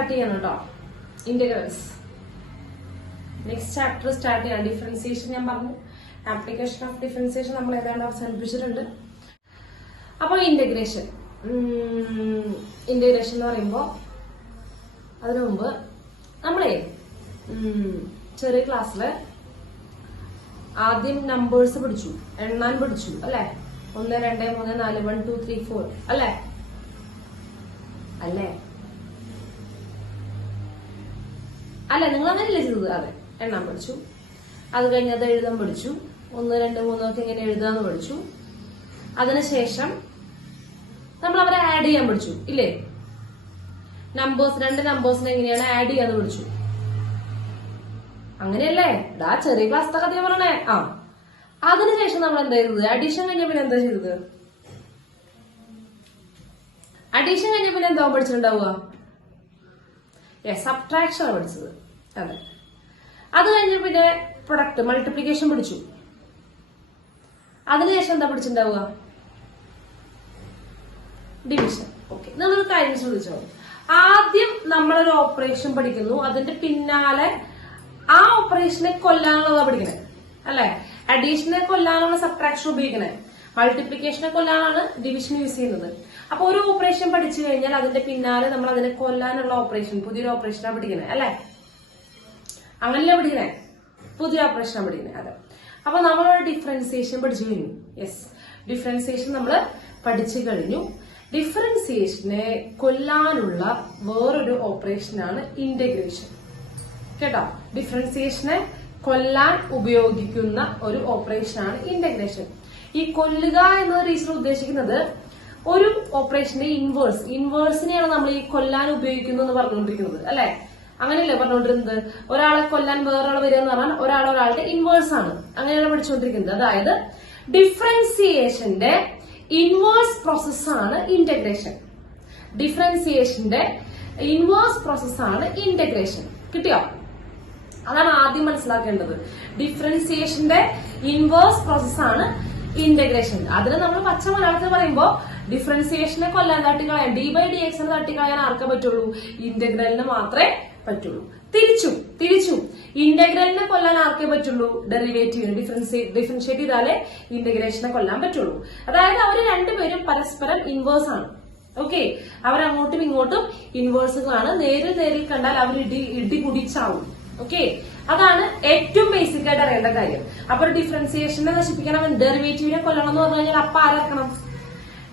Start ചെയ്യണം കേട്ടോ. Integrals next chapter start ചെയ്യാം. ഡിഫറൻസിയേഷൻ ഞാൻ പറഞ്ഞു, ആപ്ലിക്കേഷൻ ഓഫ് ഡിഫറൻസിയേഷൻ നമ്മൾ ഏതാണ്ട് അവസാനിപ്പിച്ചിട്ടുണ്ട്. അപ്പൊ ഇന്റഗ്രേഷൻ എന്ന് പറയുമ്പോ അതിനു മുമ്പ് നമ്മളെ ചെറിയ ക്ലാസ്സില് ആദ്യം നമ്പേഴ്സ് പഠിച്ചു, എണ്ണാൻ പഠിച്ചു അല്ലെ. 1 2 3 4 1 2 3 4 അല്ലേ അല്ലേ അല്ല, നിങ്ങൾ അങ്ങനെയല്ലേ ചെയ്തത്? അതെ, എണ്ണാൻ പഠിച്ചു. അത് കഴിഞ്ഞ് അത് എഴുതാൻ പഠിച്ചു. 1 2 3 ഒക്കെ ഇങ്ങനെ എഴുതാന്ന് പഠിച്ചു. അതിനുശേഷം നമ്മൾ അവരെ ആഡ് ചെയ്യാൻ പഠിച്ചു ഇല്ലേ? രണ്ട് നമ്പേഴ്സിനെ എങ്ങനെയാണ് ആഡ് ചെയ്യാന്ന് പഠിച്ചു. അങ്ങനെയല്ലേ? ചെറിയ ക്ലാസ് കഥ പറയണേ. അതിനുശേഷം നമ്മൾ എന്താ ചെയ്തത്? അഡീഷൻ കഴിഞ്ഞ പിന്നെ എന്താ ചെയ്തത്? അഡീഷൻ കഴിഞ്ഞ പിന്നെ എന്താ പഠിച്ചിട്ടുണ്ടാവുക? സബ്ട്രാക്ഷൻ ആണ് പഠിച്ചത്. അതെ. അത് കഴിഞ്ഞ പിന്നെ പ്രൊഡക്റ്റ് മൾട്ടിപ്ലിക്കേഷൻ പഠിച്ചു. അതിനുശേഷം എന്താ പഠിച്ചിട്ടുണ്ടാവുക? ഡിവിഷൻ. ഓക്കെ, നമ്മളൊരു കാര്യം ശ്രദ്ധിച്ചോ. ആദ്യം നമ്മളൊരു ഓപ്പറേഷൻ പഠിക്കുന്നു, അതിന്റെ പിന്നാലെ ആ ഓപ്പറേഷനെ കൊല്ലാനുള്ളതാ പഠിക്കണേ അല്ലെ. അഡീഷനെ കൊല്ലാനുള്ള സബ്ട്രാക്ഷൻ ഉപയോഗിക്കണേ, മൾട്ടിപ്ലിക്കേഷനെ കൊല്ലാനാണ് ഡിവിഷൻ യൂസ് ചെയ്യുന്നത്. അപ്പൊ ഒരു ഓപ്പറേഷൻ പഠിച്ചു കഴിഞ്ഞാൽ അതിന്റെ പിന്നാലെ നമ്മൾ അതിനെ കൊല്ലാനുള്ള ഓപ്പറേഷൻ, പുതിയൊരു ഓപ്പറേഷനാണ് പഠിക്കണേ അല്ലെ. അങ്ങനെയല്ലേ പഠിക്കണേ? പുതിയ ഓപ്പറേഷനാണ് പഠിക്കണേ. അതെ. അപ്പൊ നമ്മൾ ഡിഫറൻസിയേഷൻ പഠിച്ചു കഴിഞ്ഞു. യെസ്, ഡിഫറൻസിയേഷൻ നമ്മൾ പഠിച്ചു കഴിഞ്ഞു. ഡിഫറൻസിയേഷനെ കൊല്ലാനുള്ള വേറൊരു ഓപ്പറേഷനാണ് ഇന്റഗ്രേഷൻ. കേട്ടോ, ഡിഫറൻസിയേഷനെ കൊല്ലാൻ ഉപയോഗിക്കുന്ന ഒരു ഓപ്പറേഷനാണ് ഇന്റഗ്രേഷൻ. ഈ കൊല്ലുക എന്നത് ടീച്ചർ ഉദ്ദേശിക്കുന്നത് ഒരു ഓപ്പറേഷന്റെ ഇൻവേഴ്സിനെയാണ് നമ്മൾ ഈ കൊല്ലാൻ ഉപയോഗിക്കുന്നു എന്ന് പറഞ്ഞുകൊണ്ടിരിക്കുന്നത് അല്ലെ. അങ്ങനെയല്ലേ പറഞ്ഞുകൊണ്ടിരുന്നത്? ഒരാളെ കൊല്ലാൻ വേറൊരാളെ വരിക എന്ന് പറഞ്ഞാൽ ഒരാളുടെ ഇൻവേഴ്സ് ആണ്. അങ്ങനെയാണ് പഠിച്ചുകൊണ്ടിരിക്കുന്നത്. അതായത് ഡിഫറൻസിയേഷന്റെ ഇൻവേഴ്സ് പ്രോസസ്സാണ് ഇന്റഗ്രേഷൻ. ഡിഫറൻസിയേഷന്റെ ഇൻവേഴ്സ് പ്രോസസ്സാണ് ഇന്റഗ്രേഷൻ. കിട്ടിയോ? അതാണ് ആദ്യം മനസ്സിലാക്കേണ്ടത്. ഡിഫറൻസിയേഷന്റെ ഇൻവേഴ്സ് പ്രോസസ്സാണ് ഇന്റഗ്രേഷൻ. അതിന് നമ്മൾ പച്ച മലയാളത്തിൽ പറയുമ്പോ ഡിഫറൻസിയേഷനെ കൊല്ലാൻ തട്ടിക്കളയാൻ, dx തട്ടിക്കളയാൻ ആർക്കേ പറ്റുള്ളൂ? ഇന്റഗ്രലിന് മാത്രമേ പറ്റുള്ളൂ. തിരിച്ചു ഇന്റഗ്രലിനെ കൊല്ലാൻ ആർക്കേ പറ്റുള്ളൂ? ഡെറിവേറ്റീവിന്. ഡിഫറൻഷിയേറ്റ് ചെയ്താലേ ഇന്റഗ്രേഷനെ കൊല്ലാൻ പറ്റുള്ളൂ. അതായത് അവർ രണ്ടുപേരും പരസ്പരം ഇൻവേഴ്സ് ആണ്. ഓക്കെ, അവരങ്ങോട്ടും ഇങ്ങോട്ടും ഇൻവേഴ്സുകളാണ്. നേരിൽ കണ്ടാൽ അവർ ഇടി കുടിച്ചാവും. ഓക്കെ, അതാണ് ഏറ്റവും ബേസിക് ആയിട്ട് അറിയേണ്ട കാര്യം. അപ്പൊ ഡിഫറൻസിയേഷനെ നശിപ്പിക്കണം, ഡെറിവേറ്റീവിനെ കൊല്ലണം എന്ന് പറഞ്ഞു കഴിഞ്ഞാൽ അപ്പൊ ആരെ ഇറക്കണം?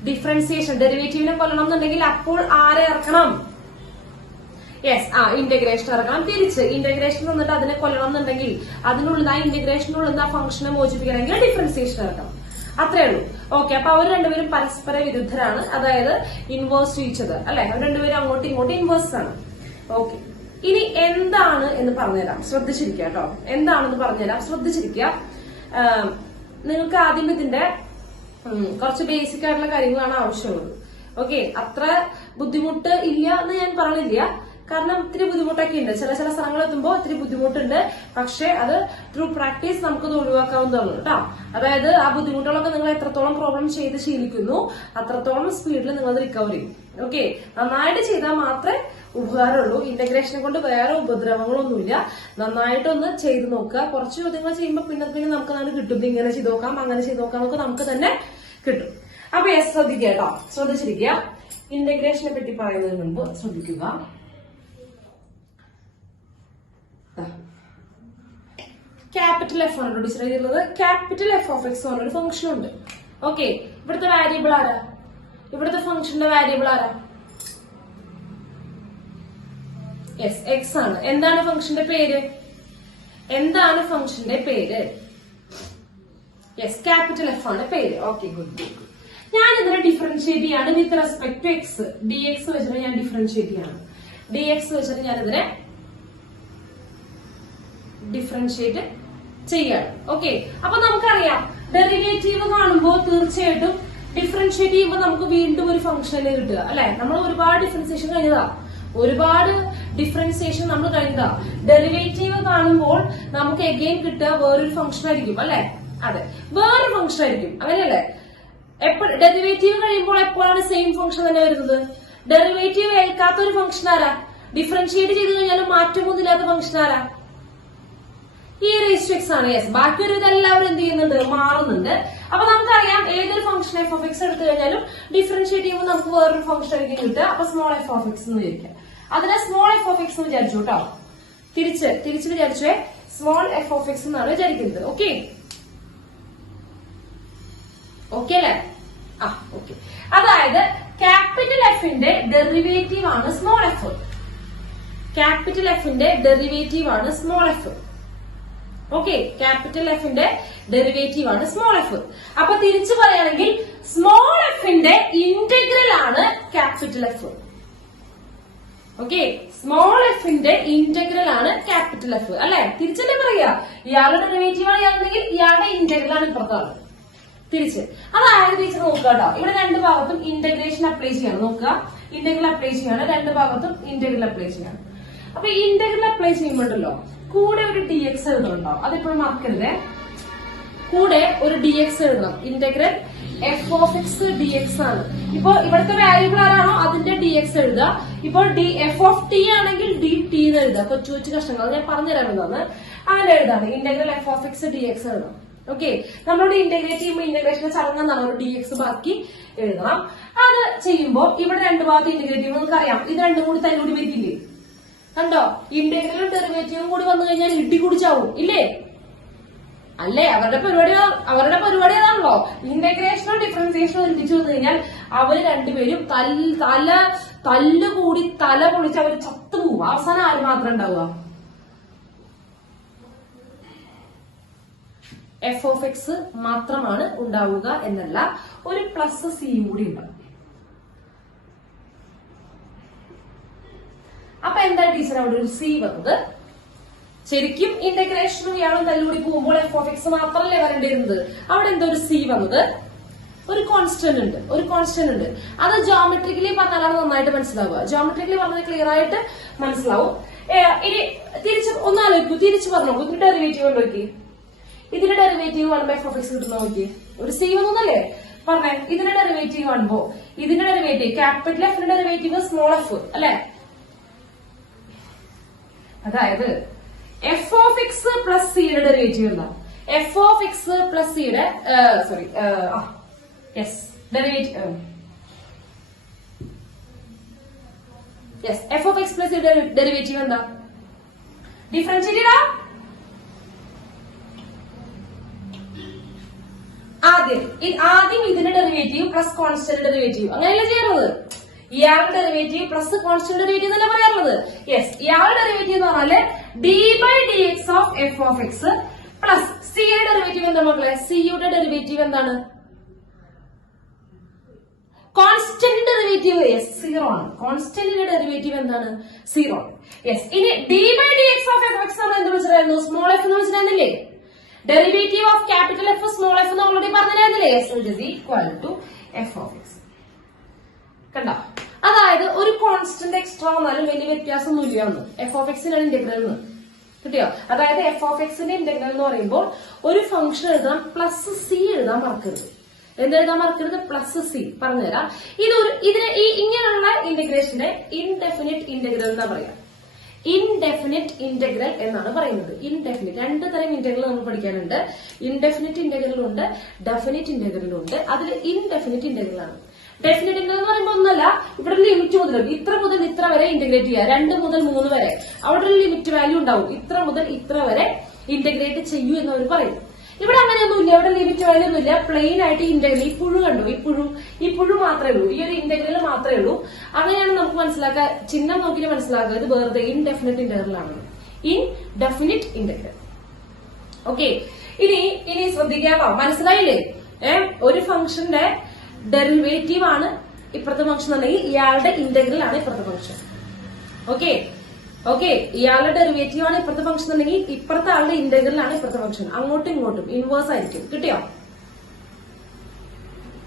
ഡിഫറൻസിയേഷൻ ഡെറിവേറ്റീവിനെ കൊല്ലണം എന്നുണ്ടെങ്കിൽ അപ്പോൾ ആരെ ഇറക്കണം? യെസ്, ഇന്റഗ്രേഷൻ ഇറക്കണം. തിരിച്ച് ഇന്റഗ്രേഷൻ വന്നിട്ട് അതിനെ കൊല്ലണം എന്നുണ്ടെങ്കിൽ അതിനുള്ളിൽ ആ ഇന്റഗ്രേഷനുള്ളിൽ ആ ഫംഗ്ഷനെ മോചിപ്പിക്കണമെങ്കിൽ ഡിഫറൻസിയേഷൻ ഇറക്കണം. അത്രേ ഉള്ളൂ. ഓക്കെ, അപ്പൊ അവർ രണ്ടുപേരും പരസ്പര വിരുദ്ധരാണ്. അതായത് ഇൻവേഴ്സ് ഈച്ചത് അല്ലെ. അവർ രണ്ടുപേരും അങ്ങോട്ടും ഇങ്ങോട്ടും ഇൻവേഴ്സ് ആണ്. ഓക്കെ, ഇനി എന്താണ് എന്ന് പറഞ്ഞുതരാം. ശ്രദ്ധിച്ചിരിക്കുക കേട്ടോ. എന്താണെന്ന് പറഞ്ഞുതരാം, ശ്രദ്ധിച്ചിരിക്കുക. നിങ്ങൾക്ക് ആദ്യം ഇതിന്റെ കുറച്ച് ബേസിക് ആയിട്ടുള്ള കാര്യങ്ങളാണ് ആവശ്യമുള്ളത്. ഓക്കെ, അത്ര ബുദ്ധിമുട്ട് ഇല്ല എന്ന് ഞാൻ പറഞ്ഞില്ല. കാരണം ഇത്തിരി ബുദ്ധിമുട്ടൊക്കെ ഉണ്ട്. ചില സ്ഥലങ്ങൾ എത്തുമ്പോൾ ഇത്തിരി ബുദ്ധിമുട്ടുണ്ട്. പക്ഷെ അത് ത്രൂ പ്രാക്ടീസ് നമുക്കത് ഒഴിവാക്കാവുന്നതാണ് കേട്ടോ. അതായത് ആ ബുദ്ധിമുട്ടുകളൊക്കെ നിങ്ങൾ എത്രത്തോളം പ്രോബ്ലം ചെയ്ത് ശീലിക്കുന്നു അത്രത്തോളം സ്പീഡിൽ നിങ്ങൾ അത് റിക്കവർ ചെയ്യും. ഓക്കെ, നന്നായിട്ട് ചെയ്താൽ മാത്രമേ ഉപകാരമുള്ളൂ. ഇന്റഗ്രേഷനെ കൊണ്ട് വേറെ ഉപദ്രവങ്ങളൊന്നുമില്ല. നന്നായിട്ടൊന്ന് ചെയ്ത് നോക്കുക. കുറച്ച് ചോദ്യങ്ങൾ ചെയ്യുമ്പോൾ പിന്നെ നമുക്ക് അത് കിട്ടും. ഇങ്ങനെ ചെയ്ത് നോക്കാം, അങ്ങനെ ചെയ്ത് നോക്കാം, നമുക്ക് നമുക്ക് തന്നെ കിട്ടും. അപ്പൊ ശ്രദ്ധിക്കുക കേട്ടോ, ശ്രദ്ധിച്ചിരിക്കുക. ഇന്റഗ്രേഷനെ പറ്റി പറയുന്നതിന് മുമ്പ് ശ്രദ്ധിക്കുക. ക്യാപിറ്റൽ എഫ് ആണ് ടീച്ചർ ചെയ്തിട്ടുള്ളത്. ക്യാപിറ്റൽ എഫ് ഓഫ് എക്സ് പറഞ്ഞൊരു ഫംഗ്ഷൻ ഉണ്ട്. ഓക്കെ, ഇവിടുത്തെ വാരിയബിൾ ആരാ? ഇവിടുത്തെ ഫംഗ്ഷന്റെ വാരിയബിൾ ആരാ? യെസ്, എക്സ് ആണ്. എന്താണ് ഫംഗ്ഷന്റെ പേര്? യെസ്, ക്യാപിറ്റൽ എഫ് ആണ് പേര്. Okay, good. ഞാൻ ഇതിനെ ഡിഫറൻഷിയേറ്റ് ചെയ്യാണ് with respect to X. Dx വെച്ചിട്ട് ഞാൻ ഡിഫറൻഷിയേറ്റ് ചെയ്യാണ്. ഡിഎക്സ് വെച്ചിട്ട് ഞാൻ ഇതിനെ ഡിഫറൻഷിയേറ്റ് ചെയ്യാണ്. ഓക്കെ, അപ്പൊ നമുക്കറിയാം ഡെറിവേറ്റീവ് കാണുമ്പോൾ തീർച്ചയായിട്ടും ഡിഫറൻഷിയേറ്റ് ചെയ്യുമ്പോൾ നമുക്ക് വീണ്ടും ഒരു ഫംഗ്ഷനിൽ കിട്ടുക അല്ലെ. നമ്മൾ ഒരുപാട് ഡിഫറൻസിയേഷൻ കഴിഞ്ഞതാ. ഡെറിവേറ്റീവ് കാണുമ്പോൾ നമുക്ക് എഗെയിൻ കിട്ടുക വേറൊരു ഫംഗ്ഷൻ ആയിരിക്കും അല്ലെ. അതെ, വേറൊരു ഫംഗ്ഷൻ ആയിരിക്കും. അങ്ങനെയല്ലേ? ഡെറിവേറ്റീവ് കഴിയുമ്പോൾ എപ്പോഴാണ് സെയിം ഫംഗ്ഷൻ തന്നെ വരുന്നത്? ഡെറിവേറ്റീവ് ഏൽക്കാത്ത ഒരു ഫംഗ്ഷൻ ആരാ? ഡിഫറൻഷിയേറ്റ് ചെയ്ത് കഴിഞ്ഞാലും മാറ്റമൊന്നുമില്ലാത്ത ഫംഗ്ഷൻ ആരാ? ഈ റേസ് ടു എക്സ് ആണ്. യെസ്, ബാക്കി ഒരു ഇതെല്ലാവരും എന്ത് ചെയ്യുന്നുണ്ട്? മാറുന്നുണ്ട്. അപ്പൊ നമുക്കറിയാം ഏതൊരു ഫംഗ്ഷൻ എഫ് ഓഫ് എക്സ് എടുത്തു കഴിഞ്ഞാലും ഡിഫറൻഷിയേറ്റ് ചെയ്യുമ്പോൾ നമുക്ക് വേറൊരു ഫംഗ്ഷൻ ആയിരിക്കും കിട്ടുക. അപ്പൊ സ്മോൾ എഫ് ഓഫ് എക്സ് എന്ന് വിചാരിക്കാം. അതിനെ സ്മോൾ എഫ് ഓഫ് എക്സ് എന്ന് വിചാരിച്ചു കേട്ടോ. തിരിച്ച് വിചാരിച്ചേ സ്മോൾ എഫ് ഓഫ് എക്സ് എന്നാണ് വിചാരിക്കുന്നത്. ഓക്കെ ഓക്കെ അല്ലേ? ഓക്കെ. അതായത് ക്യാപിറ്റൽ എഫിന്റെ ഡെറിവേറ്റീവ് ആണ് സ്മോൾ എഫ്. ക്യാപിറ്റൽ എഫിന്റെ ഡെറിവേറ്റീവ് ആണ് സ്മോൾ എഫ്. ഓക്കെ, ക്യാപിറ്റൽ എഫിന്റെ ഡെറിവേറ്റീവ് ആണ് സ്മോൾ എഫ്. അപ്പൊ തിരിച്ചു പറയുകയാണെങ്കിൽ സ്മോൾ എഫിന്റെ ഇന്റഗ്രൽ ആണ് ക്യാപിറ്റൽ എഫ്. ഓക്കെ, സ്മോൾ എഫിന്റെ ഇന്റഗ്രൽ ആണ് ക്യാപിറ്റൽ എഫ് അല്ലെ? തിരിച്ചല്ലേ പറയാ? ഇയാളുടെ ഡെറിവേറ്റീവ് ആണ് ഇയാളുണ്ടെങ്കിൽ ഇയാളുടെ ഇന്റഗ്രൽ ആണ് ഇപ്പുറത്താണ്. തിരിച്ച് അതായത് ടീച്ചർ നോക്കുക കേട്ടോ, ഇവിടെ രണ്ട് ഭാഗത്തും ഇന്റഗ്രേഷൻ അപ്ലൈ ചെയ്യണം. നോക്കുക, ഇന്റഗ്രൽ അപ്ലൈ ചെയ്യാണ്, രണ്ട് ഭാഗത്തും ഇന്റഗ്രൽ അപ്ലൈ ചെയ്യാണ്. അപ്പൊ ഇന്റഗ്രൽ അപ്ലൈ ചെയ്യുമ്പോഴല്ലോ കൂടെ ഒരു ഡി എക്സ് എഴുതണുണ്ടോ? അതിപ്പോഴും മറക്കരുതേ. കൂടെ ഒരു ഡി എക്സ് എഴുതണം. Integral F of X D X ആണ്. ഇപ്പൊ ഇവിടുത്തെ വാല്യൂബിൾ ആരാണോ അതിന്റെ ഡി എക്സ് എഴുതുക. ഇപ്പോൾ എഫ് ഓഫ് ടി ആണെങ്കിൽ ഡി ടി എന്ന് എഴുതുക. കൊച്ചു കൊച്ചു കഷ്ണങ്ങൾ ഞാൻ പറഞ്ഞുതരാമെന്നാണ്. അങ്ങനെ എഴുതാണ്. Integral F of X D x എഴുതണം. ഓക്കെ, നമ്മളോട് ഇന്റഗ്രേറ്റ് ചെയ്യുമ്പോൾ ഇന്റഗ്രേഷന്റെ ചടങ്ങെന്നാണ് ഒരു ഡി എക്സ് ബാക്കി എഴുതണം. അത് ചെയ്യുമ്പോൾ ഇവിടെ രണ്ട് ഭാഗത്ത് ഇന്റഗ്രേറ്റ് ചെയ്യുമ്പോൾ നമുക്കറിയാം ഇത് രണ്ടും കൂടി തല്ലൂടി വരിക്കില്ലേ? കണ്ടോ? ഇന്റഗ്രലും ഡെറിവേറ്റീവും കൂടി വന്നു കഴിഞ്ഞാൽ ഇടി കുടിച്ചാവും ഇല്ലേ? അല്ലേ? അവരുടെ പരിപാടി അതാണല്ലോ. ഇന്റഗ്രേഷനോ ഡിഫറൻസിയേഷനോ ഒരുമിച്ച് വന്നു കഴിഞ്ഞാൽ അവര് രണ്ടുപേരും തല്ലുകൂടി തല പൊളിച്ച് അവര് ചത്തുപോകും. അവസാനം ആര് മാത്രം ഉണ്ടാവുക? എഫ് ഓഫ് എക്സ് മാത്രമാണ് ഉണ്ടാവുക എന്നല്ല, ഒരു പ്ലസ് സിയും കൂടി ഉണ്ടാവും. അപ്പൊ എന്താ ടീച്ചർ അവിടെ ഒരു സി വന്നത്? ശരിക്കും ഇന്റഗ്രേഷനും ഇയാളും തല്ലുകൂടി പോകുമ്പോൾ എഫ് ഓഫ് എക്സ് മാത്രമല്ലേ വരേണ്ടിരുന്നത്. അവിടെ എന്താ ഒരു സി വന്നത്? ഒരു കോൺസ്റ്റന്റ് ഉണ്ട്. അത് ജോമെട്രിക്കലി പറഞ്ഞാലാണ് നന്നായിട്ട് മനസ്സിലാവുക. ജോമെട്രിക്കലി പറഞ്ഞത് ക്ലിയർ ആയിട്ട് മനസ്സിലാവും. ഇനി തിരിച്ച് ഒന്നാലോചിക്കൂ, തിരിച്ചു പറഞ്ഞു ഇതിന്റെ ഡെറിവേറ്റീവ് നോക്കി. ഇതിന്റെ ഡെറിവേറ്റീവ് കാണുമ്പോ എഫ് ഓഫ് എക്സ് കിട്ടുന്ന നോക്കി. ഒരു സി വന്നല്ലേ പറഞ്ഞേ? ഇതിന്റെ ഡെറിവേറ്റീവ് കാണുമ്പോ ഇതിന്റെ ഡെറിവേറ്റീവ് ക്യാപിറ്റൽ എഫിന്റെ ഡെറിവേറ്റീവ് സ്മോൾ എഫ് അല്ലെ? അതായത് എഫ് ഓഫ് എക്സ് പ്ലസ് സിയുടെ ഡെറിവേറ്റീവ് എന്താ? എഫ് ഓഫ് എക്സ് പ്ലസ് സിയുടെ derivative F of X plus സിയുടെ ഡെറിവേറ്റീവ് എന്താ? ഡിഫറൻഷിയേറ്റ് ആദ്യം ഇതിന്റെ ഡെറിവേറ്റീവ് പ്ലസ് കോൺസ്റ്റന്റ് ഡെറിവേറ്റീവ് അങ്ങനെയല്ല ചെയ്യുന്നത്. ഇയാളുടെ ഡെറിവേറ്റീവ് പ്ലസ് കോൺസ്റ്റന്റ് ഡെറിവേറ്റീവ് എന്നല്ല പറയാറുള്ളത്. യെസ്, ഇയാളുടെ ഡെറിവേറ്റീവ് എന്ന് പറഞ്ഞാല് D by D X of F of X plus സിയുടെ ഡെറിവേറ്റീവ് എന്താ മക്കളെ? സിയുടെ ഡെറിവേറ്റീവ് എന്താണ്? കോൺസ്റ്റന്റ് ഡെറിവേറ്റീവ് യെസ് 0 ആണ്. കോൺസ്റ്റന്റിന്റെ ഡെറിവേറ്റീവ് എന്താണ്? 0 ആണ്. യെസ്, ഇനി d by D X of f x നമ്മൾ എന്ത് വിളിച്ചിട്ടായിരുന്നു? സ്മോൾ എഫ് എന്ന് വിളിച്ചിട്ടായിരുന്നില്ലേ? Derivative of capital f small f എന്ന് ഓൾറെഡി പറഞ്ഞിരുന്നില്ലേ? Yes it is equal to f of x. കണ്ടോ? അതായത് ഒരു കോൺസ്റ്റന്റ് എക്സ്ട്രാ വന്നാലും വലിയ വ്യത്യാസമൊന്നുമില്ല എന്ന്. എഫ് ഓഫ് എക്സിനാണ് ഇന്റഗ്രൽ എന്ന് കിട്ടിയോ? അതായത് എഫ് ഓഫ് എക്സിന്റെ ഇന്റഗ്രൽ എന്ന് പറയുമ്പോൾ ഒരു ഫംഗ്ഷൻ എഴുതാൻ പ്ലസ് സി എഴുതാൻ മറക്കരുത്. എന്തെഴുതാൻ മറക്കരുത്? Plus C. പറഞ്ഞുതരാം. ഇങ്ങനെയുള്ള ഇന്റഗ്രേഷന്റെ ഇൻഡെഫിനിറ്റ് ഇന്റഗ്രൽ എന്നാ പറയാം. ഇൻഡെഫിനിറ്റ് ഇന്റഗ്രൽ എന്നാണ് പറയുന്നത്. ഇൻഡെഫിനിറ്റ് രണ്ട് തരം ഇന്റഗ്രൽ നമ്മൾ പഠിക്കാനുണ്ട്. ഇൻഡെഫിനിറ്റ് ഇന്റഗ്രൽ ഉണ്ട്, ഡെഫിനിറ്റ് ഇന്റഗ്രൽ ഉണ്ട്. അതിൽ ഇൻഡെഫിനിറ്റ് ഇന്റഗ്രൽ ആണ്. ഡെഫിനിറ്റ് ഇന്റഗ്രൽ എന്ന് പറയുമ്പോൾ ഒന്നല്ല, ഇവിടെ ഒരു ലിമിറ്റ് മുതൽ ഇത്ര വരെ ഇന്റഗ്രേറ്റ് ചെയ്യുക. 2 മുതൽ 3 വരെ അവിടെ ഒരു ലിമിറ്റ് വാല്യൂ ഉണ്ടാവും. ഇത്ര മുതൽ ഇത്ര വരെ ഇന്റഗ്രേറ്റ് ചെയ്യൂ എന്ന് അവർ പറയും. ഇവിടെ അങ്ങനെയൊന്നുമില്ല. ഇവിടെ ലിമിറ്റ് വാല്യൂ ഒന്നുമില്ല. പ്ലെയിൻ ആയിട്ട് ഇന്റഗ്രൽ. ഈ പുഴു കണ്ടു? ഈ പുഴു മാത്രമേ ഉള്ളൂ. ഈ ഒരു ഇന്റഗ്രൽ മാത്രമേ ഉള്ളൂ. അങ്ങനെയാണ് നമുക്ക് മനസ്സിലാക്കുക. ചിഹ്നം നോക്കിയിട്ട് മനസ്സിലാക്കുക ഇത് വെറുതെ ഇൻഡെഫിനിറ്റ് ഇന്റഗ്രൽ ആണ്. Indefinite integral. ഓക്കെ, ഇനി ശ്രദ്ധിക്കാമോ? മനസ്സിലായില്ലേ? ഒരു ഫംഗ്ഷന്റെ ഡെറിവേറ്റീവ് ആണ് ഇപ്പുറത്തെ ഫംഗ്ഷൻ അല്ലെങ്കിൽ ഇയാളുടെ ഇന്റഗ്രൽ ആണ് ഇപ്പുറത്തെ ഫംഗ്ഷൻ. ഓക്കെ, ഇയാളുടെ ഡെറിവേറ്റീവ് ആണ് ഇപ്പുറത്തെ ഫംഗ്ഷൻ അല്ലെങ്കിൽ ഇപ്പുറത്തെ ആളുടെ ഇന്റഗ്രൽ ആണ് ഇപ്പുറത്തെ ഫംഗ്ഷൻ. അങ്ങോട്ടും ഇങ്ങോട്ടും ഇൻവേഴ്സ് ആയിരിക്കും. കിട്ടിയോ?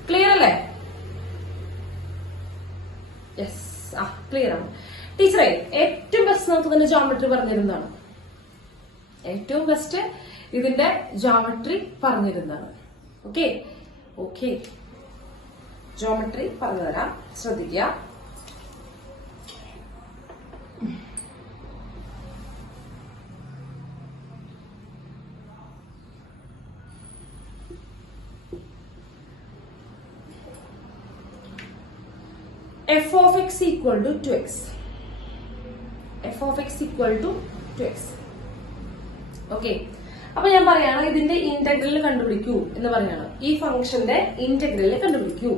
ക്ലിയർ അല്ലേ? യെസ്, ക്ലിയർ ആണ് ടീച്ചറെ. ഏറ്റവും ബെസ്റ്റ് നമുക്ക് ഇതിന്റെ ജോമെട്രി പറഞ്ഞിരുന്നതാണ്. ഏറ്റവും ബെസ്റ്റ് ഇതിന്റെ ജോമെട്രി പറഞ്ഞിരുന്നതാണ്. ഓക്കെ, ജോമെട്രി പറഞ്ഞുതരാം, ശ്രദ്ധിക്കുക. F of X equal to 2x. F of X equal to 2x. Okay, അപ്പൊ ഞാൻ പറയാണ് ഇതിന്റെ ഇന്റഗ്രൽ കണ്ടുപിടിക്കൂ എന്ന് പറയാണ്. ഈ ഫംഗ്ഷന്റെ ഇന്റഗ്രൽ കണ്ടുപിടിക്കൂ.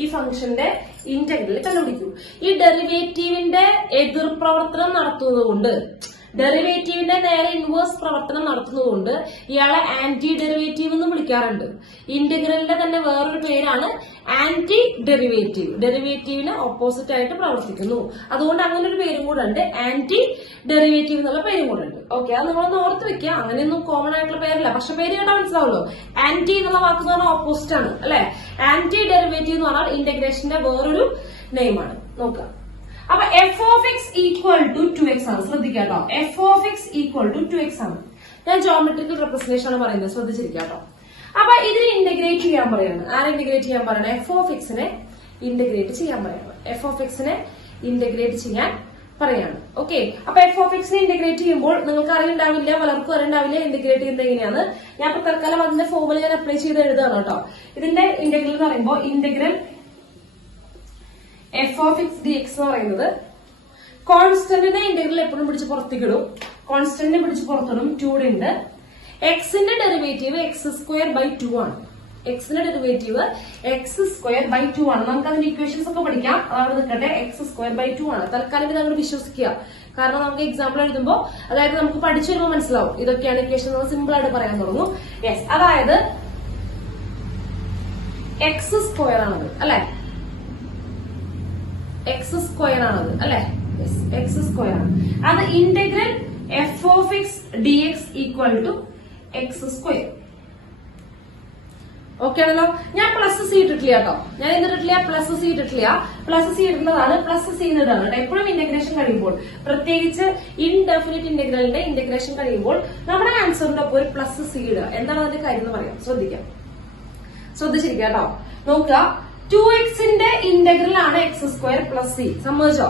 ഈ ഫംഗ്ഷന്റെ ഇന്റഗ്രൽ കണ്ടുപിടിക്കൂ. ഈ ഡെറിവേറ്റീവിന്റെ എതിർ പ്രവർത്തനം നടത്തുന്നതുകൊണ്ട്, ഡെറിവേറ്റീവിന്റെ നേരെ ഇൻവേഴ്സ് പ്രവർത്തനം നടത്തുന്നതുകൊണ്ട് ഇയാളെ ആന്റി ഡെറിവേറ്റീവ് എന്ന് വിളിക്കാറുണ്ട്. ഇന്റഗ്രലിന്റെ തന്നെ വേറൊരു പേരാണ് ആന്റി ഡെറിവേറ്റീവ്. ഡെറിവേറ്റീവിന് ഓപ്പോസിറ്റ് ആയിട്ട് പ്രവർത്തിക്കുന്നു. അതുകൊണ്ട് അങ്ങനെ ഒരു പേരും കൂടെ ഉണ്ട്, ആന്റി ഡെറിവേറ്റീവ് എന്നുള്ള പേരും കൂടെ ഉണ്ട്. ഓക്കെ, അത് നിങ്ങളൊന്ന് ഓർത്ത് വെക്കുക. അങ്ങനെയൊന്നും കോമൺ ആയിട്ടുള്ള പേരല്ല, പക്ഷെ പേര് കേട്ടാൽ മനസ്സിലാവുമല്ലോ. ആന്റി എന്നുള്ള വാക്ക് എന്ന് പറഞ്ഞാൽ ഓപ്പോസിറ്റ് ആണ് അല്ലെ. ആന്റി ഡെറിവേറ്റീവ് എന്ന് പറഞ്ഞാൽ ഇന്റഗ്രേഷന്റെ വേറൊരു നെയിമാണ്. നോക്കുക, അപ്പൊ f of X equal to 2x ആണ്. ശ്രദ്ധിക്കാട്ടോ, f of X equal to 2x ആണ്. ഞാൻ ജോമെട്രിക്കൽ റെപ്രസെന്റേഷൻ ആണ് പറയുന്നത്, ശ്രദ്ധിച്ചിരിക്കാട്ടോ. അപ്പൊ ഇതിന് ഇന്റഗ്രേറ്റ് ചെയ്യാൻ പറയാണ്. ആരെ ഇന്റഗ്രേറ്റ് ചെയ്യാൻ പറയണം? എഫ് ഓഫ് എക്സിനെ ഇന്റഗ്രേറ്റ് ചെയ്യാൻ പറയാണ്. എഫ് ഓഫ് എക്സിനെ ഇന്റഗ്രേറ്റ് ചെയ്യാൻ പറയാണ്. ഓക്കെ, അപ്പൊ എഫ് ഓഫ് എക്സിനെ ഇന്റഗ്രേറ്റ് ചെയ്യുമ്പോൾ നിങ്ങൾക്ക് അറിയുണ്ടാവില്ല, പലർക്കും അറിയുണ്ടാവില്ല ഇന്റഗ്രേറ്റ് ചെയ്യുന്നത് എങ്ങനെയാണ്. ഞാൻ ഇപ്പൊ തൽക്കാലം അതിന്റെ ഫോർമുല ഞാൻ അപ്ലൈ ചെയ്ത് എഴുതാണ് കേട്ടോ. ഇതിന്റെ ഇന്റഗ്രൽ എന്ന് പറയുമ്പോൾ integral F of X D X എന്ന് പറയുന്നത് കോൺസ്റ്റന്റിന്റെ ഇന്റഗ്രൽ എപ്പോഴും പിടിച്ച് പുറത്തേക്കിടും. കോൺസ്റ്റന്റിനെ പിടിച്ച് പുറത്തിടും. 2 ഉണ്ട്. എക്സിന്റെ ഡെറിവേറ്റീവ് x²/2 ആണ്. എക്സിന്റെ ഡെറിവേറ്റീവ് x²/2 ആണ്. നമുക്ക് അതിന്റെ ഇക്വേഷൻസ് ഒക്കെ പഠിക്കാം. അവിടെ നിൽക്കട്ടെ, x²/2 ആണ്. തൽക്കാലം ഇത് അങ്ങോട്ട് വിശ്വസിക്കുക. കാരണം നമുക്ക് എക്സാമ്പിൾ എഴുതുമ്പോൾ, അതായത് നമുക്ക് പഠിച്ചു വരുമ്പോൾ മനസ്സിലാവും ഇതൊക്കെയാണ് ഇക്വേഷൻ. സിമ്പിൾ ആയിട്ട് പറയാൻ തുടങ്ങും. യെസ്, അതായത് x² ആണത് അല്ലെ. x² ആണത് അല്ലെ. x² ആണ്. അത് integral F of X D X equal to x². Okay ആണല്ലോ. ഞാൻ പ്ലസ് സി ഇട്ടിട്ടില്ല കേട്ടോ. ഞാൻ എന്നിട്ടില്ല, പ്ലസ് സി ഇട്ടിട്ടില്ല. പ്ലസ് സി ഇടുന്നതാണ്, പ്ലസ് സി ഇടുന്നതാണ് കേട്ടോ. എപ്പോഴും ഇന്റഗ്രേഷൻ കഴിയുമ്പോൾ, പ്രത്യേകിച്ച് ഇൻഡെഫിനിറ്റ് ഇന്റഗ്രലിന്റെ ഇന്റഗ്രേഷൻ കഴിയുമ്പോൾ നമ്മുടെ ആൻസറിന്റെ ഒപ്പം ഒരു പ്ലസ് സി ഇടുക. എന്താണ് അതിന്റെ കാര്യം എന്ന് പറയാം. ശ്രദ്ധിക്കാം, ശ്രദ്ധിച്ചിരിക്കുക കേട്ടോ. നോക്കുക, 2xന്റെ ഇന്റഗ്രൽ ആണ് x² പ്ലസ് സി. സമ്മതിച്ചോ?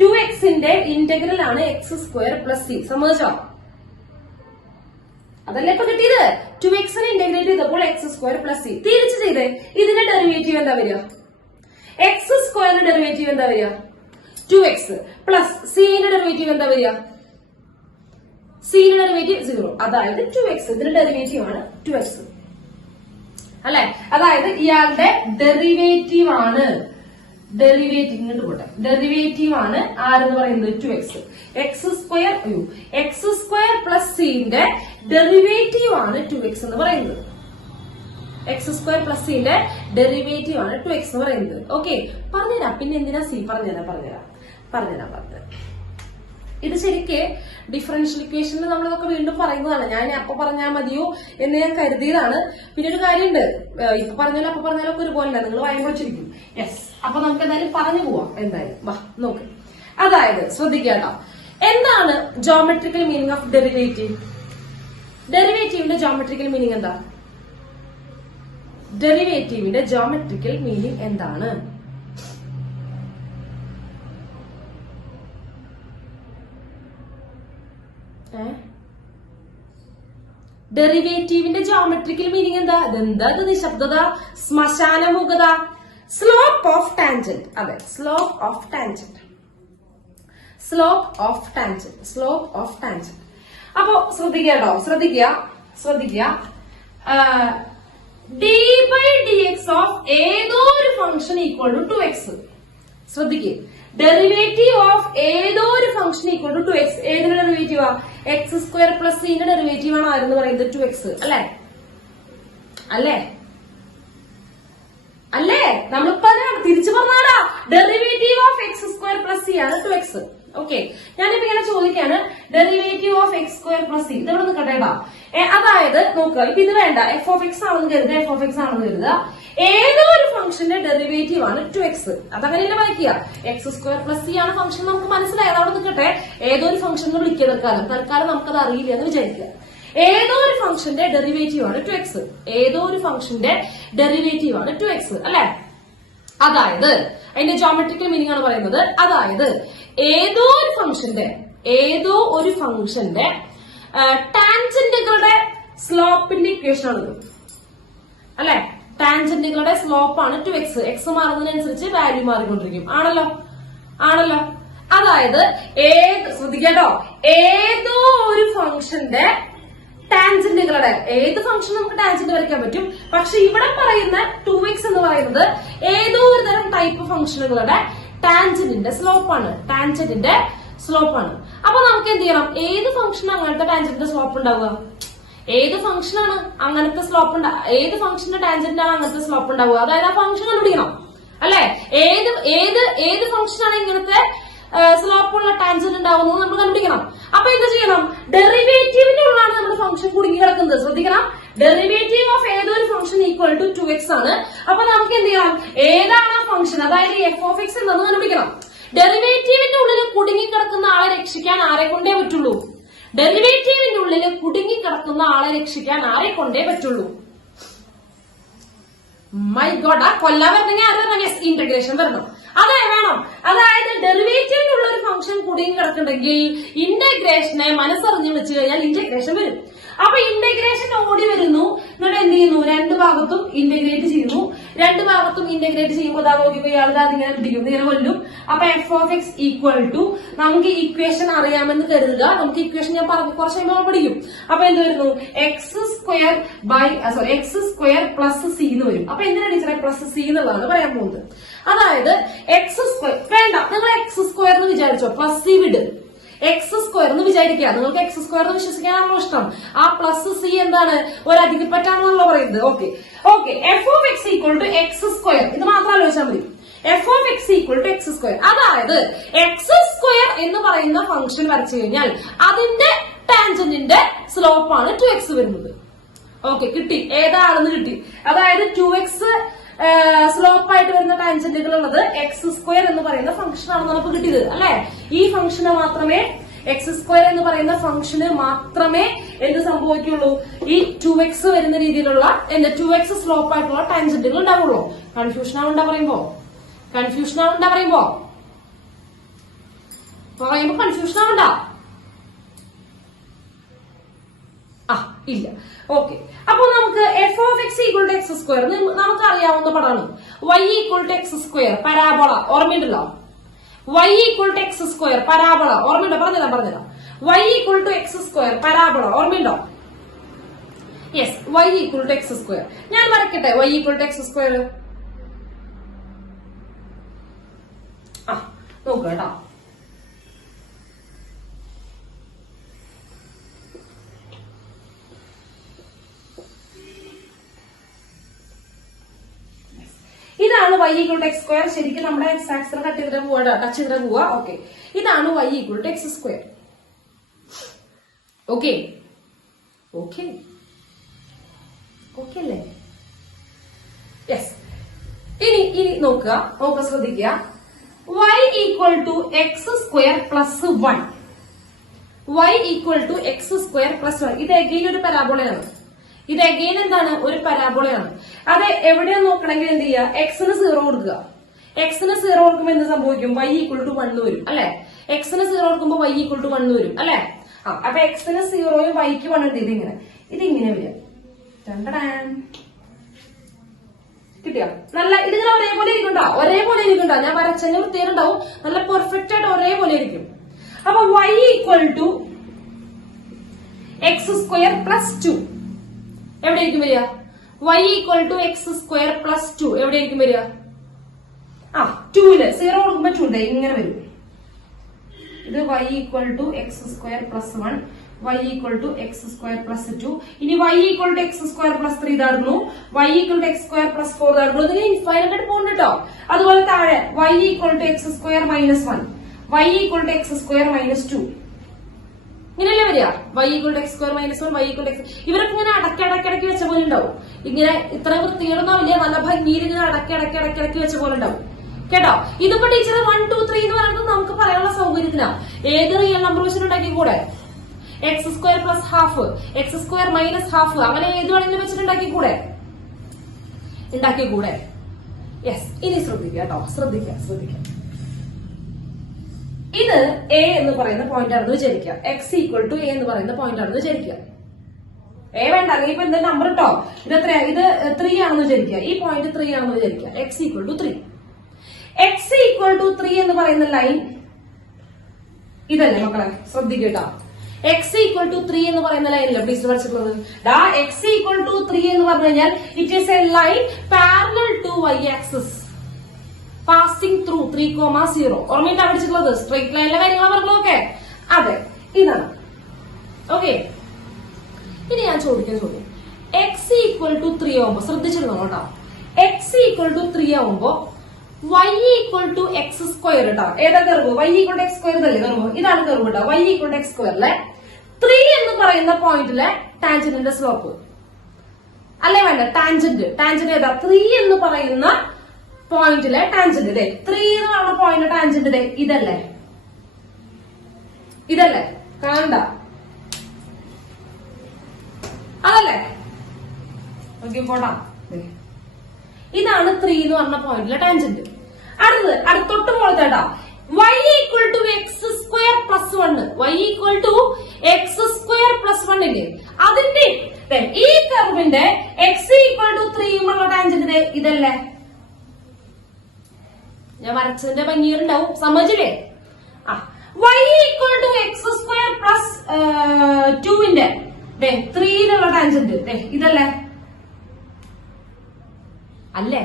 2xന്റെ ഇന്റഗ്രൽ ആണ് x² പ്ലസ് സി. സമ്മതിച്ചോ? അതല്ലേ ഇപ്പൊ കിട്ടിയത്. 2xനെ ഇന്റഗ്രേറ്റ് ചെയ്തപ്പോൾ x² പ്ലസ് സി. തിരിച്ചു ചെയ്തേ, ഇതിന്റെ ഡെറിവേറ്റീവ് എന്താ വരിക? x² ഡെറിവേറ്റീവ് എന്താ വരിക? 2x പ്ലസ് സിന്റെ ഡെറിവേറ്റീവ് എന്താ വരിക? സിന്റെ ഡെറിവേറ്റീവ് 0. അതായത് 2x. ഇതിന്റെ ഡെറിവേറ്റീവ് ആണ് 2x അല്ലെ. അതായത് ഇയാളുടെ ഡെറിവേറ്റീവ് ആണ്, ഡെറിവേറ്റീവ് ഇങ്ങോട്ട് പോട്ടെ, ഡെറിവേറ്റീവ് ആണ് ആരെന്ന് പറയുന്നത് 2x. x² പ്ലസ് സിന്റെ ഡെറിവേറ്റീവ് ആണ് 2x എന്ന് പറയുന്നത്. x² പ്ലസ് സിന്റെ ഡെറിവേറ്റീവ് ആണ് 2x എന്ന് പറയുന്നത്. ഓക്കെ, പറഞ്ഞുതരാം. പിന്നെ എന്തിനാ സി? പറഞ്ഞുതരാം. ഇത് ശരിക്ക് ഡിഫറൻഷ്യൽ ഇക്വേഷനിൽ നമ്മളിതൊക്കെ വീണ്ടും പറയുന്നതാണ്. ഞാൻ അപ്പൊ പറഞ്ഞാൽ മതിയോ എന്ന് ഞാൻ കരുതിയതാണ്. പിന്നെ ഒരു കാര്യമുണ്ട്, ഇപ്പൊ പറഞ്ഞാലും അപ്പൊ പറഞ്ഞാലും ഒക്കെ ഒരുപോലെ നിങ്ങൾ വായം പൊളിച്ചിരിക്കും. യെസ്, അപ്പൊ നമുക്ക് എന്തായാലും പറഞ്ഞു പോവാം. എന്തായാലും വാ നോക്ക്. അതായത് ശ്രദ്ധിക്കാട്ടോ, എന്താണ് ജോമെട്രിക്കൽ മീനിങ് ഓഫ് ഡെറിവേറ്റീവ്? ഡെറിവേറ്റീവിന്റെ ജോമെട്രിക്കൽ മീനിങ് എന്താ? ഡെറിവേറ്റീവിന്റെ ജോമെട്രിക്കൽ മീനിങ് എന്താണ്? ഡെറിവേറ്റീവിന്റെ ജോമെട്രിക്കൽ മീനിങ് എന്താ? ഇതെന്താ നിശബ്ദത, ശ്മശാനമുഖത? Slope of tangent. അതെ, സ്ലോപ്പ് ഓഫ് ടാൻജന്റ്. അപ്പോ ശ്രദ്ധിക്കാട്ടോ, ശ്രദ്ധിക്കുക. d/dx ഓഫ് ഏതോ ഒരു ഫംഗ്ഷൻ ഈക്വൽ ടു 2x. ശ്രദ്ധിക്കുക, ഡെറിവേറ്റീവ് ഓഫ് ഏതോ ഒരു ഫംഗ്ഷൻ ഈക്വൽ ടു 2x. ഏതിന്റെ ഡെറിവേറ്റീവാ? x² പ്ലസ് സിന്റെ ഡെറിവേറ്റീവ് ആണ് ആരെന്ന് പറയുന്നത് 2x അല്ലെ. നമ്മളിപ്പോ തിരിച്ചു പറഞ്ഞാടാ, derivative of x² plus c ആണ് 2x. ഓക്കെ, ഞാനിപ്പോ ഇങ്ങനെ ചോദിക്കാണ്, derivative of x² plus C. ഇതെവിടെ നിൽക്കട്ടേടാ. അതായത് നോക്കുക, ഇപ്പൊ ഇത് വേണ്ട, എഫ് ഓഫ് എക്സ് ആണെന്ന് കരുതുക. ഏതോ ഒരു ഫംഗ്ഷന്റെ ഡെറിവേറ്റീവ് ആണ് 2x. അതങ്ങനെയല്ല വായിക്കുക. x² പ്ലസ് സി ആണ് ഫംഗ്ഷൻ, നമുക്ക് മനസ്സിലായത്. അവിടെ നിൽക്കട്ടെ, ഏതോ ഒരു ഫംഗ്ഷൻ എന്ന് വിളിക്കുക. തൽക്കാലം നമുക്കത് അറിയില്ല എന്ന് വിചാരിക്കുക. ഏതോ ഒരു ഫംഗ്ഷന്റെ ഡെറിവേറ്റീവ് ആണ് 2x. ഏതോ ഒരു ഫംഗ്ഷന്റെ ഡെറിവേറ്റീവ് ആണ് 2x അല്ലെ. അതായത് അതിന്റെ ജോമെട്രിക്കൽ മീനിങ് ആണ് പറയുന്നത്. അതായത് ഏതോ ഒരു ഫംഗ്ഷന്റെ ടാൻജന്റുകളുടെ സ്ലോപ്പിന്റെ ഇക്വേഷൻ ആണ് അല്ലെ. ടാൻജന്റുകളുടെ സ്ലോപ്പ് ആണ് 2x. എക്സ് മാറുന്നതിനനുസരിച്ച് വാല്യൂ മാറിക്കൊണ്ടിരിക്കും. ആണല്ലോ. അതായത് ശ്രദ്ധിക്കാട്ടോ, ഏതോ ഒരു ഫംഗ്ഷന്റെ ടാൻജന്റുകളുടെ, ഏത് ഫംഗ്ഷൻ നമുക്ക് ടാൻജന്റ് വരയ്ക്കാൻ പറ്റും. പക്ഷെ ഇവിടെ പറയുന്ന 2x എന്ന് പറയുന്നത് ഏതോ ഒരു തരം ടൈപ്പ് ഫംഗ്ഷനുകളുടെ ടാൻജന്റിന്റെ സ്ലോപ്പാണ്. അപ്പൊ നമുക്ക് എന്ത് ചെയ്യണം? ഏത് ഫംഗ്ഷൻ അങ്ങനത്തെ ടാൻജന്റിന്റെ സ്ലോപ്പ് ഉണ്ടാവുക? ഏത് ഫംഗ്ഷനാണ് അങ്ങനത്തെ സ്ലോപ്പ് ഏത് ഫംഗ്ഷന്റെ ടാൻജന്റാണ് അങ്ങനത്തെ സ്ലോപ്പ് ഉണ്ടാവുക? അതായത് ആ ഫംഗ്ഷൻ കണ്ടുപിടിക്കണം അല്ലെ? ഏത് ഫംഗ്ഷനാണ് ഇങ്ങനത്തെ സ്ലോപ്പുള്ള ടാൻജന്റ് ഉണ്ടാവുന്നത് നമ്മൾ കണ്ടുപിടിക്കണം. അപ്പൊ എന്ത് ചെയ്യണം? ഡെറിവേറ്റീവിന്റെ ഉള്ളാണ് നമ്മുടെ ഫംഗ്ഷൻ കുടുങ്ങി കിടക്കുന്നത്. ശ്രദ്ധിക്കണം, ഡെറിവേറ്റീവ് ഓഫ് ഏതൊരു ഫംഗ്ഷൻ ഈക്വൽ ടു 2x ആണ്. അപ്പൊ നമുക്ക് എന്ത് ചെയ്യണം? ഏതാണ് ആ ഫംഗ്ഷൻ, അതായത് f of x എന്നത് കണ്ടുപിടിക്കണം. ഡെറിവേറ്റീവിന്റെ ഉള്ളിൽ കുടുങ്ങിക്കിടക്കുന്ന ആളെ രക്ഷിക്കാൻ ആരെ കൊണ്ടേ പറ്റുള്ളൂ? ഡെറിവേറ്റീവിന്റെ ഉള്ളിൽ കുടുങ്ങിക്കിടക്കുന്ന ആളെ രക്ഷിക്കാൻ ആരെ കൊണ്ടേ പറ്റുള്ളൂ? മൈ ഗോഡ്, ആ കൊല്ലാൻ വരണമെങ്കിൽ ആര് വരണം? യെസ്, ഇന്റഗ്രേഷൻ വരണം. അതെ, വേണം. അതായത് ഡെറിവേറ്റീവിനുള്ള ഒരു ഫംഗ്ഷൻ കുടുങ്ങി കിടക്കുന്നുണ്ടെങ്കിൽ ഇന്റഗ്രേഷനെ മനസ്സറിഞ്ഞ് വെച്ച് കഴിഞ്ഞാൽ ഇന്റഗ്രേഷൻ വരും. അപ്പൊ ഇന്റഗ്രേഷൻ ഓടി വരുന്നു, എന്നിട്ട് എന്ത് ചെയ്യുന്നു? രണ്ട് ഭാഗത്തും ഇന്റഗ്രേറ്റ് ചെയ്യുന്നു. രണ്ട് ഭാഗത്തും ഇന്റഗ്രേറ്റ് ചെയ്യുമ്പോൾ അതാ നോക്കിയപ്പോ ഇയാളുടെ അതിങ്ങനെ പിടിക്കും, ഇങ്ങനെ കൊല്ലും. അപ്പൊ f of x equal to, നമുക്ക് ഇക്വേഷൻ അറിയാമെന്ന് കരുതുക. നമുക്ക് ഇക്വേഷൻ ഞാൻ പറഞ്ഞു കുറച്ച് കഴിയുമ്പോൾ പഠിക്കും. അപ്പൊ എന്ത് വരുന്നു? എക്സ് സ്ക്വയർ പ്ലസ് സി എന്ന് വരും. അപ്പൊ എന്തിനാണ് ടീച്ചറെ പ്ലസ് സി എന്നുള്ളതാണ് പറയാൻ പോകുന്നത്. അതായത് എക്സ് സ്ക്വയർ വേണ്ട, നിങ്ങൾ എക്സ് സ്ക്വയർ എന്ന് വിചാരിച്ചോ, പ്ലസ് സി വിട്. എക്സ് സ്ക്വയർ എന്ന് വിചാരിക്കുക, നിങ്ങൾക്ക് എക്സ് സ്ക്വയർ എന്ന് വിശ്വസിക്കാനാണല്ലോ ഇഷ്ടം. ആ പ്ലസ് സി എന്താണ്? ഒരു അധികപ്പറ്റാണെന്നല്ലോ പറയുന്നത്. Okay F of X equal to X square, ഇത് മാത്രം ആലോചിച്ചാൽ മതി. F of X equal to X square, അതായത് എക്സ് സ്ക്വയർ എന്ന് പറയുന്ന ഫംഗ്ഷൻ വരച്ചു കഴിഞ്ഞാൽ അതിന്റെ ടാൻജന്റിന്റെ സ്ലോപ്പാണ് 2x വരുന്നത്. ഓക്കെ, കിട്ടി, ഏതാണെന്ന് കിട്ടി. അതായത് 2x സ്ലോപ്പ് ആയിട്ട് വരുന്ന ടാൻജന്റുകൾ ഉള്ളത് എക്സ് സ്ക്വയർ എന്ന് പറയുന്ന ഫംഗ്ഷൻ ആണ് നമുക്ക് കിട്ടിയത് അല്ലെ? ഈ ഫംഗ്ഷന് മാത്രമേ, എക്സ് സ്ക്വയർ എന്ന് പറയുന്ന ഫംഗ്ഷന് മാത്രമേ എന്ത് സംഭവിക്കുള്ളൂ? ഈ 2x വരുന്ന രീതിയിലുള്ള 2x സ്ലോപ്പ് ആയിട്ടുള്ള ടാൻജന്റുകൾ ഉണ്ടാവുള്ളൂ. കൺഫ്യൂഷൻ ആവണ്ട പറയുമ്പോ കൺഫ്യൂഷൻ ആവണ്ട. ഇല്ല. ഓക്കെ, അപ്പൊ നമുക്ക് f of X equal to X square നമുക്ക് അറിയാവുന്ന പടമാണ്. Y equal to X square parabola, ഓർമ്മയുണ്ടല്ലോ? Y equal to X square parabola, ഓർമ്മയുണ്ടോ? പറഞ്ഞുതരാം. Y equal to X square parabola, ഓർമ്മയുണ്ടോ? Yes, y equal to X square. ഞാൻ വരക്കട്ടെ y equal to X square. നോക്കുക കേട്ടോ. ഇതാണ് y equal to X square. ശരിക്കും നമ്മുടെ എക്സ് ആക്സിനെ ടച്ച് ചെയ്തിട്ട് പോവാ. ഓക്കെ, ഇതാണ് y equal to X square. Okay അല്ലേ? യെസ്. ഇനി നോക്കുക, ശ്രദ്ധിക്കുക. y equal to X square plus 1. y equal to X square plus 1. ഇത് എഗെയിൻ ഒരു പരാബോളയാണ്. ഇത് എഗെയിൻ എന്താണ്? ഒരു പരാബോളയാണ്. അത് എവിടെയാണ് നോക്കണമെങ്കിൽ എന്ത് ചെയ്യുക? എക്സിന് 0 കൊടുക്കുക. എക്സിന് 0 കൊടുക്കുമ്പോൾ എന്ത് സംഭവിക്കും? y ഈക്വൽ ടു 1 വരും അല്ലെ? എക്സിന് 0 കൊടുക്കുമ്പോൾ y ഈക്വൽ ടു 1 വരും അല്ലെ? അപ്പൊ എക്സിന് 0യും വൈക്ക് 1 ഉണ്ട്. ഇതിങ്ങനെ വരിക. കിട്ടിയോ? നല്ല ഇതിങ്ങനെ ഒരേപോലെ ഇരിക്കണ്ടോ? ഞാൻ വരച്ചതിന് വൃത്തിയുണ്ടാവും. നല്ല പെർഫെക്റ്റ് ആയിട്ട് ഒരേപോലെ ഇരിക്കും. അപ്പൊ y equal to X square plus 2 എവിടെയായിരിക്കും വരിക? y equal to X square plus 2 എവിടെയായിരിക്കും വരിക? 2ല് 0 കൊടുക്കുമ്പോ 2 ഇങ്ങനെ വരും. ഇത് y equal to X square plus 1, y equal to X square plus 2. ഇനി y equal to X square plus 3 ഇതായിരുന്നു. y equal to X square plus 4 ഇതായിരുന്നു. ഇതിന് ഇൻഫൈനൈറ്റ് ആയിട്ട് പോകുന്നുണ്ട് കേട്ടോ. അതുപോലെ താഴെ y equal to X square minus 1, y equal to X square minus 2. ഇങ്ങനെയല്ലേ വരിക? y equal to X square minus 1, y equal to X. ഇവരൊക്കെ ഇങ്ങനെ അടക്കി വെച്ച പോലെ ഉണ്ടാവും. ഇങ്ങനെ ഇത്ര വൃത്തികളൊന്നാവില്ല, നല്ല ഭംഗിയിൽ ഇങ്ങനെ അടക്കി വെച്ച പോലെ ഉണ്ടാവും കേട്ടോ. ഇതിപ്പോ ടീച്ചർ 1 2 3 എന്ന് പറയുന്നത് നമുക്ക് പറയാനുള്ള സൗകര്യത്തിനാ. ഏത് റിയൽ നമ്പർ വെച്ചിട്ട് ഉണ്ടാക്കിക്കൂടെ? X square plus half, x square minus half, അങ്ങനെ ഏത് വേണമെങ്കിലും വെച്ചിട്ട് ഉണ്ടാക്കിക്കൂടെ? യെസ്. ഇനി ശ്രദ്ധിക്കുക കേട്ടോ, ശ്രദ്ധിക്കുക. ഇത് എ എന്ന് പറയുന്ന പോയിന്റ് ആണെന്ന് വിചാരിക്കുക. എക്സ് ഈക്വൽ ടു എ എന്ന് പറയുന്ന പോയിന്റ് ആണെന്ന് വിചാരിക്കുക. വേണ്ട, അല്ലെങ്കിൽ ഇപ്പൊ എന്താ നമ്പർ ഇട്ടോ, ഇത് എത്രയാ, ഇത് 3 ആണെന്ന് വിചാരിക്കുക, ഈ പോയിന്റ് 3 ആണെന്ന് വിചാരിക്കുക. X equal to 3. X equal to 3 എന്ന് പറയുന്ന ലൈൻ ഇതല്ലേ മക്കളെ, ശ്രദ്ധിക്കട്ടോ. എക്സ് ഈക്വൽ ടു 3 എന്ന് പറയുന്ന ലൈനല്ലേ പ്ലീസ് പഠിച്ചിട്ടുള്ളത്. എക്സ് ഈക്വൽ ടു 3 എന്ന് പറഞ്ഞു കഴിഞ്ഞാൽ it is a line parallel to Y axis passing through 3,0. ഓർമ്മയിട്ടാ പഠിച്ചിട്ടുള്ളത്, സ്ട്രേറ്റ് ലൈനിലെ കാര്യങ്ങളാണ് പറഞ്ഞതൊക്കെ. അതെ, ഇതാണ്. ഓക്കെ, ഇനി ഞാൻ ചോദിക്കുന്ന ചോദ്യം, എക്സ് ഈക്വൽ ടു 3 ആവുമ്പോ ശ്രദ്ധിച്ചിരുന്നോ കേട്ടോ. എക്സ് ഈക്വൽ ടു 3 ആവുമ്പോ y equal to X square കേട്ടോ. ഏതാ curve? y equal to X square ഇതല്ലേ കർവ്, ഇതാണ് കർവ് കേട്ടോ. y ഈക്വൽ ടു എക്സ് സ്ക്വയറിലെ 3 എന്ന് പറയുന്ന പോയിന്റിലെ ടാൻജന്റിന്റെ സ്ലോപ്പ് അല്ലേ വേണ്ട, ടാൻജന്റ് ഏതാ? 3 എന്ന് പറയുന്ന പോയിന്റിലെ ടാൻജന്റ് ഇതേ, 3 എന്ന് പറയുന്ന പോയിന്റിലെ ടാൻജന്റ് ഇതേ, ഇതല്ലേ കാണണ്ട, അതല്ലേ? ഓക്കെ പോട്ടാ, ഇതാണ് 3 എന്ന് പറഞ്ഞ പോയിന്റിലെ ടാൻജന്റ്. അടുത്തൊട്ട് പോലത്തേട്ടാ, y equal to X square plus 1, y equal to X square plus 1 ഇല്ലേ, അതിന്റെ ഈ കർവിന്റെ എക്സ് ഈക്വൽ ടു 3 ഉള്ള ടാൻജന്റ് ഇതല്ലേ? ഞാൻ വരച്ചതിന്റെ ഭംഗിയുണ്ടാവും, സമ്മതിച്ചില്ലേ? y equal to X square plus 2ന്റെ 3 ടാൻജന്റ് ഇതല്ലേ? അല്ലേ?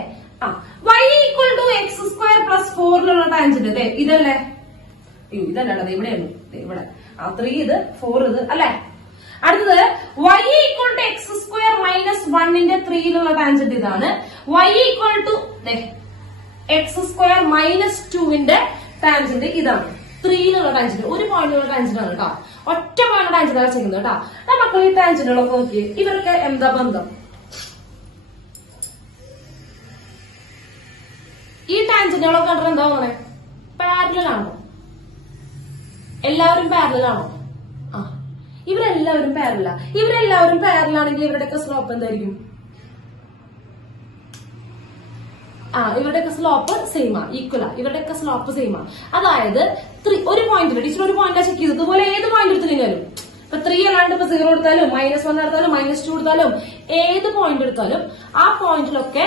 y equal to X square plus 4 tangent ഇതല്ലേ? ഇതല്ല, ഇവിടെയാണ്, ഇവിടെ 3 ഇത് 4 ഇത് അല്ലെ? അടുത്തത് y equal to X square minus 1ന്റെ 3 ടാൻജന്റ് ഇതാണ്. y equal to X square minus 2ന്റെ ടാൻജന്റ് ഇതാണ്. 3 ടാൻജന്റ്, ഒരു പോയിന്റിലുള്ള ടാൻജന്റ് ആണ് കേട്ടോ, ഒറ്റ പോയിന്റ് ടാൻജന്റ് ആണ് ചെയ്യുന്നത് കേട്ടോ. മക്കൾ ഈ ടാൻജന്റുകളൊക്കെ നോക്കി, ഇവർക്ക് എന്താ ബന്ധം? ഈ ടാൻജന്റുകളൊക്കെ കണ്ടിട്ട് എന്താ തോന്നണേ? പാരലൽ ആണോ? എല്ലാവരും പാരലൽ ആണോ? ഇവരെല്ലാവരും പാരലലാ. ഇവരെല്ലാവരും പാരലാണെങ്കിൽ ഇവരുടെയൊക്കെ സ്ലോപ്പ് എന്തായിരിക്കും? ഇവരുടെയൊക്കെ സ്ലോപ്പ് സെയിമാ, ഈക്വലാ. ഇവരുടെയൊക്കെ സ്ലോപ്പ് സെയിമാ. അതായത് ഒരു പോയിന്റ്, ടീച്ചർ ഒരു പോയിന്റാ ചെക്ക് ചെയ്തത്. ഇതുപോലെ ഏത് പോയിന്റ് എടുത്തില്ലെങ്കിലും, ഇപ്പൊ 3 അല്ലാണ്ട് ഇപ്പൊ 0 എടുത്താലും -1 എടുത്താലും -2 എടുത്താലും ഏത് പോയിന്റ് എടുത്താലും ആ പോയിന്റിലൊക്കെ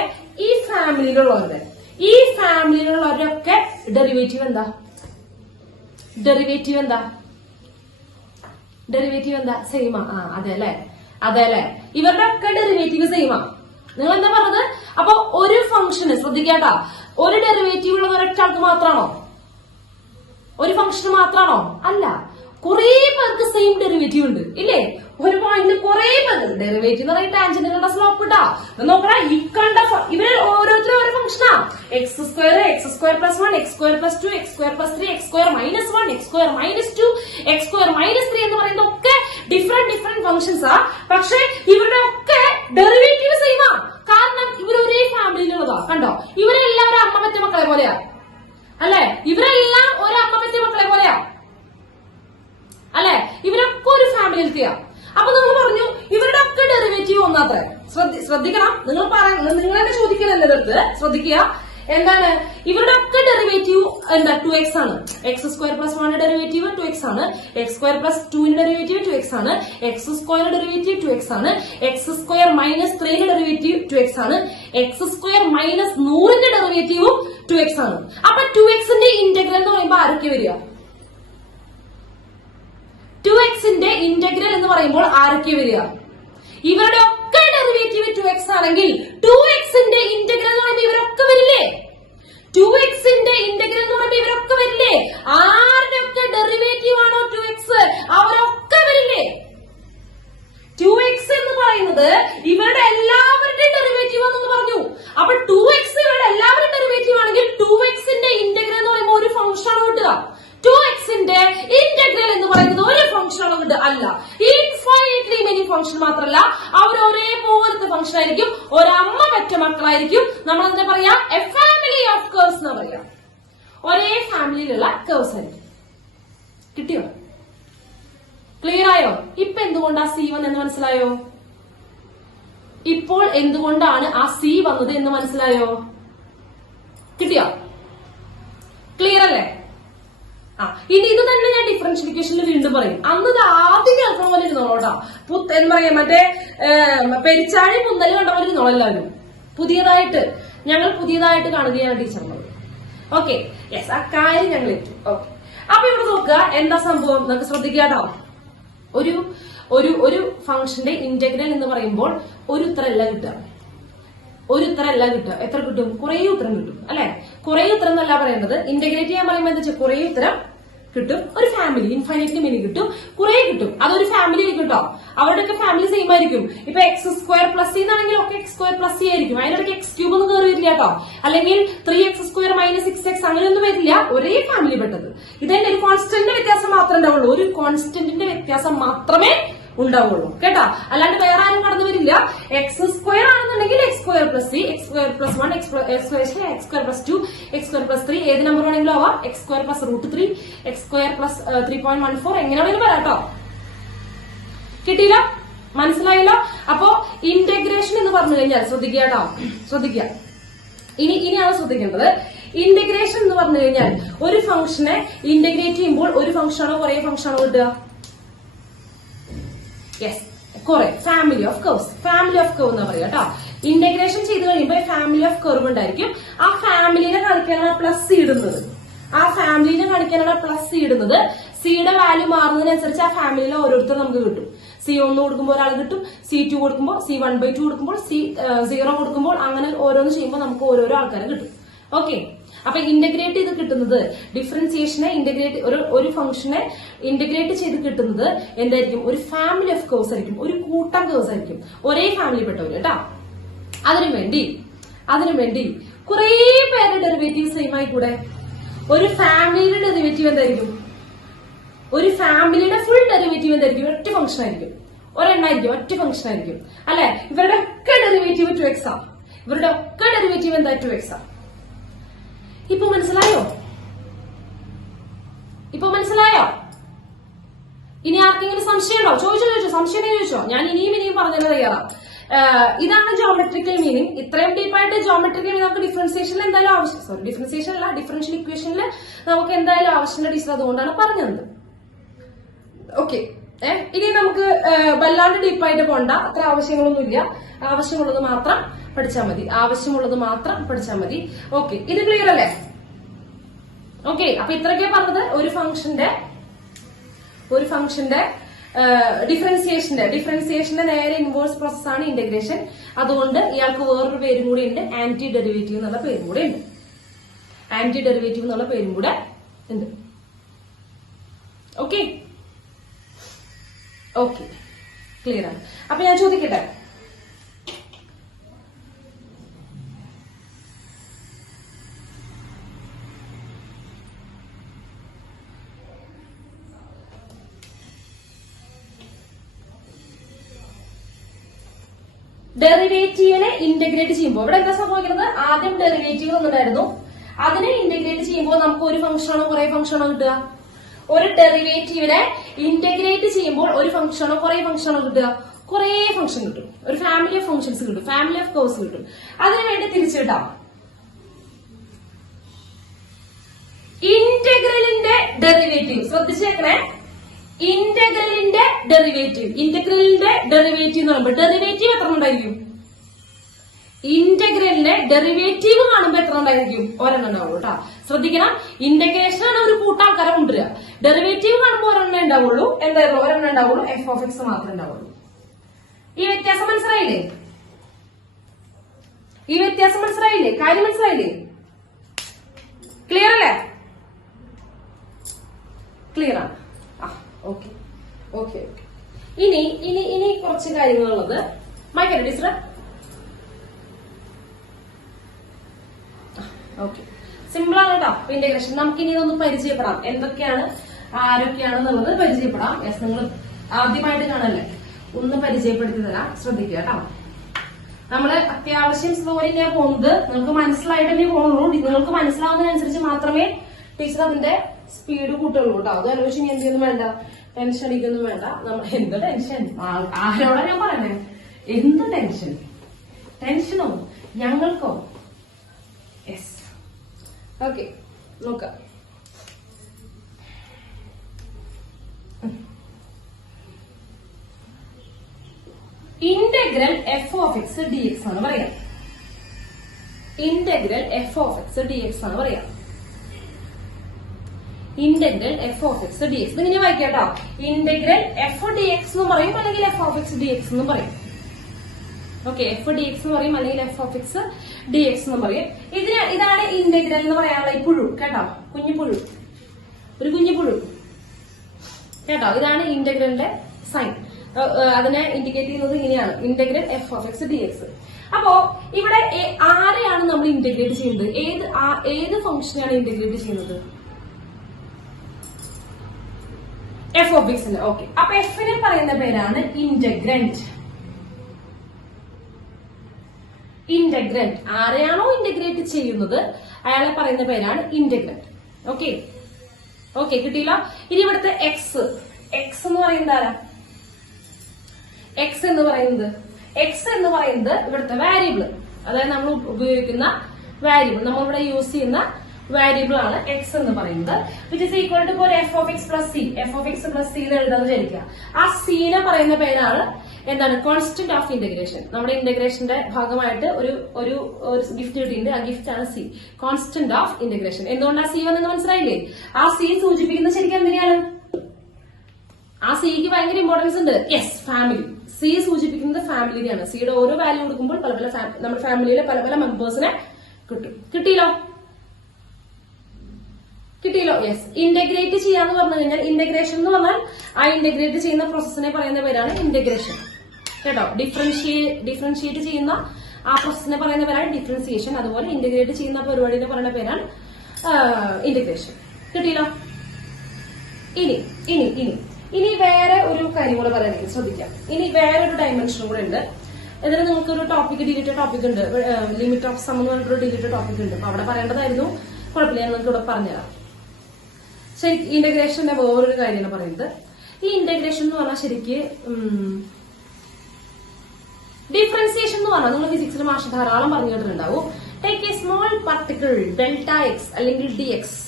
ഈ ഫാമിലിയിലുള്ളവരുടെ ഡെറിവേറ്റീവ് എന്താ? സെയിമാ. അതെ അല്ലേ? ഇവരുടെ ഒക്കെ ഡെറിവേറ്റീവ് സെയിമാ. നിങ്ങൾ എന്താ പറഞ്ഞത്? അപ്പൊ ഒരു ഫംഗ്ഷന് ശ്രദ്ധിക്കാട്ടാ, ഒരു ഡെറിവേറ്റീവ് ഉള്ളത് ഒരൊറ്റാൾക്ക് മാത്രമാണോ? ഒരു ഫംഗ്ഷന് മാത്രമാണോ? അല്ല, കുറെ പേർക്ക് സെയിം ഡെറിവേറ്റീവ് ഉണ്ട് ഇല്ലേ? ഒരു പോയിന്റിൽ കുറെ പേർക്ക് ഡെറിവേറ്റീവ് എന്ന് പറയുന്നത് ടാൻജന്റുകളുടെ സ്ലോപ്പ് ഇട്ടാ നോക്കടാ. ഇക്കണ്ട ഇവര് ഓരോരുത്തരും ഓരോ ഫംഗ്ഷനാ. X square plus 1, x square plus 2, x square plus 3, x square minus 1, x square minus 2, x square minus 3 എന്ന് പറയുന്നത് ഒക്കെ ഡിഫറെന്റ് ഫംഗ്ഷൻസാ. പക്ഷെ ഇവരുടെ ഒക്കെ ഡെറിവേറ്റീവ് സെയിമാ. കാരണം ഇവർ ഒരേ ഫാമിലിയിലുള്ളതാ. കണ്ടോ, ഇവരെല്ലാവരും അമ്മ പറ്റിയ മക്കളെ പോലെയാ അല്ലെ? ഇവരെല്ലാം ഒരു അമ്മ പറ്റിയ മക്കളെ പോലെയാ അല്ലെ? ഇവരൊക്കെ ഒരു ഫാമിലിയിലെത്തിയാ. അപ്പൊ നമ്മൾ പറഞ്ഞു ഇവരുടെ ഒക്കെ ഡെറിവേറ്റീവ് ഒന്നാത്രേ. ശ്രദ്ധിക്കണം, നിങ്ങൾ തന്നെ ചോദിക്കണല്ലേ ഇവർക്ക്. ശ്രദ്ധിക്കുക, എന്താണ് ഇവരുടെ ഒക്കെ ഡെറിവേറ്റീവ് എന്താ? 2x ആണ്. X square plus 1 derivative 2x ആണ്. X square plus 2 derivative 2x ആണ്. എക്സ് സ്ക്വയർ ഡെറിവേറ്റീവ് 2x ആണ്. X square minus 3 derivative 2x ആണ്. എക്സ് സ്ക്വയർ മൈനസ് 100 ഡെറിവേറ്റീവും 2x ആണ്. അപ്പൊ 2xന്റെ ഇന്റഗ്രൽ എന്ന് പറയുമ്പോൾ ആരൊക്കെ വരിക? 2xന്റെ ഇന്റഗ്രൽ എന്ന് പറയുമ്പോൾ ആരൊക്കെ വരിക? ഇവരുടെ ഒക്കെ ഡെറിവേറ്റീവ് 2x ആണെങ്കിൽ 2xന്റെ ഇന്റഗ്രൽ എന്ന് പറയുമ്പോൾ ഇവരൊക്കെ വരില്ലേ? 2xന്റെ ഇന്റഗ്രൽ എന്ന് പറയുമ്പോൾ ഇവരൊക്കെ വരില്ലേ? ആരുടെയൊക്കെ ഡെറിവേറ്റീവ് ആണോ 2x അവരൊക്കെ വരില്ലേ? 2x എന്ന് പറയുന്നത് ഇവരുടെ എല്ലാവരുടെയും ഡെറിവേറ്റീവ് ആണെന്ന് പറഞ്ഞു. അപ്പൊ 2x ഇവരുടെ എല്ലാവരുടെ ഡെറിവേറ്റീവ് ആണെങ്കിൽ 2xന്റെ ഇന്റഗ്രൽ എന്ന് പറയുമ്പോൾ ഒരു ഫംഗ്ഷൻ ആണ് കിട്ടുക. 2xന്റെ ഇന്റഗ്രൽ എന്ന് പറയുന്നത് ഒരു ഫംഗ്ഷൻ ആണ് അല്ല, ഇൻഫൈനൈറ്റ്ലി മെനി ഫംഗ്ഷൻ മാത്രമല്ല, അവർ ഒരേപോലത്തെ ഫംഗ്ഷൻ ആയിരിക്കും, ഒരമ്മ പറ്റ മക്കളായിരിക്കും. നമ്മൾ എന്താ പറയാ? എ ഫാമിലി ഓഫ് കർവ്സ് എന്ന് പറയാം. ഒരേ ഫാമിലിയിലുള്ള കർവ്സ് ആയിരിക്കും. കിട്ടിയോ? ക്ലിയർ ആയോ? ഇപ്പൊ എന്തുകൊണ്ടാ C1 എന്ന് മനസ്സിലായോ? ഇപ്പോൾ എന്തുകൊണ്ടാണ് ആ C വന്നത് എന്ന് മനസ്സിലായോ? കിട്ടിയോ? ക്ലിയർ അല്ലേ? ഇനി ഇത് തന്നെ ഞാൻ ഡിഫറൻഷ്യൽ ഇക്വേഷനിൽ വീണ്ടും പറയും. അന്ന് ഇത് ആദ്യം കേൾക്കണ പോലെ ഇരുന്നോളൂട്ടാ. എന്താ പറയാ, മറ്റേ പെരിച്ചാഴി പുന്തല് കണ്ട പോലെ ഇരുന്നോളൂ എല്ലാവരും. ഞങ്ങൾ പുതിയതായിട്ട് കാണുകയാണ് ടീച്ചർമാർ. ഓക്കെ, യെസ്, ആ കാര്യം ഞങ്ങൾ ഏറ്റു. ഓക്കെ, അപ്പൊ ഇവിടെ നോക്കുക എന്താ സംഭവം നമുക്ക് ശ്രദ്ധിക്കാട്ടോ. ഒരു ഫംഗ്ഷന്റെ ഇന്റഗ്രൽ എന്ന് പറയുമ്പോൾ ഒരു ഉത്തരമല്ല കിട്ടുക. എത്ര കിട്ടും? കുറേ ഉത്തരം കിട്ടും അല്ലെ? കുറേ ഉത്തരം എന്നല്ല പറയേണ്ടത്. ഇന്റഗ്രേറ്റ് ചെയ്യാൻ പറയുമ്പോൾ എന്താ വെച്ചാൽ കുറേ ഉത്തരം കിട്ടും. ഒരു ഫാമിലി ഇൻഫൈനൈറ്റ്ലി മെനി കിട്ടും, കുറേ കിട്ടും. അതൊരു ഫാമിലി കിട്ടോ. അവരുടെയൊക്കെ ഫാമിലി സെയിം ആയിരിക്കും. ഇപ്പൊ എക്സ് സ്ക്വയർ പ്ലസ് സി എന്നാണെങ്കിൽ ഒക്കെ എക്സ് സ്ക്വയർ പ്ലസ് സി ആയിരിക്കും. അതിനിടയ്ക്ക് എക്സ് ക്യൂബ് ഒന്നും കയറി വരില്ല കേട്ടോ. അല്ലെങ്കിൽ 3x സ്ക്വയർ മൈനസ് 6x അങ്ങനെയൊന്നും വരില്ല. ഒരേ ഫാമിലി പെട്ടത്. ഇതന്നെ ഒരു കോൺസ്റ്റന്റിന്റെ വ്യത്യാസം മാത്രമേ ഉണ്ടാവുള്ളൂ. ഒരു കോൺസ്റ്റന്റിന്റെ വ്യത്യാസം മാത്രമേ ഉണ്ടാവുള്ളൂ കേട്ടോ. അല്ലാണ്ട് വേറെ ആരും കടന്നു വരില്ല. എക്സ് സ്ക്വയർ ആണെന്നുണ്ടെങ്കിൽ X square plus C, X square plus 1, x square plus 2, x square plus 3, ഏത് നമ്പർ വേണമെങ്കിലും ആവാം. X square plus √3, x square plus 3.14 എങ്ങനെ വേണമെങ്കിലും വരാം കേട്ടോ. കിട്ടിയില്ല? മനസ്സിലായില്ലോ? അപ്പോ ഇന്റഗ്രേഷൻ എന്ന് പറഞ്ഞു കഴിഞ്ഞാൽ ശ്രദ്ധിക്കുക കേട്ടോ, ശ്രദ്ധിക്കുക. ഇനിയാണ് ശ്രദ്ധിക്കേണ്ടത്. ഇന്റഗ്രേഷൻ എന്ന് പറഞ്ഞു കഴിഞ്ഞാൽ ഒരു ഫംഗ്ഷനെ ഇന്റഗ്രേറ്റ് ചെയ്യുമ്പോൾ ഒരു ഫംഗ്ഷനാണോ കുറേ ഫംഗ്ഷനാണോ കിട്ടുക? യെസ്, കുറെ. ഫാമിലി ഓഫ് കർവ്സ് എന്ന് പറയാം കേട്ടോ. ഇന്റഗ്രേഷൻ ചെയ്ത് കഴിയുമ്പോൾ ഫാമിലി ഓഫ് കർവ് ഉണ്ടായിരിക്കും. ആ ഫാമിലിനെ കാണിക്കാനാണ് പ്ലസ് ഇടുന്നത്. സിയുടെ വാല്യൂ മാറുന്നതിനനുസരിച്ച് ആ ഫാമിലിയിലെ ഓരോരുത്തർ നമുക്ക് കിട്ടും. C1 കൊടുക്കുമ്പോൾ ഒരാൾ കിട്ടും, C2 കൊടുക്കുമ്പോൾ, C1/2 കൊടുക്കുമ്പോൾ, C0 കൊടുക്കുമ്പോൾ, അങ്ങനെ ഓരോന്ന് ചെയ്യുമ്പോൾ നമുക്ക് ഓരോരോ ആൾക്കാരെ കിട്ടും. ഓക്കെ, അപ്പൊ ഇന്റഗ്രേറ്റ് ചെയ്ത് കിട്ടുന്നത് ഡിഫറൻസിയേഷനെ ഒരു ഫംഗ്ഷനെ ഇന്റഗ്രേറ്റ് ചെയ്ത് കിട്ടുന്നത് എന്തായിരിക്കും? ഒരു ഫാമിലി ഓഫ് കർവ്സ് ആയിരിക്കും, ഒരു കൂട്ടം കർവ്സ് ആയിരിക്കും, ഒരേ ഫാമിലി പെട്ടവര് കേട്ടോ. അതിനുവേണ്ടി കുറെ പേരുടെ ഡെറിവേറ്റീവ് സെയിം ആയിക്കൂടെ? ഒരു ഫാമിലിയുടെ ഡെറിവേറ്റീവ് എന്തായിരിക്കും? ഒരു ഫാമിലിയുടെ ഫുൾ ഡെറിവേറ്റീവ് എന്തായിരിക്കും? ഒറ്റ ഫംഗ്ഷൻ ആയിരിക്കും, ഒരെണ്ണായിരിക്കും, ഒറ്റ ഫംഗ്ഷൻ ആയിരിക്കും അല്ലെ? ഇവരുടെ ഒക്കെ ഡെറിവേറ്റീവ് 2x ആ. ഇവരുടെ ഒക്കെ ഡെറിവേറ്റീവ് എന്താ? 2x ആ. ഇപ്പൊ മനസ്സിലായോ? ഇനി ആർക്കെങ്കിലും സംശയമുണ്ടോ? ചോദിച്ചോ, സംശയം ചോദിച്ചോ. ഞാൻ ഇനിയും പറഞ്ഞു തയ്യാറാ. ഇതാണ് ജോമെട്രിക്കൽ മീനിങ്. ഇത്രയും ഡീപ്പായിട്ട് ജോമെട്രിക്കൽ മീനിങ് നമുക്ക് ഡിഫറൻസിയേഷനിൽ എന്തായാലും ആവശ്യം, ഡിഫറൻഷ്യൽ ഇക്വേഷനിൽ നമുക്ക് എന്തായാലും ആവശ്യമുള്ള ടീച്ചർ, അതുകൊണ്ടാണ് പറഞ്ഞത്. ഓക്കെ, ഇനി നമുക്ക് വല്ലാണ്ട് ഡീപ്പായിട്ട് പോണ്ട, അത്ര ആവശ്യങ്ങളൊന്നുമില്ല. ആവശ്യമുള്ളത് മാത്രം പഠിച്ചാൽ മതി. ഓക്കെ, ഇത് ക്ലിയർ അല്ലേ? ഓക്കെ, അപ്പൊ ഇത്രയൊക്കെ പറഞ്ഞത് ഒരു ഫംഗ്ഷന്റെ ഡിഫറൻസിയേഷന്റെ നേരെ ഇൻവേഴ്സ് പ്രോസസ് ആണ് ഇന്റഗ്രേഷൻ. അതുകൊണ്ട് ഇയാൾക്ക് വേറൊരു പേരും കൂടി ഉണ്ട്, ആന്റി ഡെറിവേറ്റീവ് എന്നുള്ള പേരും കൂടെ ഉണ്ട്. ഓക്കെ, ക്ലിയർ ആണ്. അപ്പൊ ഞാൻ ചോദിക്കട്ടെ, ഡെറിവേറ്റീവിനെ ഇന്റഗ്രേറ്റ് ചെയ്യുമ്പോൾ ഇവിടെ എന്താ സംഭവിക്കുന്നത്? ആദ്യം ഡെറിവേറ്റീവ് ഒന്നുണ്ടായിരുന്നു, അതിനെ ഇന്റഗ്രേറ്റ് ചെയ്യുമ്പോൾ നമുക്ക് ഒരു ഫംഗ്ഷനാണോ കുറേ ഫംഗ്ഷനാണോ കിട്ടുക? ഒരു ഡെറിവേറ്റീവിനെ ഇന്റഗ്രേറ്റ് ചെയ്യുമ്പോൾ ഒരു ഫംഗ്ഷനാണോ കുറേ ഫംഗ്ഷനാണോ കിട്ടുക? കുറേ ഫംഗ്ഷൻ കിട്ടും, ഒരു ഫാമിലി ഓഫ് ഫംഗ്ഷൻസ് കിട്ടും, ഫാമിലി ഓഫ് കർവ്സ് കിട്ടും. അതിനുവേണ്ടി തിരിച്ചിട്ടാം ഇന്റഗ്രലിന്റെ ഡെറിവേറ്റീവ് ശ്രദ്ധിച്ചേക്കണേ. ഇന്റഗ്രലിന്റെ ഡെറിവേറ്റീവ് എന്ന് പറയുമ്പോൾ ഡെറിവേറ്റീവ് എത്ര ഉണ്ടായിരിക്കും? ഇന്റഗ്രലിന്റെ ഡെറിവേറ്റീവ് കാണുമ്പോൾ എത്ര ഉണ്ടായിരിക്കും? ഒരെണ്ണം ഉണ്ടാവുള്ളൂ കേട്ടോ. ശ്രദ്ധിക്കണം, ഇന്റഗ്രേഷൻ ആണ് ഒരു കൂട്ടാൾക്കാരെ കൊണ്ടുവരിക. ഡെറിവേറ്റീവ് കാണുമ്പോൾ ഒരെണ്ണം ഉണ്ടാവുള്ളൂ. എന്തായിരുന്നു? ഒരെണ്ണം ഉണ്ടാവുള്ളൂ, f(x) മാത്രമേ ഉണ്ടാവുള്ളൂ. ഈ വ്യത്യാസം മനസ്സിലായില്ലേ? കാര്യം മനസ്സിലായില്ലേ? ക്ലിയർ അല്ലേ? ക്ലിയർ ആണ്. ഓക്കെ. ഇനി കുറച്ച് കാര്യങ്ങളുള്ളത് മൈക്കല്ലേ ടീച്ചർ? ഓക്കെ, സിമ്പിൾ ആണ് കേട്ടോ ഇന്റഗ്രേഷൻ. നമുക്ക് ഇനി ഇതൊന്ന് പരിചയപ്പെടാം, എന്തൊക്കെയാണ് ആരൊക്കെയാണെന്നുള്ളത് പരിചയപ്പെടാം. യെസ്, നിങ്ങൾ ആദ്യമായിട്ട് കാണല്ലേ, ഒന്ന് പരിചയപ്പെടുത്തി തരാം, ശ്രദ്ധിക്കുക കേട്ടോ. നമ്മള് അത്യാവശ്യം സ്ലോലി ഞാൻ പോകുന്നത്, നിങ്ങൾക്ക് മനസ്സിലായിട്ട് തന്നെ പോകുള്ളൂ. നിങ്ങൾക്ക് മനസ്സിലാവുന്നതിനനുസരിച്ച് മാത്രമേ ടീച്ചർ അതിന്റെ സ്പീഡ് കൂട്ടുള്ളൂ കേട്ടോ. അത് ആലോചിച്ച് ഇനി എന്തൊന്നും വേണ്ട, ടെൻഷൻ അടിക്കൊന്നും വേണ്ട. നമ്മൾ എന്ത് ടെൻഷൻ, ആരോടാ ഞാൻ പറയണേ? എന്ത് ടെൻഷനോ ഞങ്ങൾക്കോ? യെസ്, ഓക്കെ, നോക്കാം. Integral F of X D X ആണ് പറയാം. Integral F of X D X ആണ് പറയാം. Integral F of X D X ഇങ്ങനെ വായിക്കാട്ടോ. ഇന്റഗ്രൽ എഫ് ഡി എക്സ് എന്ന് പറയും, അല്ലെങ്കിൽ F of X D X എന്ന് പറയും. ഓക്കെ, എഫ് ഡി എക്സ് എന്ന് പറയും, അല്ലെങ്കിൽ F of X D X എന്ന് പറയും. ഇതാണ് ഇന്റഗ്രൽ എന്ന് പറയാനുള്ള ഈ പുഴു കേട്ടോ, കുഞ്ഞു പുഴു, ഒരു കുഞ്ഞു പുഴു കേട്ടോ. ഇതാണ് ഇന്റഗ്രലിന്റെ സൈൻ. അതിനെ ഇൻഡിക്കേറ്റ് ചെയ്യുന്നത് ഇങ്ങനെയാണ്, integral F of X D X. അപ്പോ ഇവിടെ ആരെയാണ് നമ്മൾ ഇന്റഗ്രേറ്റ് ചെയ്യുന്നത്? ഏത് ഫംഗ്ഷനെയാണ് ഇന്റഗ്രേറ്റ് ചെയ്യുന്നത്? എഫ് ഓഫ് എക്സിന്. ഓക്കെ, അപ്പൊ എഫിനെ പറയുന്ന പേരാണ് ഇന്റഗ്രന്റ്. ഇന്റഗ്രന്റ് ആരെയാണോ ഇന്റഗ്രേറ്റ് ചെയ്യുന്നത് അയാളെ പറയുന്ന പേരാണ് ഇന്റഗ്രന്റ്. ഓക്കെ ഓക്കെ, കിട്ടിയില്ല. ഇനി ഇവിടുത്തെ എക്സ് എന്ന് പറയുന്നത് ആരാ? എക്സ് എന്ന് പറയുന്നത് ഇവിടുത്തെ വാരിയബിൾ, അതായത് നമ്മൾ ഉപയോഗിക്കുന്ന വാരിയബിൾ, നമ്മളിവിടെ യൂസ് ചെയ്യുന്ന വാരിയബിൾ ആണ് എക്സ് എന്ന് പറയുന്നത്. വിച്ച് ഇസ് ഈക്വൽ ടു ഇപ്പോൾ f of X plus C, F of X plus C എന്ന് എഴുതാന്ന് വിചാരിക്കുക. ആ സീനെ പറയുന്ന പേരാണ് എന്താണ്? Constant of integration. നമ്മുടെ ഇന്റഗ്രേഷന്റെ ഭാഗമായിട്ട് ഒരു ഗിഫ്റ്റ് കിട്ടിയിട്ടുണ്ട്, ആ ഗിഫ്റ്റ് ആണ് സി, കോൺസ്റ്റന്റ് ഓഫ് ഇന്റഗ്രേഷൻ. എന്തുകൊണ്ടാണ് സി വന്നെന്ന് മനസ്സിലായില്ലേ? ആ സി സൂചിപ്പിക്കുന്നത് ശരിക്കും എന്തിനാണ്? ആ സിക്ക് ഭയങ്കര ഇമ്പോർട്ടൻസ് ഉണ്ട്. Yes, family. സി സൂചിപ്പിക്കുന്നത് ഫാമിലിനെയാണ്. സിയുടെ ഓരോ വാല്യൂ കൊടുക്കുമ്പോൾ പല പല നമ്മുടെ ഫാമിലിയിലെ പല പല മെമ്പേഴ്സിനെ കിട്ടും. കിട്ടിയില്ലോ? യെസ്. ഇന്റഗ്രേറ്റ് ചെയ്യാന്ന് പറഞ്ഞു കഴിഞ്ഞാൽ, ഇന്റഗ്രേഷൻ എന്ന് പറഞ്ഞാൽ ആ ഇന്റഗ്രേറ്റ് ചെയ്യുന്ന പ്രോസസ്സിനെ പറയുന്ന പേരാണ് ഇന്റഗ്രേഷൻ കേട്ടോ. ഡിഫറൻഷിയേറ്റ് ചെയ്യുന്ന ആ പ്രോസസ്സിനെ പറയുന്ന പേരാണ് ഡിഫറൻസിയേഷൻ. അതുപോലെ ഇന്റഗ്രേറ്റ് ചെയ്യുന്ന പരിപാടിനെ പറയുന്ന പേരാണ് ഇന്റഗ്രേഷൻ. കിട്ടിയില്ലോ? ഇനി വേറെ ഒരു കാര്യം കൂടെ പറയാനായിട്ട് ശ്രദ്ധിക്കാം. ഇനി വേറെ ഒരു ഡയമെൻഷനും കൂടെ ഉണ്ട്. ഇതിന് നിങ്ങൾക്ക് ഒരു ടോപ്പിക്, ഡിലീറ്റഡ് ടോപ്പിക് ഉണ്ട്, ലിമിറ്റ് ഓഫ് സം എന്ന് പറഞ്ഞിട്ടൊരു ഡിലീറ്റഡ് ടോപ്പിക് ഉണ്ട്. അപ്പൊ അവിടെ പറയേണ്ടതായിരുന്നു, കുഴപ്പമില്ല, ഞാൻ നിങ്ങൾക്ക് ഇവിടെ പറഞ്ഞുതരാം. ശരി, ഇന്റഗ്രേഷന്റെ വേറൊരു കാര്യമാണ് പറയുന്നത്. ഈ ഇന്റഗ്രേഷൻ എന്ന് പറഞ്ഞാൽ ശരിക്ക് ഡിഫറൻസിയേഷൻ എന്ന് പറഞ്ഞാൽ നിങ്ങൾ ഫിസിക്സിൽ മാഷ് ധാരാളം പറഞ്ഞു കേട്ടിട്ടുണ്ടാവും. Take A small particle delta X അല്ലെങ്കിൽ ഡി എക്സ്.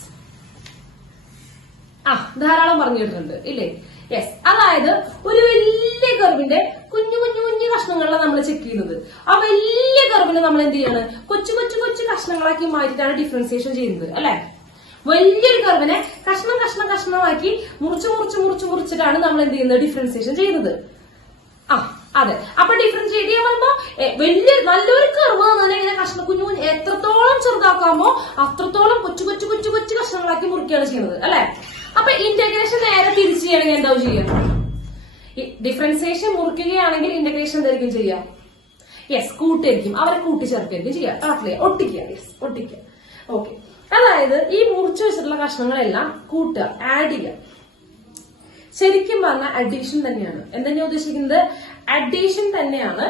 ധാരാളം പറഞ്ഞു കേട്ടിട്ടുണ്ട് ഇല്ലേ? യെസ്. അതായത് ഒരു വലിയ കർവിന്റെ കുഞ്ഞു കുഞ്ഞു കുഞ്ഞു കഷ്ണങ്ങളാണ് നമ്മൾ ചെക്ക് ചെയ്യുന്നത്. ആ വലിയ കർവിനെ നമ്മൾ എന്ത് ചെയ്യാണ്? കൊച്ചു കൊച്ചു കൊച്ചു കഷ്ണങ്ങളാക്കി മാറ്റിയിട്ടാണ് ഡിഫറൻസിയേഷൻ ചെയ്യുന്നത് അല്ലെ? വലിയൊരു കർവിനെ കഷ്ണമാക്കി മുറിച്ചിട്ടാണ് നമ്മൾ എന്ത് ചെയ്യുന്നത്? ഡിഫറൻസിയേഷൻ ചെയ്യുന്നത്. അതെ. അപ്പൊ ഡിഫറൻഷിയേറ്റ് ചെയ്യാൻ പറയുമ്പോ വലിയ നല്ലൊരു കർവ് തന്നെ ഇങ്ങനെ കുഞ്ഞു എത്രത്തോളം ചെറുതാക്കാമോ അത്രത്തോളം കൊച്ചു കൊച്ചു കൊച്ചു കൊച്ചു കഷ്ണങ്ങളാക്കി മുറിക്കുകയാണ് ചെയ്യുന്നത് അല്ലെ? അപ്പൊ ഇന്റഗ്രേഷൻ നേരെ തിരിച്ചു ചെയ്യണമെങ്കിൽ എന്താവും ചെയ്യുക? ഡിഫറൻസിയേഷൻ മുറിക്കുകയാണെങ്കിൽ ഇന്റഗ്രേഷൻ എന്തായിരിക്കും ചെയ്യുക? യെസ്, കൂട്ടായിരിക്കും. അവരെ കൂട്ടിച്ചേർക്കുകയായിരിക്കും ചെയ്യുക. ഒട്ടിക്കുക. യെസ്, ഒട്ടിക്കുക. ഓക്കെ. അതായത് ഈ മുറിച്ചു വെച്ചിട്ടുള്ള കഷ്ണങ്ങളെല്ലാം കൂട്ടുക, ആഡ് ചെയ്യുക. ശരിക്കും പറഞ്ഞാൽ അഡീഷൻ തന്നെയാണ്. എന്തെങ്കിലും ഉദ്ദേശിക്കുന്നത്? അഡീഷൻ തന്നെയാണ്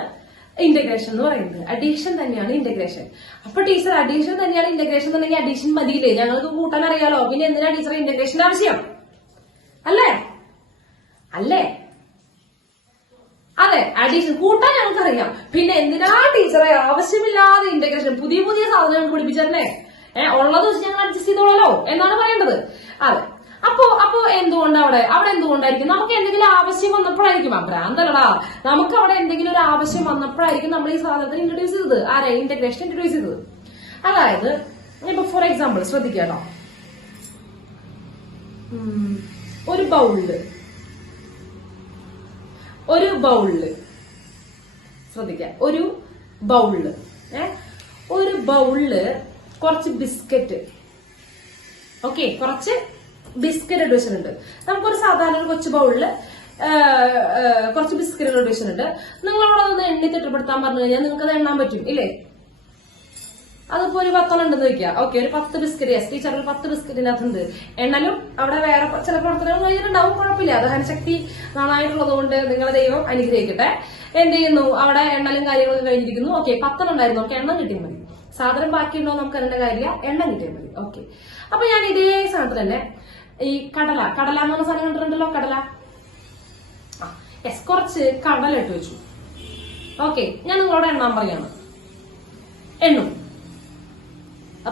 ഇന്റഗ്രേഷൻ എന്ന് പറയുന്നത്. അഡീഷൻ തന്നെയാണ് ഇന്റഗ്രേഷൻ. അപ്പൊ ടീച്ചർ അഡീഷൻ തന്നെയാണ് ഇന്റഗ്രേഷൻ എന്നുണ്ടെങ്കിൽ അഡീഷൻ മതിയില്ലേ? ഞങ്ങൾക്ക് കൂട്ടാൻ അറിയാലോ, പിന്നെ എന്തിനാ ടീച്ചർ ഇന്റഗ്രേഷന്റെ ആവശ്യം? അല്ലേ? അതെ, അഡീഷൻ കൂട്ടാൻ ഞങ്ങൾക്ക് അറിയാം, പിന്നെ എന്തിനാ ടീച്ചറെ ആവശ്യമില്ലാതെ ഇന്റഗ്രേഷൻ? പുതിയ പുതിയ സാധനങ്ങൾ പഠിപ്പിച്ചേ ഉള്ളത് വെച്ച് ഞങ്ങൾ അഡ്ജസ്റ്റ് ചെയ്തോളല്ലോ എന്നാണ് പറയേണ്ടത്. അതെ. അപ്പോ അവിടെ എന്തുകൊണ്ടായിരിക്കും? നമുക്ക് എന്തെങ്കിലും ആവശ്യം വന്നപ്പോഴായിരിക്കും. ഭ്രാന്തല്ലടാ, നമുക്ക് അവിടെ എന്തെങ്കിലും ഒരു ആവശ്യം വന്നപ്പോഴായിരിക്കും നമ്മൾ ഈ സാധനത്തിന് ഇൻട്രൊഡ്യൂസ് ചെയ്തത്. ആരെ? ഇന്റഗ്രേഷൻ ഇൻട്രൊഡ്യൂസ് ചെയ്തത്. അതായത് ഇപ്പൊ ഫോർ എക്സാമ്പിൾ ശ്രദ്ധിക്കാട്ടോ, ഒരു ബൗളില് ശ്രദ്ധിക്കാം. ഒരു ബൗളില് കുറച്ച് ബിസ്ക്കറ്റ്, ഓക്കെ, കുറച്ച് ബിസ്ക്കറ്റ് ഇട്ട് വെച്ചിട്ടുണ്ട്. നമുക്കൊരു സാധാരണ ഒരു കൊച്ചു ബൗളില് കുറച്ച് ബിസ്ക്കറ്റ് ഇട്ട് വെച്ചിട്ടുണ്ട്. നിങ്ങളവിടെ ഒന്ന് എണ്ണി തിട്ടപ്പെടുത്താൻ പറഞ്ഞു കഴിഞ്ഞാൽ നിങ്ങൾക്ക് അത് എണ്ണാൻ പറ്റും ഇല്ലേ? അതിപ്പോ ഒരു 10 ഉണ്ടെന്ന് വെക്കുക. ഓക്കെ, ഒരു 10 ബിസ്ക്കറ്റ്. യെസ് ടീച്ചർ, ഒരു 10 ബിസ്ക്കറ്റിനകത്തുണ്ട്. എണ്ണലും അവിടെ വേറെ ചില പ്രവർത്തനങ്ങൾ കഴിഞ്ഞിട്ടുണ്ടാവും, കുഴപ്പമില്ല. ദഹനശക്തി നന്നായിട്ടുള്ളത് കൊണ്ട് നിങ്ങളെ ദൈവം അനുഗ്രഹിക്കട്ടെ. എന്ത് ചെയ്യുന്നു? അവിടെ എണ്ണലും കാര്യങ്ങളൊക്കെ കഴിഞ്ഞിരിക്കുന്നു. ഓക്കെ, 10 ഉണ്ടായിരുന്നു. ഓക്കെ, എണ്ണം കിട്ടിയാൽ മതി. സാധനം ബാക്കിയുണ്ടോ നമുക്ക് അതിന്റെ കാര്യമില്ല, എണ്ണം കിട്ടിയാൽ മതി. ഓക്കെ. അപ്പൊ ഞാൻ ഇതേ സാധനത്തിൽ തന്നെ ഈ കടല എന്ന് പറഞ്ഞ സാധനം കണ്ടിട്ടുണ്ടല്ലോ, കടല. യെസ്, കുറച്ച് കടല ഇട്ട് വെച്ചു. ഓക്കെ, ഞാൻ നിങ്ങളോട് എണ്ണാൻ പറയാണ്. എണ്ണും.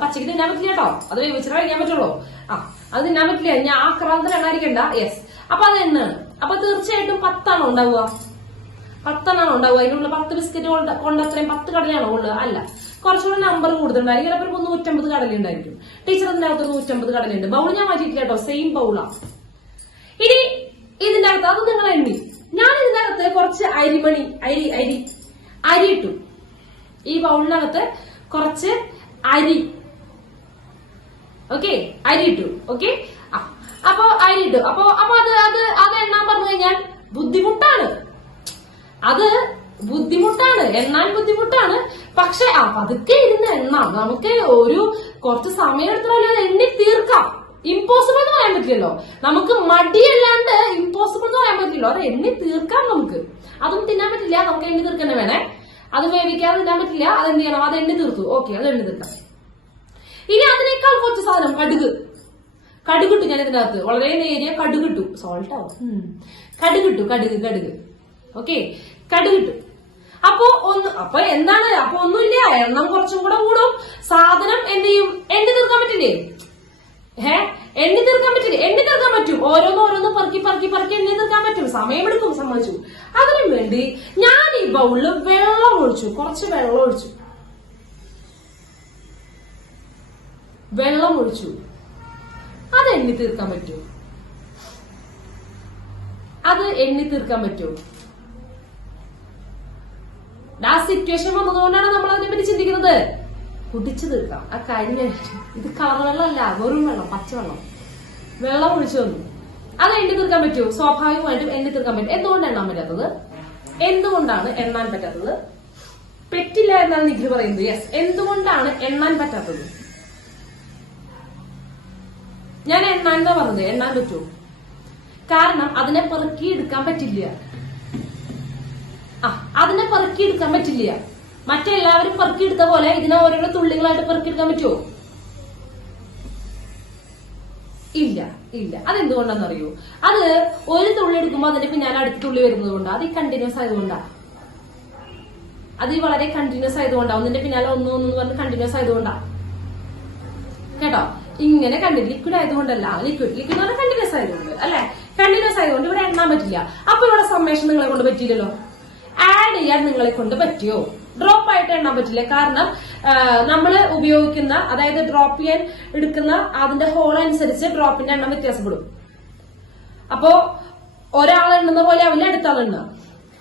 പച്ചക്ക് തിന്നാൻ പറ്റില്ല കേട്ടോ, അത് വേവിച്ചിട്ട് കഴിക്കാൻ പറ്റുള്ളൂ. അത് തിന്നാൻ പറ്റില്ല. ഞാൻ ആ ക്രാന്തത്തിൽ എണ്ണായിരിക്കണ്ട. യെസ്. അപ്പൊ അത് എണ്ണാണ്. അപ്പൊ തീർച്ചയായിട്ടും 10 ആണോ ഉണ്ടാവുക? 10 ഉണ്ടാവും. അതിനുള്ള 10 ബിസ്ക്കറ്റ് കൊണ്ട് അത്രയും 10 കടലയാണോ ഉള്ളത്? അല്ല, കുറച്ചുകൂടെ നമ്പർ കൂടുതലുണ്ടായിരിക്കും. ചിലപ്പോൾ 150 കടല ഉണ്ടായിരിക്കും. ടീച്ചർ ഇതിന്റെ അകത്ത് 150 കടലുണ്ട്. ബൗൾ ഞാൻ മാറ്റിയിട്ടില്ല കേട്ടോ, സെയിം ബൗളാ. ഇനി ഇതിന്റെ അകത്ത് അത് നിങ്ങൾ എണ്ണി. ഞാൻ ഇതിന്റെ അകത്ത് കുറച്ച് അരി ഇട്ടു. ഈ ബൗളിനകത്ത് കുറച്ച് അരി, ഓക്കെ, അരി ഇട്ടു. ഓക്കെ, അപ്പൊ അരി ഇട്ടു. അപ്പൊ അത് എണ്ണാൻ പറഞ്ഞു കഴിഞ്ഞാൽ ബുദ്ധിമുട്ടാണ്. എണ്ണാൻ ബുദ്ധിമുട്ടാണ്. പക്ഷെ പതുക്കെ ഇരുന്ന് എണ്ണാം. നമുക്ക് കുറച്ച് സമയം എടുത്താലും അത് എണ്ണി തീർക്കാം. ഇമ്പോസിബിൾ എന്ന് പറയാൻ പറ്റില്ലല്ലോ. നമുക്ക് മടിയല്ലാണ്ട് ഇമ്പോസിബിൾ എന്ന് പറയാൻ പറ്റില്ലല്ലോ. അത് എണ്ണി തീർക്കാം നമുക്ക്. അതും തിന്നാൻ പറ്റില്ല, നമുക്ക് എണ്ണി തീർക്കാൻ വേണേ. അത് വേവിക്കാതെ തിന്നാൻ പറ്റില്ല. അത് എന്ത് ചെയ്യണം? അത് എണ്ണി തീർത്തു. ഓക്കെ, അത് എണ്ണി തീർക്കാം. ഇനി അതിനേക്കാൾ കുറച്ച് സാധനം, കടുകിട്ടു. ഞാൻ ഇതിനകത്ത് വളരെ നേരിയ കടുകിട്ടു. സോൾട്ട് ആവും. കടുകിട്ടു. ഓക്കെ, കടുകിട്ടു. അപ്പൊ എന്താണ്? അപ്പൊ ഒന്നുമില്ല, എണ്ണം കുറച്ചും കൂടെ കൂടും. സാധനം എന്ത് ചെയ്യും? എണ്ണി തീർക്കാൻ പറ്റില്ലേ? എണ്ണി തീർക്കാൻ പറ്റും. ഓരോന്ന് പെറുക്കി എണ്ണി തീർക്കാൻ പറ്റും. സമയമെടുക്കും, സമ്മതിച്ചു. അതിനു വേണ്ടി ഞാൻ ഈ ബൗളില് വെള്ളം ഒഴിച്ചു. കുറച്ച് വെള്ളം ഒഴിച്ചു. അത് എണ്ണി തീർക്കാൻ പറ്റുമോ? ആ സിറ്റുവേഷൻ വന്നതുകൊണ്ടാണ് നമ്മൾ അതിനെപ്പറ്റി ചിന്തിക്കുന്നത്. കുടിച്ചു തീർക്കാം ആ കാര്യം. ഇത് കളർ വെള്ളമല്ല, വെറും വെള്ളം, പച്ചവെള്ളം. വെള്ളം ഒഴിച്ചു വന്നു. അത് എണ്ണി തീർക്കാൻ പറ്റുമോ? സ്വാഭാവികമായിട്ടും എണ്ണി തീർക്കാൻ പറ്റും. എന്തുകൊണ്ടാണ് എണ്ണാൻ പറ്റാത്തത്? പറ്റില്ല എന്നാണ് നിഖിൽ പറയുന്നത്. യെസ്, എന്തുകൊണ്ടാണ് എണ്ണാൻ പറ്റാത്തത്? ഞാൻ എണ്ണാൻ പറഞ്ഞത്. എണ്ണാൻ പറ്റുമോ? കാരണം അതിനെ പെറുക്കിയെടുക്കാൻ പറ്റില്ല. മറ്റെല്ലാവരും പെറുക്കിയെടുത്ത പോലെ ഇതിനെ ഓരോ തുള്ളികളായിട്ട് പെറുക്കിയെടുക്കാൻ പറ്റുമോ? ഇല്ല. അതെന്തുകൊണ്ടാണെന്നറിയോ? അത് ഒരു തുള്ളി എടുക്കുമ്പോൾ അതിന്റെ പിന്നാലെ അടുത്ത തുള്ളി വരുന്നത് കൊണ്ടാ. അത് കണ്ടിന്യൂസ് ആയതുകൊണ്ടാ. വളരെ കണ്ടിന്യൂസ് ആയതുകൊണ്ടാ. ഒന്നിന്റെ പിന്നാലെ ഒന്ന് പറഞ്ഞ് കണ്ടിന്യൂസ് ആയതുകൊണ്ടാ കേട്ടോ. ഇങ്ങനെ ലിക്വിഡ് ആയതുകൊണ്ടല്ല. ലിക്വിഡ് എന്ന് പറഞ്ഞാൽ കണ്ടിന്യൂസ് ആയതുകൊണ്ട് അല്ലെ. കണ്ടിന്യൂസ് ആയതുകൊണ്ട് ഇവിടെ എണ്ണാൻ പറ്റില്ല. അപ്പൊ ഇവിടെ സമ്മേഷൻ നിങ്ങളെ കൊണ്ട് പറ്റിയില്ലല്ലോ. ആഡ് ചെയ്യാൻ നിങ്ങളെ കൊണ്ട് പറ്റിയോ? ഡ്രോപ്പ് ആയിട്ട് എണ്ണാൻ പറ്റില്ല. കാരണം നമ്മൾ ഉപയോഗിക്കുന്ന, അതായത് ഡ്രോപ്പ് ചെയ്യാൻ എടുക്കുന്ന അതിന്റെ ഹോൾ അനുസരിച്ച് ഡ്രോപ്പിന്റെ എണ്ണം വ്യത്യാസപ്പെടും. അപ്പോ ഒരാൾ എണ്ണുന്ന പോലെ ആവില്ല അടുത്ത ആൾ എണ്ണ.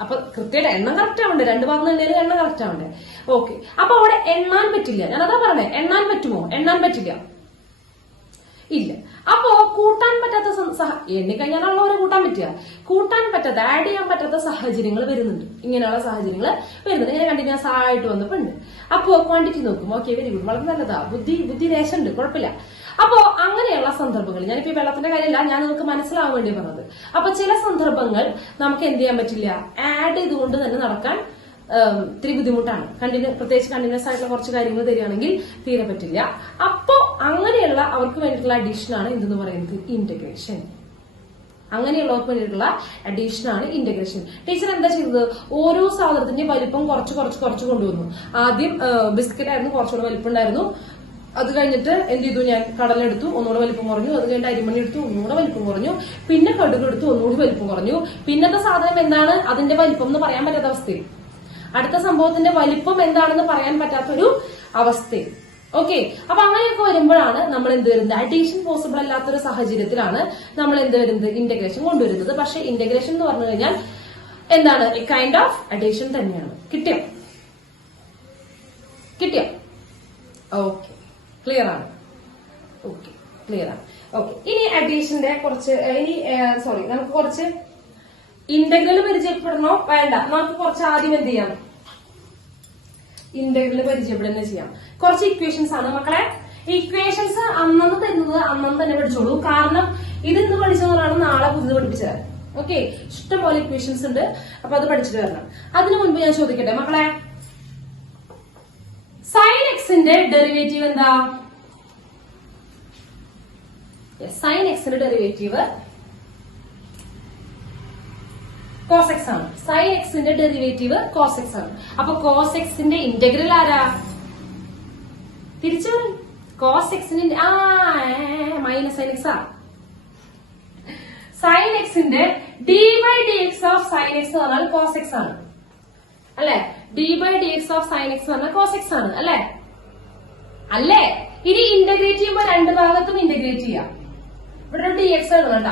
അപ്പൊ കൃത്യമായിട്ട് എണ്ണം കറക്റ്റ് ആവണ്ടേ? 2 ഭാഗം എണ്ണയിൽ എണ്ണം കറക്റ്റ് ആവണ്ടേ? ഓക്കെ, അപ്പൊ അവിടെ എണ്ണാൻ പറ്റില്ല. ഞാനതാ പറഞ്ഞേ. എണ്ണാൻ പറ്റുമോ? എണ്ണാൻ പറ്റില്ല. ഇല്ല. അപ്പോ കൂട്ടാൻ പറ്റാത്ത എണ്ണിക്കഴിഞ്ഞാലുള്ളവരെ കൂട്ടാൻ പറ്റാത്ത ആഡ് ചെയ്യാൻ പറ്റാത്ത സാഹചര്യങ്ങൾ വരുന്നുണ്ട്. ഇങ്ങനെയുള്ള സാഹചര്യങ്ങൾ വരുന്നുണ്ട്. ഇങ്ങനെ കണ്ടിന്യൂസ് ആയിട്ട് വന്നപ്പോണ്ട്. അപ്പോ ക്വാണ്ടിറ്റി നോക്കും. ഓക്കെ, വെരി ഗുഡ്, വളരെ നല്ലതാ. ബുദ്ധി ദേശമുണ്ട്, കുഴപ്പമില്ല. അപ്പോ അങ്ങനെയുള്ള സന്ദർഭങ്ങൾ, ഞാനിപ്പോ ഈ വെള്ളത്തിന്റെ കാര്യമില്ല, ഞാൻ നിങ്ങൾക്ക് മനസ്സിലാവാൻ വേണ്ടി പറഞ്ഞത്. അപ്പൊ ചില സന്ദർഭങ്ങൾ നമുക്ക് എന്ത് ചെയ്യാൻ പറ്റില്ല, ആഡ് ചെയ്തുകൊണ്ട് തന്നെ നടക്കാൻ ഇത്തിരി ബുദ്ധിമുട്ടാണ്. പ്രത്യേകിച്ച് കണ്ടിന്യൂസ് ആയിട്ടുള്ള കുറച്ച് കാര്യങ്ങൾ തരികയാണെങ്കിൽ തീരെ പറ്റില്ല. അപ്പോ അങ്ങനെയുള്ള അവർക്ക് വേണ്ടിയിട്ടുള്ള അഡീഷനാണ് എന്തെന്ന് പറയുന്നത്, ഇന്റഗ്രേഷൻ. അങ്ങനെയുള്ളവർക്ക് വേണ്ടിയിട്ടുള്ള അഡീഷനാണ് ഇന്റഗ്രേഷൻ. ടീച്ചർ എന്താ ചെയ്തത്? ഓരോ സാധനത്തിന്റെ വലിപ്പം കുറച്ച് കൊണ്ടുവന്നു. ആദ്യം ബിസ്ക്കറ്റ് ആയിരുന്നു, കുറച്ചുകൂടെ വലിപ്പം ഉണ്ടായിരുന്നു. അത് കഴിഞ്ഞിട്ട് എന്ത് ചെയ്തു? ഞാൻ കടലെടുത്തു, ഒന്നുകൂടെ വലിപ്പം കുറഞ്ഞു. അത് കഴിഞ്ഞിട്ട് അരിമണി എടുത്തു, ഒന്നുകൂടെ വലിപ്പം കുറഞ്ഞു. പിന്നെ കടുക് എടുത്തു, ഒന്നുകൂടി വലിപ്പം കുറഞ്ഞു. പിന്നത്തെ സാധനം എന്താണ്? അതിന്റെ വലിപ്പം എന്ന് പറയാൻ പറ്റാത്ത അവസ്ഥയിൽ. അടുത്ത സംഭവത്തിന്റെ വലിപ്പം എന്താണെന്ന് പറയാൻ പറ്റാത്തൊരു അവസ്ഥയിൽ. ഓക്കെ, അപ്പൊ അങ്ങനെയൊക്കെ വരുമ്പോഴാണ് നമ്മൾ എന്ത് വരുന്നത്? അഡീഷൻ പോസിബിൾ അല്ലാത്തൊരു സാഹചര്യത്തിലാണ് നമ്മൾ എന്ത് വരുന്നത്? ഇന്റഗ്രേഷൻ കൊണ്ടുവരുന്നത്. പക്ഷെ ഇന്റഗ്രേഷൻ എന്ന് പറഞ്ഞു കഴിഞ്ഞാൽ എന്താണ്? എ കൈൻഡ് ഓഫ് അഡീഷൻ തന്നെയാണ്. കിട്ടിയോ? ഓക്കെ, ക്ലിയർ ആണ്. ഓക്കെ. ഇനി അഡീഷന്റെ നമുക്ക് കുറച്ച് ഇന്റഗ്രൽ പരിചയപ്പെടണോ? വേണ്ട, നമുക്ക് കുറച്ച് ആദ്യം എന്ത് ചെയ്യാം? ഇന്റഗ്രൽ പരിചയപ്പെടുന്ന ചെയ്യാം. കുറച്ച് ഇക്വേഷൻസ് ആണ് മക്കളെ. ഇക്വേഷൻസ് അന്നന്ന് തരുന്നത് അന്നന്ന് തന്നെ പഠിച്ചോളൂ. കാരണം ഇതിന്ന് പഠിച്ചതാണ് നാളെ പുതിയത് പഠിപ്പിച്ചത്. ഓക്കെ, ഇഷ്ടംപോലെ ഇക്വേഷൻസ് ഉണ്ട്. അപ്പൊ അത് പഠിച്ചിട്ട് വരണം. അതിനു മുൻപ് ഞാൻ ചോദിക്കട്ടെ മക്കളെ, സൈൻ എക്സിന്റെ ഡെറിവേറ്റീവ് എന്താ? സൈൻ എക്സിന്റെ ഡെറിവേറ്റീവ് കോസ് എക്സ് ആണ്. സൈൻ എക്സിന്റെ ഡെറിവേറ്റീവ് കോസ് എക്സ് ആണ്. അപ്പൊ കോസ് എക്സിന്റെ ഇന്റഗ്രൽ ആരാ? തിരിച്ചു പറയും. കോസ് എക്സിന്റെ മൈനസ് സൈൻ എക്സ് ആ. സൈൻ എക്സിന്റെ D by D X of sine X എന്ന് പറഞ്ഞാൽ കോസ് എക്സ് ആണ്. അല്ലെ? D by D X of sine X പറഞ്ഞാൽ കോസ് എക്സ് ആണ് അല്ലെ? അല്ലേ? ഇനി ഇന്റഗ്രേറ്റ് ചെയ്യുമ്പോൾ രണ്ട് ഭാഗത്തും ഇന്റഗ്രേറ്റ് ചെയ്യാം. ഇവിടെ ഒരു ഡി എക്സ് എഴുതണ്ട.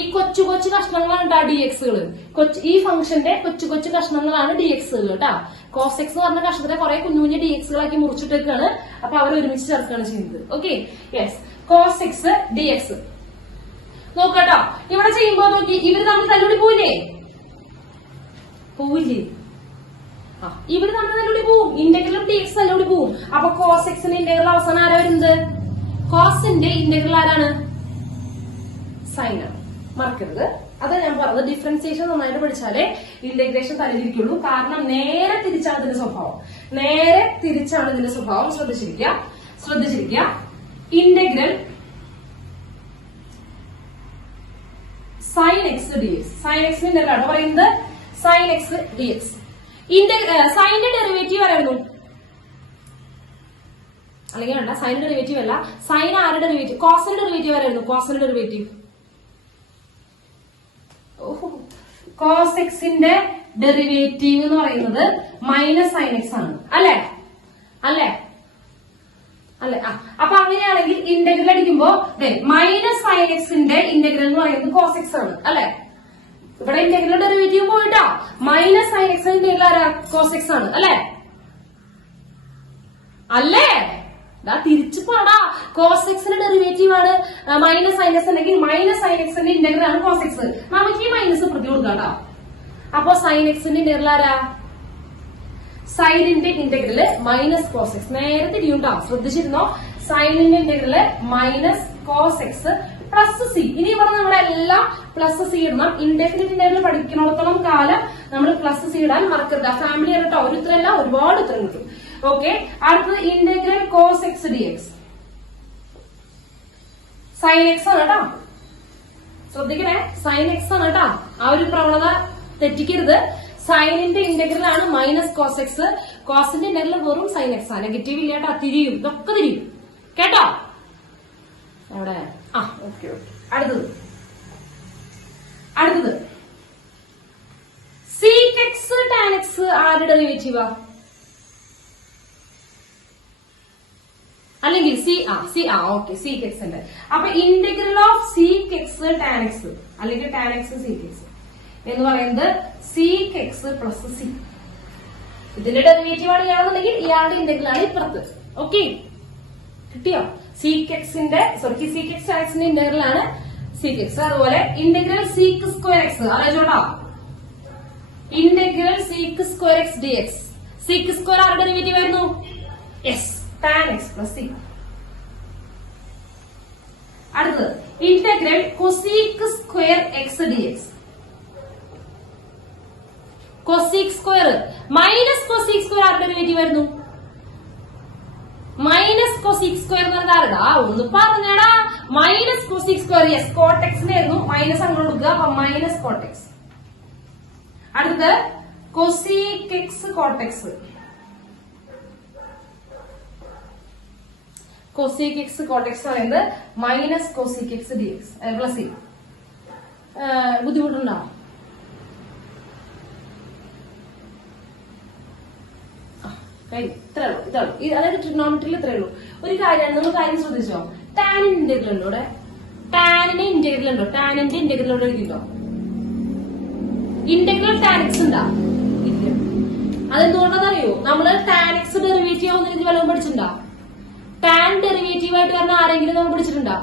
ഈ കൊച്ചു കൊച്ചു കഷ്ണങ്ങളാണ് കേട്ടോ ഡി എക്സുകൾ. ഈ ഫംഗ്ഷന്റെ കൊച്ചു കൊച്ചു കഷ്ണങ്ങളാണ് ഡി എക്സുകൾ കേട്ടോ. കോസ് എക്സ് എന്ന് പറഞ്ഞ കഷ്ണത്തെ കുറെ കുഞ്ഞു കുഞ്ഞു ഡി എക്സുകളാക്കി മുറിച്ചിട്ടേക്കാണ്. അപ്പൊ അവർ ഒരുമിച്ച് ചേർക്കുകയാണ് ചെയ്യുന്നത്. Okay, yes. Cos X D x നോക്കട്ടോ. ഇവിടെ ചെയ്യുമ്പോ നോക്കി, ഇവര് തമ്മിൽ തല്ലുകൂടി പോയില്ലേ? പോവില്ലേ? ഇവര് തമ്മിൽ തല്ലുകൂടി പോവും. ഇന്റഗ്രലും ഡി എക്സ് തല്ലുകൂടി പോവും. അപ്പൊ കോസ് എക്സിന്റെ ഇന്റഗ്രൽ അവസാനം ആരാ വരുന്നത്? കോസിന്റെ ഇന്റഗ്രൽ ആരാണ്? സൈൻ ആണ്. മറക്കരുത്. അത് ഞാൻ പറഞ്ഞത് ഡിഫറൻസിയേഷൻ നന്നായിട്ട് പഠിച്ചാലേ ഇന്റഗ്രേഷൻ തലതിരിക്കുള്ളൂ. കാരണം നേരെ തിരിച്ചാണ് ഇതിന്റെ സ്വഭാവം. നേരെ തിരിച്ചാണ് ഇതിന്റെ സ്വഭാവം. ശ്രദ്ധിച്ചിരിക്കുക. Integral sine x D X. Sine എക്സിന്റെ ഇന്റഗ്രലാണ് പറയുന്നത്. Sine x D x. സൈനിന്റെ ഡെറിവേറ്റീവ് ആരായിരുന്നു? അല്ലെങ്കിൽ വേണ്ട, സൈനിന്റെ ഡെറിവേറ്റീവ് അല്ല. സൈൻ ആരുടെ ഡെറിവേറ്റീവ്? കോസിന്റെ ഡെറിവേറ്റീവ് ആരായിരുന്നു? കോസിന്റെ ഡെറിവേറ്റീവ് കോസ് എക്സിന്റെ ഡെറിവേറ്റീവ് എന്ന് പറയുന്നത് മൈനസ് സൈൻ എക്സ് ആണ്. അല്ലെ? അപ്പൊ അങ്ങനെയാണെങ്കിൽ ഇന്റഗ്രൽ അടിക്കുമ്പോ മൈനസ് സൈൻ എക്സിന്റെ ഇന്റഗ്രൽ എന്ന് പറയുന്നത് കോസ് എക്സ് ആണ്. അല്ലെ? ഇവിടെ ഇന്റഗ്രൽ ഡെറിവേറ്റീവ് പോയിട്ടാ മൈനസ് സൈൻ എക്സിന്റെ ഇന്റഗ്രൽ ആരാ? കോസ് എക്സ് ആണ്. അല്ലേ? തിരിച്ചു പോടാ. കോസ് എക്സിന്റെ ഡെറിവേറ്റീവ് ആണ് മൈനസ് സൈൻ എക്സ് അല്ലെങ്കിൽ മൈനസ് സൈൻ എക്സിന്റെ ഇന്റഗ്രൽ ആണ് കോസ് എക്സ്. നമുക്ക് ഈ മൈനസ് പ്രതി കൊടുക്കാട്ടോ. അപ്പൊ സൈൻ എക്സിന്റെ ഇന്റഗ്രൽ ആരാ? സൈനിന്റെ ഇന്റഗ്രല് മൈനസ് കോസ് എക്സ്. നേരെ തിരിയുണ്ടോ? ശ്രദ്ധിച്ചിരുന്നോ? സൈനിന്റെ integral minus cos x plus c. ഇനി ഇവിടെ നമ്മളെല്ലാം പ്ലസ് സി ഇടണം. ഇൻഡെഫിനിറ്റ് ഇന്റഗ്രൽ പഠിക്കണോടത്തോളം കാലം നമ്മൾ പ്ലസ് സി ഇടാൻ മറക്കരുത്. ഫാമിലി കേട്ടോ. ഒരു ഉത്തരമല്ല, ഒരുപാട് ഉത്തരം കിട്ടും. ഓക്കെ, അടുത്തത് integral cos X D X. Sine X ആണ് കേട്ടോ. ശ്രദ്ധിക്കണേ, സൈൻ എക്സ് ആണ് കേട്ടോ. ആ ഒരു പ്രവണത തെറ്റിക്കരുത്. സൈനിന്റെ ഇന്റഗ്രൽ ആണ് മൈനസ് കോസ് എക്സ്. കോസിന്റെ ഇന്റഗ്രൽ വെറും സൈൻ എക്സ് ആണ്. നെഗറ്റീവ് ഇല്ല കേട്ടോ. തിരിയും, ഇതൊക്കെ തിരിയും കേട്ടോ. അവിടെ ഓക്കെ. അടുത്തത് സീക് എക്സ് ടാൻ എക്സ് ആരുടെ ഡെറിവേറ്റീവാ? അല്ലെങ്കിൽ ഓക്കെ, സീക് എക്സ് ഉണ്ട്. അപ്പൊ integral of seek x tan X അല്ലെങ്കിൽ ടാൻ എക്സ് സീക് എക്സ് എന്ന് പറയുന്നത് സീക് എക്സ് പ്ലസ് സി. ഇതിന്റെ ഡെറിവേറ്റീവ് ആണ് ഇയാളെന്നുണ്ടെങ്കിൽ ഇയാളുടെ ഇന്റഗ്രൽ ആണ് ഇപ്പുറത്ത്. ഓക്കെ, കിട്ടിയോ? സീക് എക്സിന്റെ ഇന്റഗ്രൽ ആണ് സീക് എക്സ്. അതുപോലെ ഇന്റഗ്രൽ സീക് സ്ക്വയർ എക്സ് അറിയിച്ചോട്ടോ. Integral sec square X D x. Sec square ആരുടെ ഡെറിവേറ്റീവ് ആയിരുന്നു? Yes, tan x plus c. അടുത്തത് integral cosec square X D x. Cosec square minus cosec square ആരുടെ derivative ആയിരുന്നു? Minus cosec square എന്ന് പറഞ്ഞാൽ ഒന്ന് പറഞ്ഞടാ. Minus cosec square. യെസ്, കോട്ടെക്സിനായിരുന്നു. മൈനസ് അങ്ങോട്ട് കൊടുക്കുക. അപ്പൊ മൈനസ് കോട്ടെക്സ്. അടുത്ത് cosec x cot x. Cosec x cot x പറയുന്നത് minus cosec X D X plus C. ബുദ്ധിമുട്ടുണ്ടോ? ഇത്രേ ഉള്ളൂ. അതായത് ട്രിഗ്നോമെട്രിയിൽ ഇത്രേ ഉള്ളൂ. ഒരു കാര്യം നിങ്ങൾ ശ്രദ്ധിച്ചോ? ടാനിന്റെ ഇന്റഗ്രൽ ഉണ്ടോ ഇവിടെ? ടാനിന്റെ ഇന്റഗ്രൽ ഉണ്ടോ? ടാനിന്റെ ഇന്റഗ്രൽ എഴുതിട്ടോ. ഇന്റഗ്രൽ ടാൻ എക്സ് ഉണ്ടാ? ഇല്ല. അതെന്തുകൊണ്ടെന്നറിയോ? നമ്മള് ടാൻ എക്സ് ഡെറിവേറ്റീവ് ആവുന്ന രീതി വല്ലതും പഠിച്ചിട്ടുണ്ടോ? ടാൻ ഡെറിവേറ്റീവ് ആയിട്ട് പറഞ്ഞ ആരെങ്കിലും നമ്മൾ പഠിച്ചിട്ടുണ്ടോ?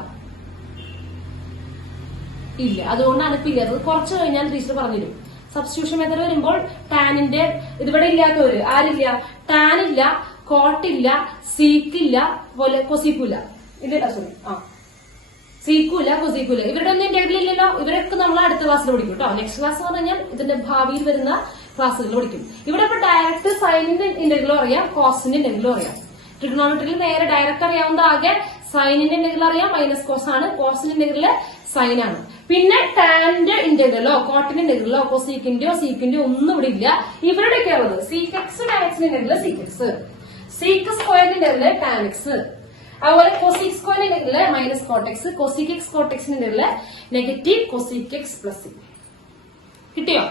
ഇല്ല. അതുകൊണ്ടാണ് ഇപ്പൊ ഇല്ലാത്തത്. കുറച്ച് കഴിഞ്ഞാൽ ടീച്ചർ പറഞ്ഞുതരും. സബ്സ്റ്റിറ്റ്യൂഷൻ മെത്തേഡ് വരുമ്പോൾ ടാനിന്റെ ഇതിവിടെ ഇല്ലാത്തവര് ആരില്ല? ടാൻ ഇല്ല, കോട്ടില്ല, സീക്കില്ല, കൊസീക്കില്ല. ഇല്ല, സോറി, സീക്കൂല, കൊസീക്കൂല. ഇവരുടെ ഒന്നും ഇന്റഗ്രൽ ഇല്ലല്ലോ. ഇവരൊക്കെ നമ്മൾ അടുത്ത ക്ലാസ്സിൽ പഠിക്കും കേട്ടോ. നെക്സ്റ്റ് ക്ലാസ് എന്ന് പറഞ്ഞാൽ ഇതിന്റെ ഭാവിയിൽ വരുന്ന ക്ലാസ്സുകൾ പഠിക്കും. ഇവിടെ ഇപ്പൊ ഡയറക്ട് സൈനിന്റെ ഇന്റഗ്രലും അറിയാം, കോസിന്റെ ഇന്റഗ്രലും അറിയാം. ട്രിഗ്നോമെട്രിയിൽ നേരെ ഡയറക്റ്റ് അറിയാവുന്ന ആകെ സൈനിന്റെ ഇന്റഗ്രൽ അറിയാം, മൈനസ് കോസ് ആണ്. കോസിന്റെ ഇന്റഗ്രല് സൈൻ ആണ്. പിന്നെ ടാന്റെ ഇന്റഗ്രലോ കോട്ടിന്റെ ഇന്റഗ്രലോ കൊസീക്കിന്റെയോ സീക്കിന്റെയോ ഒന്നും ഇവിടെ ഇല്ല. ഇവരുടെയൊക്കെ ഉള്ളത് സീക് എക്സ് ടാൻ എക്സിന്റെ ഇന്റഗ്രല് സീക് എക്സ്, സീക് സ്ക്വയറിന്റെ ഇന്റഗ്രല് ടാൻ എക്സ്, അതുപോലെ കൊസീക് സ്ക്വയറിന്റെ integral minus cot x, cosec x കോട്ടെക്സിന്റെ integral negative cosec x plus c. കിട്ടിയോ?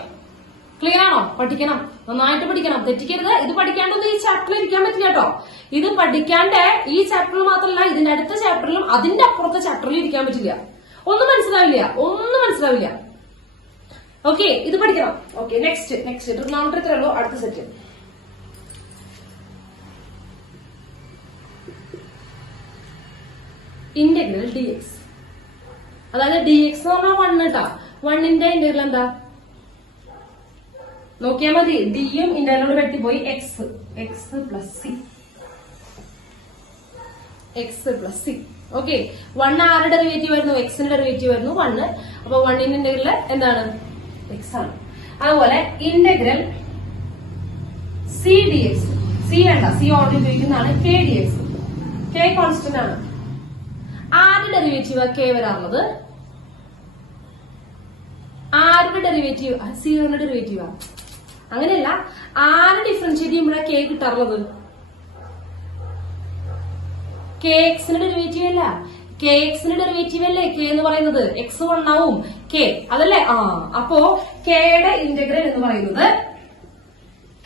ക്ലിയർ ആണോ? പഠിക്കണം, നന്നായിട്ട് പഠിക്കണം, തെറ്റിക്കരുത്. ഇത് പഠിക്കാണ്ടൊന്നും ഈ ചാപ്റ്ററിൽ ഇരിക്കാൻ പറ്റില്ല കേട്ടോ. ഇത് പഠിക്കാണ്ട് ഈ ചാപ്റ്ററിൽ മാത്രമല്ല ഇതിന്റെ അടുത്ത ചാപ്റ്ററിലും അതിന്റെ അപ്പുറത്തെ ചാപ്റ്ററിലും ഇരിക്കാൻ പറ്റില്ല. ഒന്നും മനസ്സിലാവില്ല. ഓക്കെ, ഇത് പഠിക്കണം. ഓക്കെ, നെക്സ്റ്റ് ട്രിഗണോമെട്രി ഇത്രേ ഉള്ളൂ. അടുത്ത സെറ്റ് ഇന്റഗ്രൽ ഡി എക്സ്. അതായത് ഡി എക്സ് എന്ന് പറഞ്ഞാൽ 1 കേട്ടാ. 1ന്റെ ഇന്റഗ്രൽ എന്താ നോക്കിയാൽ മതി. ഡിയും ഇന്റഗ്രലോട് വെട്ടിപ്പോയി. X plus c. ഓക്കെ, 1 ആരുടെ ഡെറിവേറ്റീവ് ആയിരുന്നു? എക്സിന്റെ ഡെറിവേറ്റീവ് ആയിരുന്നു 1. അപ്പൊ 1ന്റെ ഇന്റഗ്രൽ എന്താണ്? എക്സ് ആണ്. അതുപോലെ integral C D X. C വേണ്ട, സി ഓർഡർ ഉപയോഗിക്കുന്നതാണ്. K D X. K constant ആണ്. ആരുടെ ഡെറിവേറ്റീവ് കെ വരാറുള്ളത്? ആരുടെ ഡെറിവേറ്റീവ്? സീറോയുടെ ഡെറിവേറ്റീവാ. അങ്ങനെയല്ല, ആര് ഡിഫറൻഷിയേറ്റ് ചെയ്യുമ്പോഴാണ് കെ കിട്ടാറുള്ളത്? കെ എക്സിന്റെ ഡെറിവേറ്റീവ് അല്ല, കെ എക്സിന്റെ ഡെറിവേറ്റീവ് അല്ലേ കെ എന്ന് പറയുന്നത്? എക്സ് 1 ആവും കെ, അതല്ലേ? അപ്പോ കെയുടെ ഇന്റഗ്രൽ എന്ന് പറയുന്നത്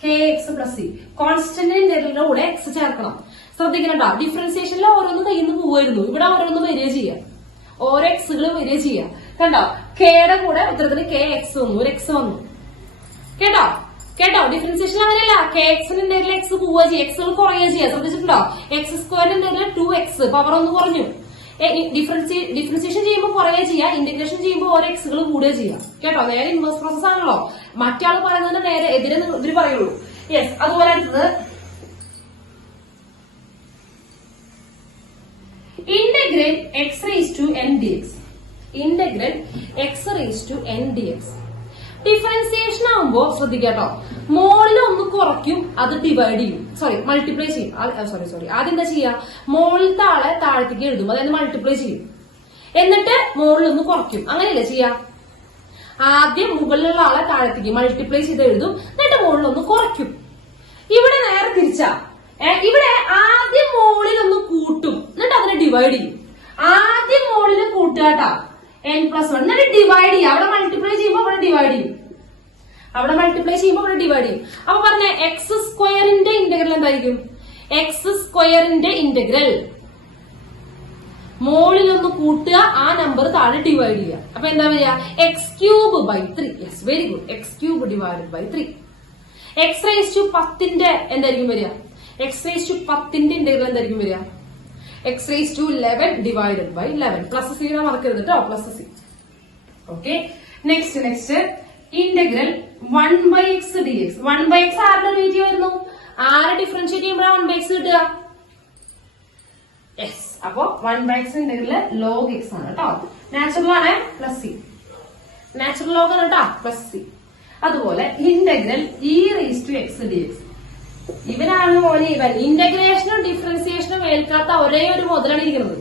K X plus C. Constant ഇന്റഗ്രലിന്റെ കൂടെ എക്സ് ചേർക്കണം. ശ്രദ്ധിക്കണം കേട്ടോ, ഡിഫറൻസിയേഷനിൽ ഓരോന്നും കയ്യിൽ നിന്ന് പോവായിരുന്നു. ഇവിടെ ഓരോന്നും വരിക ചെയ്യാം, ഓരോ എക്സുകൾ വരിക ചെയ്യാം. കണ്ടോ, കെയുടെ കൂടെ ഉത്തരത്തിന് കെ എക്സ് വന്നു, ഒരു എക്സ് വന്നു. കേട്ടോ, ഡിഫറൻസിയേഷൻ അങ്ങനെയല്ല. കെ എക്സിന്റെ ഇന്റഗ്രൽ എക്സ് പോവുക ചെയ്യുക, എക്സുകൾ കുറയുക ചെയ്യുക. ശ്രദ്ധിച്ചിട്ടുണ്ടോ? എക്സ് സ്ക്വയറിന്റെ ഇന്റഗ്രൽ 2x, പവർ ഒന്ന് കുറഞ്ഞു. ഡിഫറൻസിയേഷൻ ചെയ്യുമ്പോൾ കുറയുക ചെയ്യുക, ഇന്റഗ്രേഷൻ ചെയ്യുമ്പോൾ ഓരോ എക്സുകൾ കൂടുക ചെയ്യുക. കേട്ടോ, നേരെ ഇൻവേഴ്സ് പ്രോസസ് ആണല്ലോ. മറ്റാൾ പറയുന്നതിന് നേരെ എതിരെ ഇവര് പറയുള്ളൂ. യെസ്. അതുപോലെ അടുത്തത് integral X raise to N D X. Integral X raise to N D X. Differentiation ആവുമ്പോ ശ്രദ്ധിക്കാട്ടോ, മോളിൽ ഒന്ന് കുറയ്ക്കും, അത് ഡിവൈഡ് ചെയ്യും, മൾട്ടിപ്ലൈ ചെയ്യും. ആദ്യം എന്താ ചെയ്യാ? മോളിൽ താഴത്തേക്ക് എഴുതും, അതായത് മൾട്ടിപ്ലൈ ചെയ്യും. എന്നിട്ട് മോളിൽ ഒന്ന് കുറയ്ക്കും. അങ്ങനെയല്ലേ ചെയ്യാ? ആദ്യം മുകളിലുള്ള ആളെ താഴത്തേക്ക് മൾട്ടിപ്ലൈ ചെയ്ത് എഴുതും, എന്നിട്ട് മോളിൽ ഒന്ന് കുറയ്ക്കും. ഇവിടെ നേരെ തിരിച്ചാ. ഇവിടെ ആദ്യം മോളിൽ ഒന്ന് കൂട്ടും, എന്നിട്ട് അതിനെ ഡിവൈഡ് ചെയ്യും. ആദ്യം മോളിൽ കൂട്ടുകാട്ടാ n+1, എന്നിട്ട് ഡിവൈഡ് ചെയ്യുക. അവിടെ മൾട്ടിപ്ലൈ ചെയ്യുമ്പോൾ ഇവിടെ ഡിവൈഡ് ചെയ്യും. അപ്പൊ പറഞ്ഞ എക്സ് സ്ക്വയറിന്റെ ഇന്റഗ്രൽ എന്തായിരിക്കും? എക്സ് സ്ക്വയറിന്റെ ഇന്റഗ്രൽ മോളിൽ ഒന്ന് കൂട്ടുക, ആ നമ്പർ താഴെ ഡിവൈഡ് ചെയ്യുക. അപ്പൊ എന്താ വരിക? x³ 3. Yes, very good. x³ divided by 3. X raise to 10ന്റെ എന്തായിരിക്കും വരിക? എക്സ് റേസ് ടു 10ന്റെ ഇന്റഗ്രൽ എന്തായിരിക്കും വരിക? X raise to 11 divided by 11. Plus c മറക്കരുത് കേട്ടോ, plus c. Okay, next integral 1/x dx. 1/x ആരുടെ ഡെറിവേറ്റീവ് ആയിരുന്നു? ആരെ ഡിഫറൻഷിയേറ്റ് ചെയ്യുമ്പോഴാണ് 1/x കിട്ടുക? യെസ്. അപ്പൊ 1/x ഇന്റഗ്രൽ log x ആണ് കേട്ടോ. നാച്ചുറൽ ആണ്, പ്ലസ് സി. നാച്ചുറൽ ലോഗ് ആണ് കേട്ടോ, പ്ലസ് സി. അതുപോലെ integral e raise to x dx. ഇവനാണ് മോനെ ഇവൻ. ഇന്റഗ്രേഷനും ഡിഫറൻസിയേഷനും ഏൽക്കാത്ത ഒരേ ഒരു മുതലാണ് ഇരിക്കുന്നത്.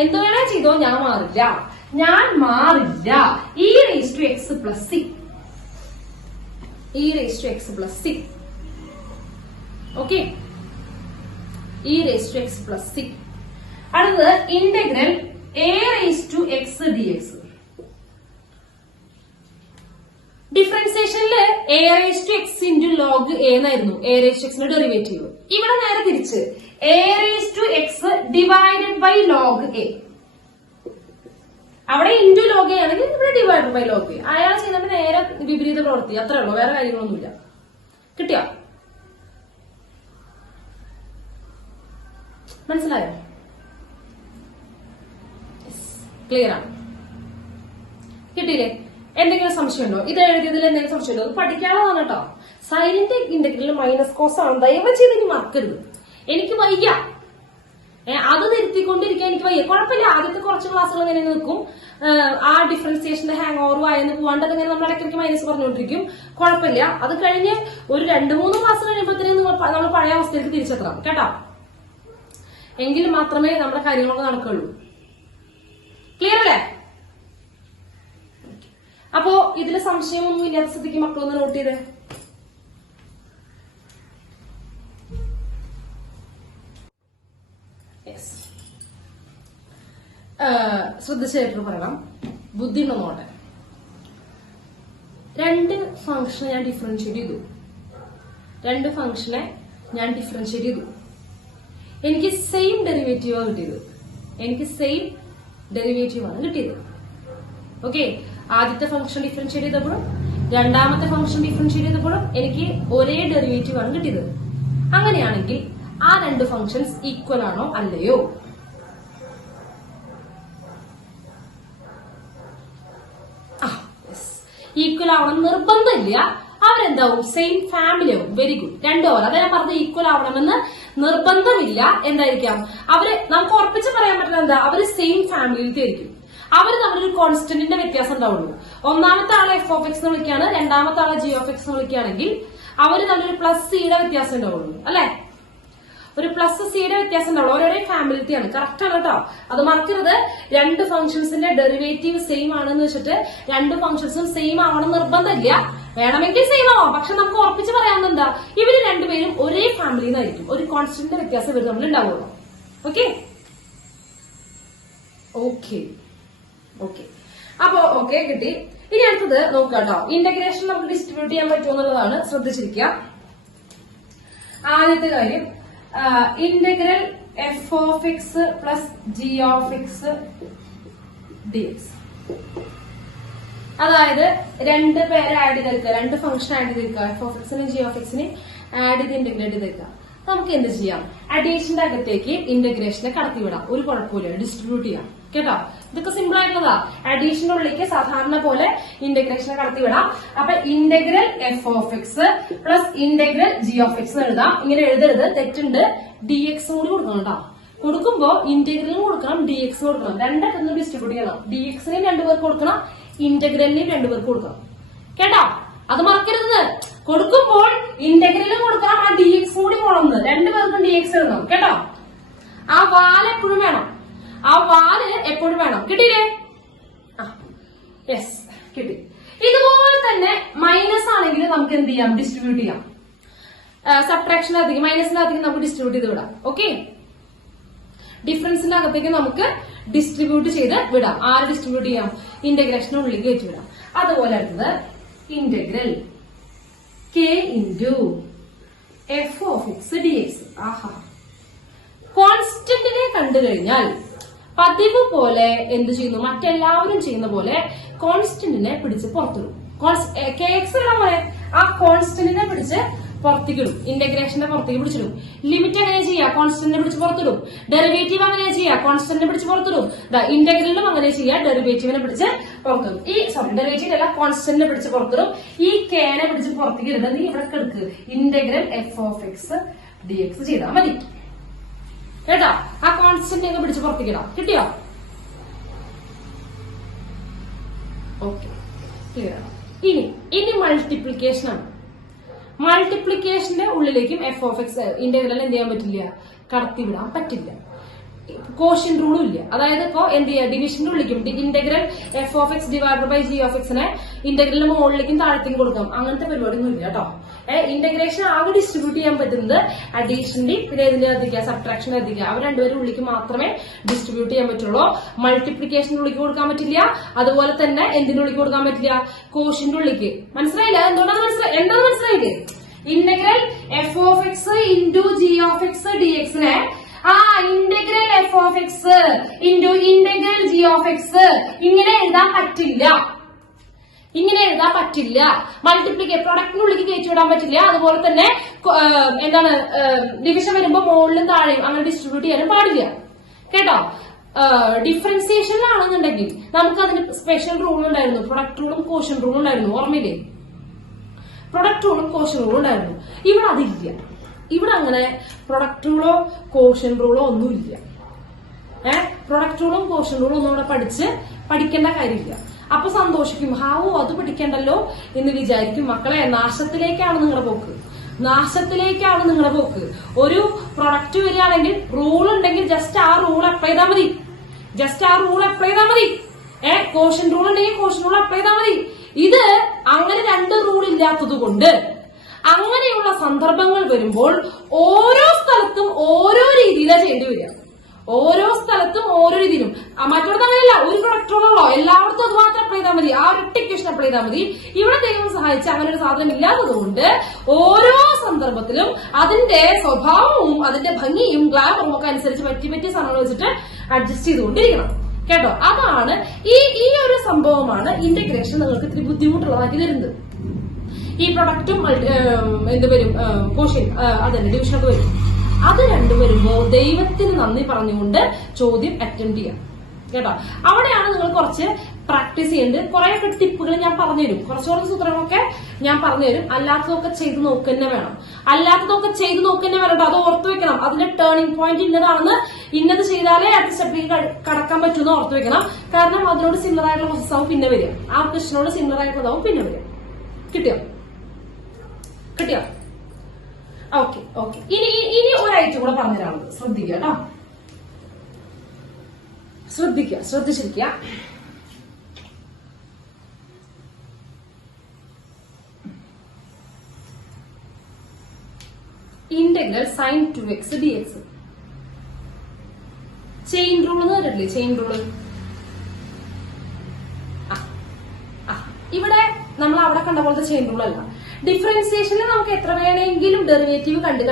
എന്ത് വേണേ ചെയ്തോ, ഞാൻ മാറില്ല. e raise to x plus c. Okay, e raise to x plus c. അടുത്തത് integral a raise to x dx. ഡിഫറൻസിയേഷനില് a raise to x into log a എന്നായിരുന്നു എ റേസ് ടു എക്സിന്റെ ഡെറിവേറ്റീവ്. ഇവിടെ നേരെ തിരിച്ച് a raise to X divided by log a. അവിടെ into log a ആണെങ്കിൽ ഇവിടെ ഡിവൈഡഡ് ബൈ ലോഗ് എ. അയാൾ ചെയ്യുന്നത് നേരെ വിപരീത പ്രവൃത്തി, അത്രേ ഉള്ളൂ, വേറെ കാര്യങ്ങളൊന്നുമില്ല. കിട്ടിയോ? മനസ്സിലായോ? ക്ലിയർ ആണ്? കിട്ടിയില്ലേ? എന്തെങ്കിലും സംശയമുണ്ടോ? ഇത് എഴുതിയതിൽ എന്തെങ്കിലും സംശയമുണ്ടോ? അത് പഠിക്കാനുള്ളതാണ് കേട്ടോ. സൈലന്റ് ഇന്റഗ്രൽ മൈനസ് കോസ് ആണ്, ദയവ് ചെയ്ത് ഇനി മറക്കരുത്. എനിക്ക് വയ്യ, അത് തിരുത്തിക്കൊണ്ടിരിക്കാൻ എനിക്ക് വയ്യ. കുഴപ്പമില്ല, ആദ്യത്തെ കുറച്ച് ക്ലാസ്സുകൾ ഇങ്ങനെ നിൽക്കും. ആ ഡിഫറൻസിയേഷന്റെ ഹാങ് ഓവർ ആയെന്ന് പോവാണ്ട് ഇങ്ങനെ നമ്മൾ ഇടയ്ക്കിടയ്ക്ക് മൈനസ് പറഞ്ഞുകൊണ്ടിരിക്കും. കുഴപ്പമില്ല, അത് കഴിഞ്ഞ് ഒരു 2-3 ക്ലാസ് കഴിയുമ്പോഴത്തേനും നമ്മൾ പഴയ അവസ്ഥയിലേക്ക് തിരിച്ചെത്തണം കേട്ടോ. എങ്കിൽ മാത്രമേ നമ്മുടെ കാര്യങ്ങളൊക്കെ നടക്കുള്ളൂ. ക്ലിയർ അല്ലേ? അപ്പോ ഇതില് സംശയമൊന്നും ഇല്ലാത്ത സ്ഥിതിക്ക് മക്കളൊന്ന് നോട്ട് ചെയ്തേ. ശ്രദ്ധിച്ചായിട്ട് പറയണം, ബുദ്ധി ഉണ്ടോട്ടെ. രണ്ട് ഫംഗ്ഷനെ ഞാൻ ഡിഫറൻഷിയേറ്റ് ചെയ്തു. എനിക്ക് സെയിം ഡെറിവേറ്റീവാണ് കിട്ടിയത്. ഓക്കെ, ആദ്യത്തെ ഫംഗ്ഷൻ ഡിഫറൻഷിയേറ്റ് ചെയ്തപ്പോഴും രണ്ടാമത്തെ ഫംഗ്ഷൻ ഡിഫറൻഷിയേറ്റ് ചെയ്തപ്പോഴും എനിക്ക് ഒരേ ഡെറിവേറ്റീവ് ആണ് കിട്ടിയത്. അങ്ങനെയാണെങ്കിൽ ആ രണ്ട് ഫംഗ്ഷൻസ് ഈക്വൽ ആണോ അല്ലയോ? ഈക്വൽ ആവണം നിർബന്ധമില്ല. അവരെന്താവും? സെയിം ഫാമിലി ആവും. Very good. രണ്ടോ അതെ ഞാൻ പറഞ്ഞ ഈക്വൽ ആവണമെന്ന് നിർബന്ധമില്ല. എന്തായിരിക്കാം? നമുക്ക് ഉറപ്പിച്ച് പറയാൻ പറ്റുന്നത് എന്താ? അവര് സെയിം ഫാമിലിയിലത്തെ ആയിരിക്കും. അവര് തമ്മിലൊരു കോൺസ്റ്റന്റിന്റെ വ്യത്യാസം ഉണ്ടാവുള്ളൂ. ഒന്നാമത്തെ ആളെ f(x) എന്ന് വിളിക്കുകയാണ്, രണ്ടാമത്തെ ആളെ g(x) എന്ന് വിളിക്കുകയാണെങ്കിൽ അവര് തമ്മിലൊരു പ്ലസ് സിയുടെ വ്യത്യാസം ഉണ്ടാവുള്ളൂ. അല്ലെ? ഒരു പ്ലസ് സിയുടെ വ്യത്യാസം ഉണ്ടാവുള്ളൂ. ഓരോരോ ഫാമിലിറ്റിയാണ്. കറക്റ്റ് ആണ് കേട്ടോ. അത് മറക്കരുത്. രണ്ട് ഫംഗ്ഷൻസിന്റെ ഡെറിവേറ്റീവ് സെയിം ആണെന്ന് വെച്ചിട്ട് രണ്ട് ഫംഗ്ഷൻസും സെയിം ആവണം നിർബന്ധമില്ല. വേണമെങ്കിൽ സെയിം ആവാം. പക്ഷെ നമുക്ക് ഉറപ്പിച്ച് പറയാവുന്ന എന്താ? ഇവര് രണ്ടുപേരും ഒരേ ഫാമിലിയിൽ നിന്നായിരിക്കും. ഒരു കോൺസ്റ്റന്റിന്റെ വ്യത്യാസം ഇവർ തമ്മിൽ ഉണ്ടാവുള്ളൂ. ഓക്കെ അപ്പൊ ഓക്കെ കിട്ടി. ഇനി അടുത്തത് നോക്കാട്ടോ. ഇന്റഗ്രേഷൻ നമുക്ക് ഡിസ്ട്രിബ്യൂട്ട് ചെയ്യാൻ പറ്റുമെന്നുള്ളതാണ്. ശ്രദ്ധിച്ചിരിക്കുക. ആദ്യത്തെ കാര്യം integral f(x) plus g(x) dx. അതായത് രണ്ട് പേരെ ആഡ് ചെയ്തെടുക്കുക, രണ്ട് ഫംഗ്ഷൻ ആഡ് ചെയ്തെടുക്കുക. f(x)നെയും g(x)നെയും ആഡ് ചെയ്ത് ഇന്റഗ്രേറ്റ് ചെയ്തെടുക്കുക. നമുക്ക് എന്ത് ചെയ്യാം? അഡീഷന്റെ അകത്തേക്ക് ഇന്റഗ്രേഷനെ കടത്തിവിടാം. ഒരു കുഴപ്പമില്ല. ഡിസ്ട്രിബ്യൂട്ട് ചെയ്യാം. കേട്ടോ, ഇതൊക്കെ സിമ്പിൾ ആയിട്ടുള്ളതാ. അഡീഷന്റെ ഉള്ളിലേക്ക് സാധാരണ പോലെ ഇന്റഗ്രേഷനെ കടത്തിവിടാം. അപ്പൊ integral f(x) plus integral g(x) എഴുതാം. ഇങ്ങനെ എഴുതരുത്, തെറ്റുണ്ട്. dx കൂടി കൊടുക്കണം കേട്ടോ. കൊടുക്കുമ്പോ ഇന്റഗ്രലിനും കൊടുക്കണം, dx കൊടുക്കണം. രണ്ടൊക്കെ ഡിസ്ട്രിബ്യൂട്ട് ചെയ്യണം. dxനെയും രണ്ടുപേർക്ക് കൊടുക്കണം, ഇന്റഗ്രലിനെയും രണ്ടുപേർക്ക് കൊടുക്കണം. കേട്ടോ, അത് മറക്കരുത്. കൊടുക്കുമ്പോൾ ഇന്റഗ്രലും കൊടുക്കണം, ആ dx കൂടി പോകണം. രണ്ടുപേർക്കും dx എഴുതണം. കേട്ടോ, ആ വാല് എപ്പോഴും വേണം. കിട്ടിയില്ലേ? യെസ്, കിട്ടി. ഇതുപോലെ തന്നെ മൈനസ് ആണെങ്കിൽ നമുക്ക് എന്ത് ചെയ്യാം? ഡിസ്ട്രിബ്യൂട്ട് ചെയ്യാം. സബ്ട്രാക്ഷനകത്തേക്ക് മൈനസിനകത്തേക്ക് നമുക്ക് ഡിസ്ട്രിബ്യൂട്ട് ചെയ്ത് വിടാം. ഓക്കെ, ഡിഫറൻസിന്റെ അകത്തേക്ക് നമുക്ക് ഡിസ്ട്രിബ്യൂട്ട് ചെയ്ത് വിടാം. ആര് ഡിസ്ട്രിബ്യൂട്ട് ചെയ്യാം? ഇന്റഗ്രേഷനുള്ളിൽ കയറ്റി വിടാം. അതുപോലെ അടുത്തത് integral k into f(x) dx. ആഹാ, കോൺസ്റ്റന്റിനെ കണ്ടു കഴിഞ്ഞാൽ പതിവ് പോലെ എന്ത് ചെയ്യുന്നു? മറ്റെല്ലാവരും ചെയ്യുന്ന പോലെ കോൺസ്റ്റന്റിനെ പിടിച്ച് പുറത്തിടും. kx പോലെ ആ കോൺസ്റ്റന്റിനെ പിടിച്ച് പുറത്തേക്കിടും. ഇന്റഗ്രേഷന്റെ പുറത്തേക്ക് പിടിച്ചിടും. ലിമിറ്റ് എങ്ങനെ ചെയ്യാം? കോൺസ്റ്റന്റിനെ പിടിച്ച് പുറത്തിടും. ഡെറിവേറ്റീവ് അങ്ങനെ ചെയ്യാം? കോൺസ്റ്റന്റിനെ പിടിച്ച് പുറത്തിടും. ഇന്റഗ്രലും അങ്ങനെ ചെയ്യാം? ഡെറിവേറ്റീവിനെ പിടിച്ച് പുറത്തിടും. ഡെറിവേറ്റീവ് അല്ല, കോൺസ്റ്റന്റിനെ പിടിച്ച് പുറത്തിടും. ഈ kനെ പിടിച്ച് പുറത്തേക്ക് ഇടുക. നീ ഇവിടെ എടുക്ക്. ഇന്റഗ്രൽ f(x) dx ചെയ്താൽ മതി. കേട്ടോ, ആ കോൺസ്റ്റന്റ് ഒക്കെ പിടിച്ച് പുറത്തേക്കിടാം. കിട്ടിയോ? ഓക്കെ, ക്ലിയർ ആണ്. ഇനി മൾട്ടിപ്ലിക്കേഷൻ ആണ്. മൾട്ടിപ്ലിക്കേഷന്റെ ഉള്ളിലേക്കും f(x) ഇന്റഗ്രൽ എന്ത് ചെയ്യാൻ പറ്റില്ല? കടത്തിവിടാൻ പറ്റില്ല. കോഷ്യൻ റൂളും ഇല്ല. അതായത് ഇപ്പോ എന്ത് ചെയ്യാം? ഡിവിഷന്റെ ഉള്ളിലേക്കും ഇന്റഗ്രൽ f(x) ഡിവൈഡഡ് ബൈ g(x)നെ ഇന്റഗ്രലിന്റെ മുകളിലേക്കും താഴത്തേക്കും കൊടുക്കാം. അങ്ങനത്തെ പരിപാടി ഒന്നും ഇല്ല കേട്ടോ. ഇന്റഗ്രേഷൻ ആകെ ഡിസ്ട്രിബ്യൂട്ട് ചെയ്യാൻ പറ്റുന്നത് അഡീഷന്റെ പിന്നെ ഇതിന്റെ അധികം സബ്ട്രാക്ഷന്റെ അധികം അവർ രണ്ടുപേരും ഉള്ളിലേക്ക് മാത്രമേ ഡിസ്ട്രിബ്യൂട്ട് ചെയ്യാൻ പറ്റുള്ളൂ. മൾട്ടിപ്ലിക്കേഷന്റെ ഉള്ളിലേക്ക് കൊടുക്കാൻ പറ്റില്ല. അതുപോലെ തന്നെ എന്തിന്റെ ഉള്ളിലേക്ക് കൊടുക്കാൻ പറ്റില്ല? കോഷ്യന്റെ ഉള്ളിലേക്ക്. മനസ്സിലായില്ല? എന്താണ് മനസ്സിലായില്ലേ? ഇന്റഗ്രൽ f(x) ഇൻറ്റു g(x) dxനെ integral f(x) into integral g(x) ഇങ്ങനെ എഴുതാൻ പറ്റില്ല. പ്രൊഡക്റ്റിനുള്ളിലേക്ക് കയറ്റി വിടാൻ പറ്റില്ല. അതുപോലെ തന്നെ ഡിവിഷൻ വരുമ്പോ മുകളിലും താഴെയും അങ്ങനെ ഡിസ്ട്രിബ്യൂട്ട് ചെയ്യാനും പാടില്ല. കേട്ടോ, ഡിഫറൻസിയേഷനിലാണെന്നുണ്ടെങ്കിൽ നമുക്ക് അതിന് സ്പെഷ്യൽ റൂൾ ഉണ്ടായിരുന്നു. പ്രൊഡക്റ്റ് റൂളും കോഷ്യൻ റൂളും ഉണ്ടായിരുന്നു. ഓർമ്മയില്ലേ? പ്രൊഡക്റ്റ് റൂളും കോഷ്യൻ റൂളും ഉണ്ടായിരുന്നു. ഇവിടെ അതില്ല. ഇവിടെ അങ്ങനെ പ്രൊഡക്റ്റ് റൂളോ കോഷ്യൻ റൂളോ ഒന്നുമില്ല. പ്രൊഡക്റ്റ് റൂളും കോഷ്യൻ റൂളും ഒന്നും ഇവിടെ പഠിക്കേണ്ട കാര്യമില്ല. അപ്പൊ സന്തോഷിക്കും. ഹാവോ, അത് പഠിക്കണ്ടല്ലോ എന്ന് വിചാരിക്കും. മക്കളെ, നാശത്തിലേക്കാണ് നിങ്ങളുടെ പോക്ക്. ഒരു പ്രൊഡക്റ്റ് വരികയാണെങ്കിൽ റൂൾ ഉണ്ടെങ്കിൽ ജസ്റ്റ് ആ റൂൾ അപ്ലൈ ചെയ്താൽ മതി. കോഷ്യൻ റൂൾ ഉണ്ടെങ്കിൽ കോഷ്യൻ റൂൾ അപ്ലൈ ചെയ്താൽ മതി. ഇത് അങ്ങനെ രണ്ട് റൂൾ ഇല്ലാത്തത് കൊണ്ട് അങ്ങനെയുള്ള സന്ദർഭങ്ങൾ വരുമ്പോൾ ഓരോ സ്ഥലത്തും ഓരോ രീതിയിലാണ് ചെയ്യേണ്ടി വരിക. ഓരോ സ്ഥലത്തും ഓരോ രീതിയിലും. മറ്റൊരു അങ്ങനെയല്ല, ഒരു പ്രൊഡക്റ്റുള്ളോ എല്ലായിടത്തും അത് മാത്രം അപ്ലൈ ചെയ്താൽ മതി, ആ ഒരൊറ്റ ഇക്വേഷൻ അപ്ലൈ ചെയ്താൽ മതി. ഇവിടെ ദൈവം സഹായിച്ച് അങ്ങനെ ഒരു സാധനം ഇല്ലാത്തതുകൊണ്ട് ഓരോ സന്ദർഭത്തിലും അതിന്റെ സ്വഭാവവും അതിന്റെ ഭംഗിയും ഗ്ലാമറും ഒക്കെ അനുസരിച്ച് പറ്റിയ സാധനങ്ങൾ വെച്ചിട്ട് അഡ്ജസ്റ്റ് ചെയ്തുകൊണ്ടിരിക്കണം കേട്ടോ. അതാണ് ഈ ഒരു സംഭവമാണ് ഇന്റഗ്രേഷൻ നിങ്ങൾക്ക് ഇത്തിരി ബുദ്ധിമുട്ടുള്ളതാക്കി തരുന്നത്. ഈ പ്രൊഡക്റ്റും എന്തുവരും പോഷൻ അതന്നെ ഡിവിഷനൊക്കെ വരും. അത് രണ്ടും വരുമ്പോ ദൈവത്തിന് നന്ദി പറഞ്ഞുകൊണ്ട് ചോദ്യം അറ്റംപ്റ്റ് ചെയ്യാം കേട്ടോ. അവിടെയാണ് നിങ്ങൾ കുറച്ച് പ്രാക്ടീസ് ചെയ്യേണ്ടത്. കുറെയൊക്കെ ടിപ്പുകൾ ഞാൻ പറഞ്ഞുതരും, കുറച്ച് സൂത്രങ്ങളൊക്കെ ഞാൻ പറഞ്ഞുതരും. അല്ലാത്തതൊക്കെ ചെയ്ത് നോക്കുക വേണം. അല്ലാത്തതൊക്കെ ചെയ്ത് നോക്കുക വേണം. അത് ഓർത്തു വെക്കണം. അതിന്റെ ടേണിംഗ് പോയിന്റ് ഇന്നതാണെന്ന്, ഇന്നത് ചെയ്താലേ അടുത്ത സ്റ്റെപ്പിലേക്ക് കടക്കാൻ പറ്റുമെന്ന് ഓർത്തു വെക്കണം. കാരണം അതിനോട് സിമിലർ ആയിട്ടുള്ള പ്രോസസ്സാവും പിന്നെ വരിക. ആ ക്വസ്റ്റിനോട് സിമിലർ ആയിട്ടുള്ളതാവും പിന്നെ വരിക. കിട്ടിയോ? ഓക്കെ. ഇനി ഒരു ഐറ്റം കൂടെ പറഞ്ഞുതരാനുള്ളത്. ശ്രദ്ധിക്കുക കേട്ടോ, ശ്രദ്ധിച്ചിരിക്കുക. Integral sine 2x dx. Chain rule എന്ന് കേട്ടില്ലേ? Chain rule. ഇവിടെ നമ്മൾ അവിടെ കണ്ട പോലത്തെ ചെയിൻ റൂൾ അല്ല. ഡിഫറൻസിയേഷനിൽ നമുക്ക് എത്ര വേണമെങ്കിലും ഡെറിവേറ്റീവ് കണ്ട്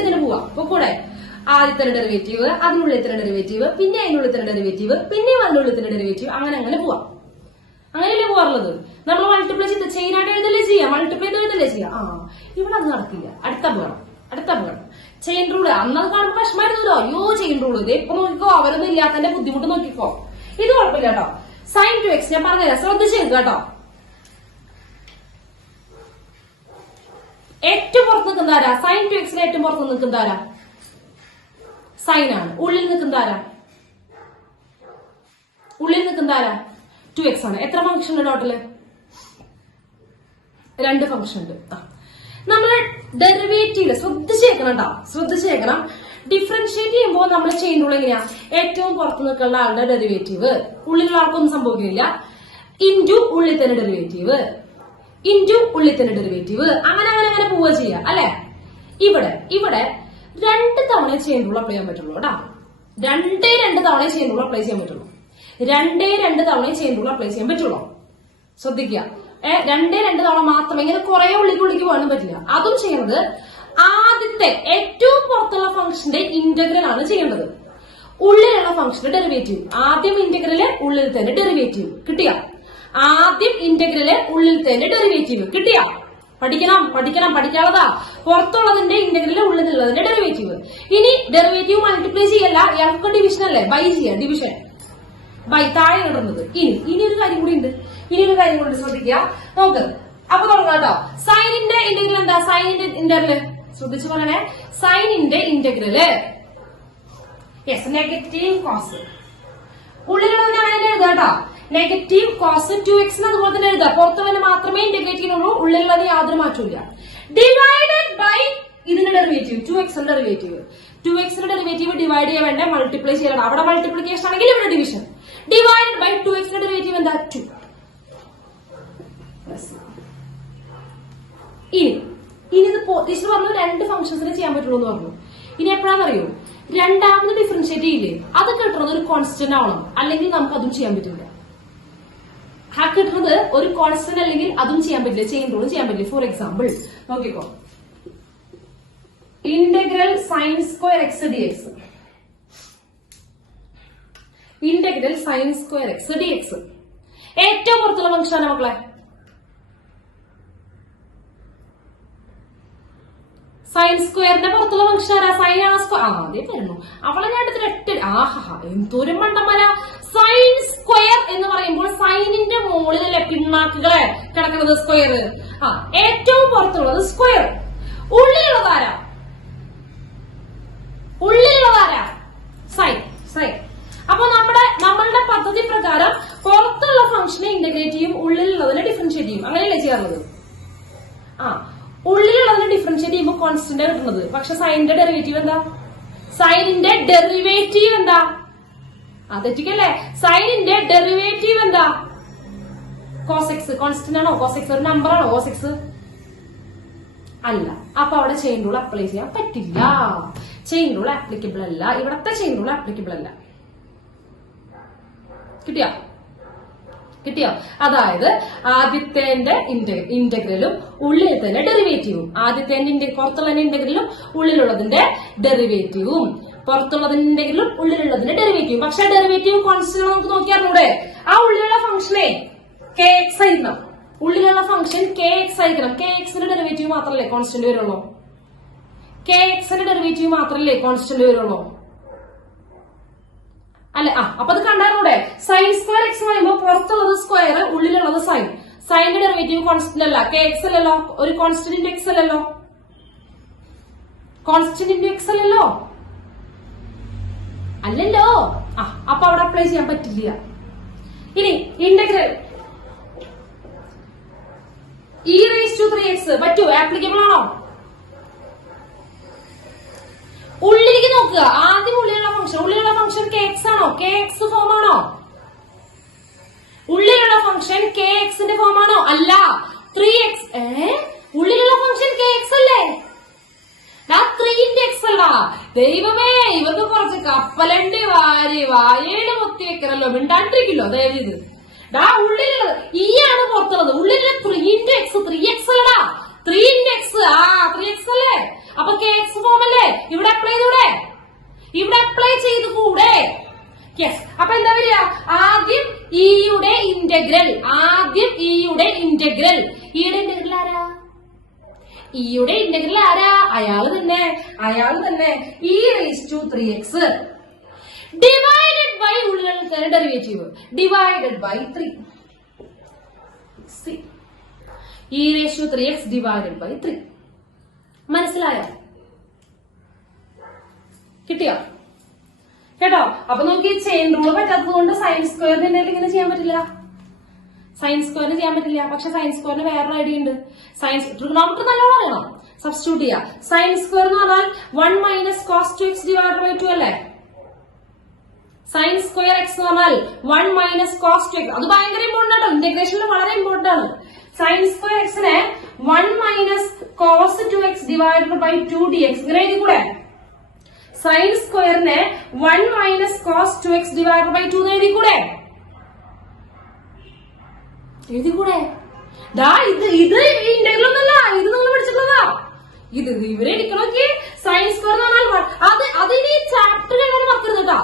ഇങ്ങനെ പോവാം. അപ്പൊ കൂടെ ആദ്യത്തെ ഡെറിവേറ്റീവ്, അതിനുള്ളിൽ ഇത്ര ഡെറിവേറ്റീവ്, പിന്നെ അതിനുള്ളിൽ ഇത്ര ഡെറിവേറ്റീവ്, പിന്നെയും അതിനുള്ളിൽ ഇത്ര ഡെറിവേറ്റീവ്, അങ്ങനെ പോവാം. അങ്ങനെയല്ലേ പോവാറുള്ളത്? നമ്മൾ മൾട്ടിപ്ലൈ ചെയ്ത് ചെയിനായിട്ട് എഴുതല്ലേ ചെയ്യാം, മൾട്ടിപ്ലൈ ചെയ്ത് എഴുതല്ലേ ചെയ്യാം. ഇവിടെ അത് നടക്കില്ല. അടുത്ത അപകടം ചെയിൻ റൂള്. അന്നത് കാണുമ്പോൾ വിഷമായിരുന്നല്ലോ, അയ്യോ ചെയിൻ റൂള് ഇത് ഇപ്പൊ നോക്കിക്കോ, അവരൊന്നും ഇല്ലാത്തതിന്റെ ബുദ്ധിമുട്ട് നോക്കിക്കോ. ഇത് കുഴപ്പമില്ല കേട്ടോ. സൈൻ 2x ഞാൻ പറഞ്ഞുതരാം, ശ്രദ്ധിച്ച് കേട്ടോ. ഏറ്റവും പുറത്ത് നിൽക്കുന്ന ആരാ? സൈൻ 2x ഏറ്റവും പുറത്ത് നിൽക്കുന്ന ആരാ? സൈൻ ആണ്. ഉള്ളിൽ നിൽക്കുന്ന ആരാ? 2x ആണ്. എത്ര ഫംഗ്ഷൻ ഉണ്ട് ടോട്ടല്? 2 ഫംഗ്ഷൻ ഉണ്ട്. നമ്മള് ഡെറിവേറ്റീവ് ശ്രദ്ധിച്ചേക്കണം. ഡിഫറൻഷിയേറ്റ് ചെയ്യുമ്പോൾ നമ്മൾ ചെയിൻ റൂൾ എങ്ങനെയാ? ഏറ്റവും പുറത്ത് നിൽക്കുന്ന ആളുടെ ഡെറിവേറ്റീവ്, ഉള്ളിലുള്ള ആൾക്കൊന്നും സംഭവിക്കുന്നില്ല, ഇൻറ്റു ഉള്ളിൽ തന്നെ ഡെറിവേറ്റീവ്, ഇൻറ്റു ഉള്ളിൽ തന്നെ ഡെറിവേറ്റീവ്, അങ്ങനെ പോവുക ചെയ്യുക അല്ലെ. ഇവിടെ 2 തവണ ചെയിൻ റൂൾ അപ്ലൈ ചെയ്യാൻ പറ്റുള്ളൂ കേട്ടോ. 2 തവണ ചെയിൻ റൂൾ അപ്ലൈ ചെയ്യാൻ പറ്റുള്ളൂ. 2 തവണ ചെയിൻ റൂൾ അപ്ലൈ ചെയ്യാൻ പറ്റുള്ളൂ. ശ്രദ്ധിക്കുക. 2 തവണ മാത്രമേ, ഇങ്ങനെ കുറെ ഉള്ളിക്ക് പോകാനും പറ്റില്ല. അതും ചെയ്യുന്നത് ആദ്യത്തെ ഏറ്റവും പുറത്തുള്ള ഫംഗ്ഷന്റെ ഇന്റഗ്രൽ ആണ് ചെയ്യേണ്ടത്. ഉള്ളിലുള്ള ഫംഗ്ഷന്റെ ഡെറിവേറ്റീവ്. ആദ്യം ഇന്റഗ്രല്, ഉള്ളിൽ തന്നെ ഡെറിവേറ്റീവ്. കിട്ടിയ? ആദ്യം ഇന്റഗ്രല്, ഉള്ളിൽ തന്നെ ഡെറിവേറ്റീവ്. കിട്ടിയ? പഠിക്കാനുള്ളതാ. പുറത്തുള്ളതിന്റെ ഇന്റഗ്രല്, ഉള്ളിലുള്ളതിന്റെ ഡെറിവേറ്റീവ്. ഇനി ഡെറിവേറ്റീവ് മൾട്ടിപ്ലൈ ചെയ്യല്ല, ഇയാൾക്ക് ഡിവിഷൻ അല്ലേ, ബൈ ചെയ്യാം. ഡിവിഷൻ ബൈ താഴെ ഇടുന്നത്. ഇനി ഒരു കാര്യം കൂടി ഉണ്ട്. ശ്രദ്ധിക്കുക. നോക്ക്. അപ്പൊ തുടങ്ങാം കേട്ടോ. സൈനിന്റെ ഇന്റഗ്രൽ എന്താ? സൈനിന്റെ ഇന്റഗ്രല് ശ്രദ്ധിച്ചു പറയണേ. സൈനിന്റെ ഇന്റഗ്രല് നെഗറ്റീവ് കോസ്. ഉള്ളിലുള്ളതിന് അങ്ങനെ എഴുതാം കേട്ടോ. നെഗറ്റീവ് കോസ് 2x അതുപോലെ തന്നെ എഴുതാം. പുറത്തുവന്ന് മാത്രമേ ഇന്റഗ്രേറ്റ് ചെയ്യുന്നുള്ളൂ, ഉള്ളിലുള്ളത് യാതൊരു മാറ്റമില്ല. ഡിവൈഡഡ് ബൈ ഇതിന്റെ derivative 2x derivative. 2x derivative divide ചെയ്യാൻ വേണ്ട മൾട്ടിപ്ലൈ ചെയ്യണം. അവിടെ മൾട്ടിപ്ലിക്കേഷൻ ആണെങ്കിൽ ഇവിടെ division. Divided by 2x derivative എന്താ? 2. ഇനി ഇത് ടീച്ചർ പറഞ്ഞു 2 ഫംഗ്ഷൻസിനെ ചെയ്യാൻ പറ്റുള്ളൂ എന്ന് പറഞ്ഞു. ഇനി എപ്പോഴാണെന്നറിയോ? രണ്ടാമത് ഡിഫറൻഷിയേറ്റ് ചെയ്യില്ലേ, അത് കിട്ടുന്നത് ഒരു കോൺസ്റ്റന്റ് ആവണം, അല്ലെങ്കിൽ നമുക്ക് അതും ചെയ്യാൻ പറ്റില്ല. കിട്ടുന്നത് ഒരു കോൺസ്റ്റന്റ് അല്ലെങ്കിൽ അതും ചെയ്യാൻ പറ്റില്ല, ചെയിൻ റൂളും ചെയ്യാൻ പറ്റില്ല. ഫോർ എക്സാമ്പിൾ നോക്കിക്കോ. Integral sine square X D X. Integral sine square X D X ഏറ്റവും പുറത്തുള്ള ഫംഗ്ഷനാണ് മക്കളെ. സൈൻ സ്ക്വയറിന്റെ പുറത്തുള്ള ഫംഗ്ഷൻ ആരാ? സൈൻ ആ സ്ക്വയർ. അതേ തരുന്നു. അവളെ ഞാൻ എടുത്തിട്ട് എന്തോരു മണ്ടന്മാര. സൈൻ സ്ക്വയർ എന്ന് പറയുമ്പോൾ സൈനിന്റെ മുകളിലല്ലേ പിണ്ണാക്കുകളെ കിടക്കുന്നത് സ്ക്വയർ. ഏറ്റവും പുറത്തുള്ളത് സ്ക്വയർ. ഉള്ളിലുള്ളതാരാ? സൈൻ. അപ്പൊ നമ്മളുടെ പദ്ധതി പ്രകാരം പുറത്തുള്ള ഫംഗ്ഷനെ ഇന്റഗ്രേറ്റ് ചെയ്യും, ഉള്ളിലുള്ളതിനെ ഡിഫറൻഷിയേറ്റ് ചെയ്യും. അങ്ങനെയല്ലേ ചെയ്യാറുള്ളത്? ഉള്ളിലുള്ളതിനെ ഡിഫറൻഷിയേറ്റ് ചെയ്യുമ്പോൾ കോൺസ്റ്റന്റ് കിട്ടുന്നത്. പക്ഷെ സൈനിന്റെ ഡെറിവേറ്റീവ് എന്താ? തെറ്റിക്കല്ലേ. സൈനിന്റെ ഡെറിവേറ്റീവ് എന്താ? കോസെക്സ്. കോൺസ്റ്റന്റ് ആണോ? കോസെക്സ് ഒരു നമ്പർ ആണോ? കോസെക്സ് അല്ല. അപ്പൊ അവിടെ ചെയിൻ റൂൾ അപ്ലൈ ചെയ്യാൻ പറ്റില്ല. ചെയിൻ റൂൾ ആപ്ലിക്കബിൾ അല്ല, ഇവിടത്തെ ചെയിൻ റൂൾ ആപ്ലിക്കബിൾ അല്ല. കിട്ടിയോ? അതായത് ആദ്യത്തെ ഇന്റഗ്രലും ഉള്ളിൽ തന്നെ ഡെറിവേറ്റീവും, ആദ്യത്തെ പുറത്തുള്ള ഇന്റഗ്രലും ഉള്ളിലുള്ളതിന്റെ ഡെറിവേറ്റീവും, പുറത്തുള്ളതിന്റെ ഇന്റഗ്രലും ഉള്ളിലുള്ളതിന്റെ ഡെറിവേറ്റീവും. പക്ഷെ ഡെറിവേറ്റീവ് കോൺസ്റ്റന്റ് നമുക്ക് നോക്കിയാർന്നൂടെ? ആ ഉള്ളിലുള്ള ഫംഗ്ഷനെ കെ എക്സ് ആയിരിക്കണം, ഉള്ളിലുള്ള ഫംഗ്ഷൻ കെ എക്സ് ആയിരിക്കണം. കെ എക്സിന്റെ ഡെറിവേറ്റീവ് മാത്രമല്ലേ കോൺസ്റ്റന്റ് വരുള്ളൂ? കെ എക്സിന്റെ ഡെറിവേറ്റീവ് മാത്രമല്ലേ കോൺസ്റ്റന്റ് വരുള്ളൂ? അല്ലെ? അപ്പൊ അത് കണ്ടാറൂടെ? സൈൻ സ്ക്വയർ എക്സ് പറയുമ്പോൾ പുറത്തുള്ളത് സ്ക്വയർ, ഉള്ളിലുള്ളത് സൈൻ. സൈനിന്റെ ഡെറിവേറ്റീവ് കോൺസ്റ്റന്റ് അല്ല, കെ എക്സ് അല്ലല്ലോ, ഒരു കോൺസ്റ്റന്റ് എക്സ് അല്ലല്ലോ, കോൺസ്റ്റന്റ് എക്സ് അല്ലല്ലോ, അല്ലല്ലോ. അപ്പൊ അവിടെ അപ്ലൈ ചെയ്യാൻ പറ്റില്ല. ഇനി ഇന്റഗ്രൽ e⁻3x പറ്റൂ? ആപ്ലിക്കബിൾ ആണോ? ഉള്ളിലേക്ക് നോക്കുക. ആദ്യം ഉള്ളിലുള്ള ഫംഗ്ഷൻ കെ എക്സ് ആണോ? കെ എക്സ് ഫോം ആണോ? ഉള്ളിലുള്ള ഫംഗ്ഷൻ കെ എക്സിന്റെ ഫോം ആണോ? അല്ല, 3x. ഉള്ളിലുള്ള ഫംഗ്ഷൻ കെ എക്സ് അല്ലേ? 3ന്റെ എക്സ് അല്ല. ദൈവമേ, ഇവർക്ക് കുറച്ച് കപ്പലണ്ടി വായയില് ഒത്തി വെക്കണല്ലോ, മിണ്ടാണ്ടിരിക്കില്ലോ ദയവ് ചെയ്ത്. ഉള്ളിലുള്ളത് ഈ ആണ്, പുറത്തുള്ളത് ഉള്ളിലുള്ള 3ന്റെ എക്സ്. 3x അല്ലടാ, 3ന്റെ എക്സ്. 3x അല്ലേ? അപ്പൊ കെ എക്സ് ഫോം അല്ലേ? ഇവിടെ അപ്ലൈ ചെയ്തൂടെ? ഇവിടെ അപ്ലൈ ചെയ്തുകൂടെ? യെസ്. അപ്പൊ എന്താ വരിക? ആദ്യം ഇയുടെ ഇന്റഗ്രൽ. ഇയുടെ ഇന്റഗ്രൽ ആരാ? ഇയുടെ ഇന്റഗ്രൽ ആരാ? അയാള് തന്നെ e⁻3x ഡിവൈഡഡ് ബൈ ഉള്ളിലുള്ള derivative divided by 3. e⁻3x divided by 3. മനസ്സിലായോ? കിട്ടിയോ? കേട്ടോ? അപ്പൊ നമുക്ക് ഈ ചെയിൻ റൂൾ പറ്റാത്തത് കൊണ്ട് സൈൻ സ്ക്വയറിന്റെ ഇങ്ങനെ ചെയ്യാൻ പറ്റില്ല. പക്ഷെ സൈൻ സ്ക്വയറിന് വേറൊരു ഐഡിയ ഉണ്ട്. ട്രിഗണോമെട്രി നല്ലോണം അറിയണം. സബ്സ്റ്റിറ്റ്യൂട്ട് ചെയ്യാം. സൈൻ സ്ക്വയർ എന്ന് പറഞ്ഞാൽ 1 - cos 2x ഡിവൈഡഡ് ബൈ 2 അല്ലേ? സൈൻ സ്ക്വയർ എക്സ് എന്ന് പറഞ്ഞാൽ 1 - cos 2x. അത് ഭയങ്കര ഇമ്പോർട്ടന്റ് ആണ്, ഇന്റഗ്രേഷനിൽ വളരെ ഇമ്പോർട്ടന്റ് ആണ്. സൈൻ സ്ക്വയർ എക്സിനെ 1 - cos 2x divided by 2dx ഇങ്ങനെ എഴുതി കൂടെ? സൈൻ സ്ക്വയറിനെ 1 - cos 2x ഡിവൈഡഡ് ബൈ 2 എഴുതി കൂടെ? ഇത് ഇന്റഗ്രൽ ഒന്നല്ല, ഇത് നിങ്ങൾ പഠിച്ചിട്ടുള്ളതാ. ഇത് ഇവരെ എടുക്കണമെങ്കിൽ സൈൻ സ്ക്വയർ എന്ന് പറഞ്ഞാൽ അതിന് ഈ ചാപ്റ്റർ എങ്ങനെ മറക്കരുത് കേട്ടോ.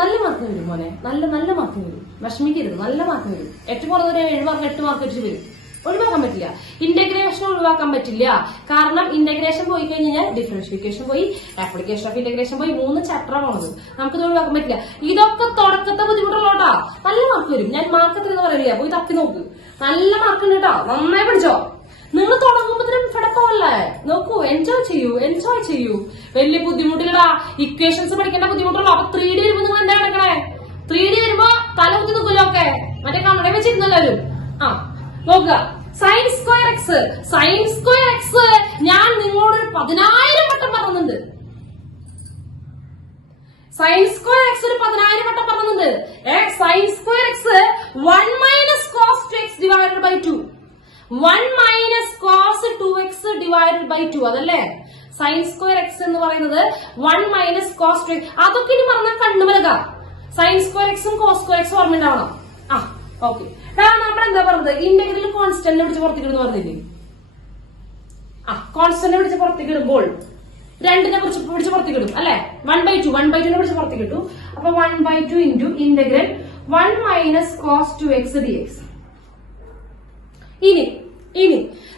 നല്ല മാർക്ക് വരും മോനെ, നല്ല മാർക്ക് വരും. വിഷമിക്കരുത്, നല്ല മാർക്ക് വരും. ഏറ്റവും കുറഞ്ഞ 7 മാർക്ക് 8 മാർക്ക് വെച്ച് വരും. ഒഴിവാക്കാൻ പറ്റില്ല. ഇന്റഗ്രേഷൻ ഒഴിവാക്കാൻ പറ്റില്ല. കാരണം ഇന്റഗ്രേഷൻ പോയി കഴിഞ്ഞാൽ ഡിഫറൻഷിയേഷൻ പോയി, ആപ്ലിക്കേഷൻ ഓഫ് ഇന്റഗ്രേഷൻ പോയി, 3 ചാപ്റ്ററാണ് ഉള്ളത്. നമുക്കിത് ഒഴിവാക്കാൻ പറ്റില്ല. ഇതൊക്കെ തുടക്കത്തെ ബുദ്ധിമുട്ടുള്ളോട്ടാ. നല്ല മാർക്ക് വരും. ഞാൻ മാർക്ക് എത്രയെന്ന് പറയില്ല, പോയി തപ്പി നോക്ക്. നല്ല മാർക്ക് ഉണ്ട് കേട്ടോ, നന്നായി പഠിച്ചോ. നിങ്ങൾ തുടങ്ങുമ്പോഴത്തേനും ഫെടക്കമല്ലേ? നോക്കൂ, എൻജോയ് ചെയ്യൂ. വലിയ ബുദ്ധിമുട്ടില്ലടാ. ഇക്വേഷൻസ് പഠിക്കേണ്ട ബുദ്ധിമുട്ടുള്ളൂ. അപ്പൊ 3D വരുമ്പോ നിങ്ങൾ എന്താ നടക്കണേ? 3D വരുമ്പോ തല കുത്തി നിൽക്കുമല്ലോ ഒക്കെ. മറ്റേ കണ്ണട വെച്ചിരുന്നല്ലോ. നോക്കുക, സൈൻ സ്ക്വയർ എക്സ് ഞാൻ നിങ്ങളോട് 10,000 വട്ടം പറഞ്ഞിട്ടുണ്ട്. സൈൻ സ്ക്വയർ എക്സ് ഒരു 10,000 വട്ടം പറഞ്ഞിട്ടുണ്ട്. Sine square X 1 - cos 2x divided by 2. 1 - cos 2x divided by 2 അതല്ലേ സൈൻ സ്ക്വയർ എക്സ് എന്ന് പറയുന്നത്. 1 - cos 2x അതൊക്കെ ഇനി പറഞ്ഞാൽ കണ്ണുമലക. സൈൻ സ്ക്വയർ എക്സും കോസ് സ്ക്വയർ എക്സും ഓർമ്മയുണ്ടാവണം. ഓക്കെ, നമ്മളെന്താ പറഞ്ഞത്? ഇന്റഗ്രൽ കോൺസ്റ്റന്റ് പിടിച്ച് പുറത്തേക്ക് പറഞ്ഞില്ലേ? കോൺസ്റ്റന്റ് പിടിച്ച് പുറത്തേക്ക് ഇടുമ്പോൾ 2നെ പിടിച്ച് പുറത്തേക്ക് ഇടും അല്ലെ? 1/2 പിടിച്ച് പുറത്തേക്ക് ഇട്ടു. അപ്പൊ 1/2 into integral 1 - cos 2x dx. ഇനി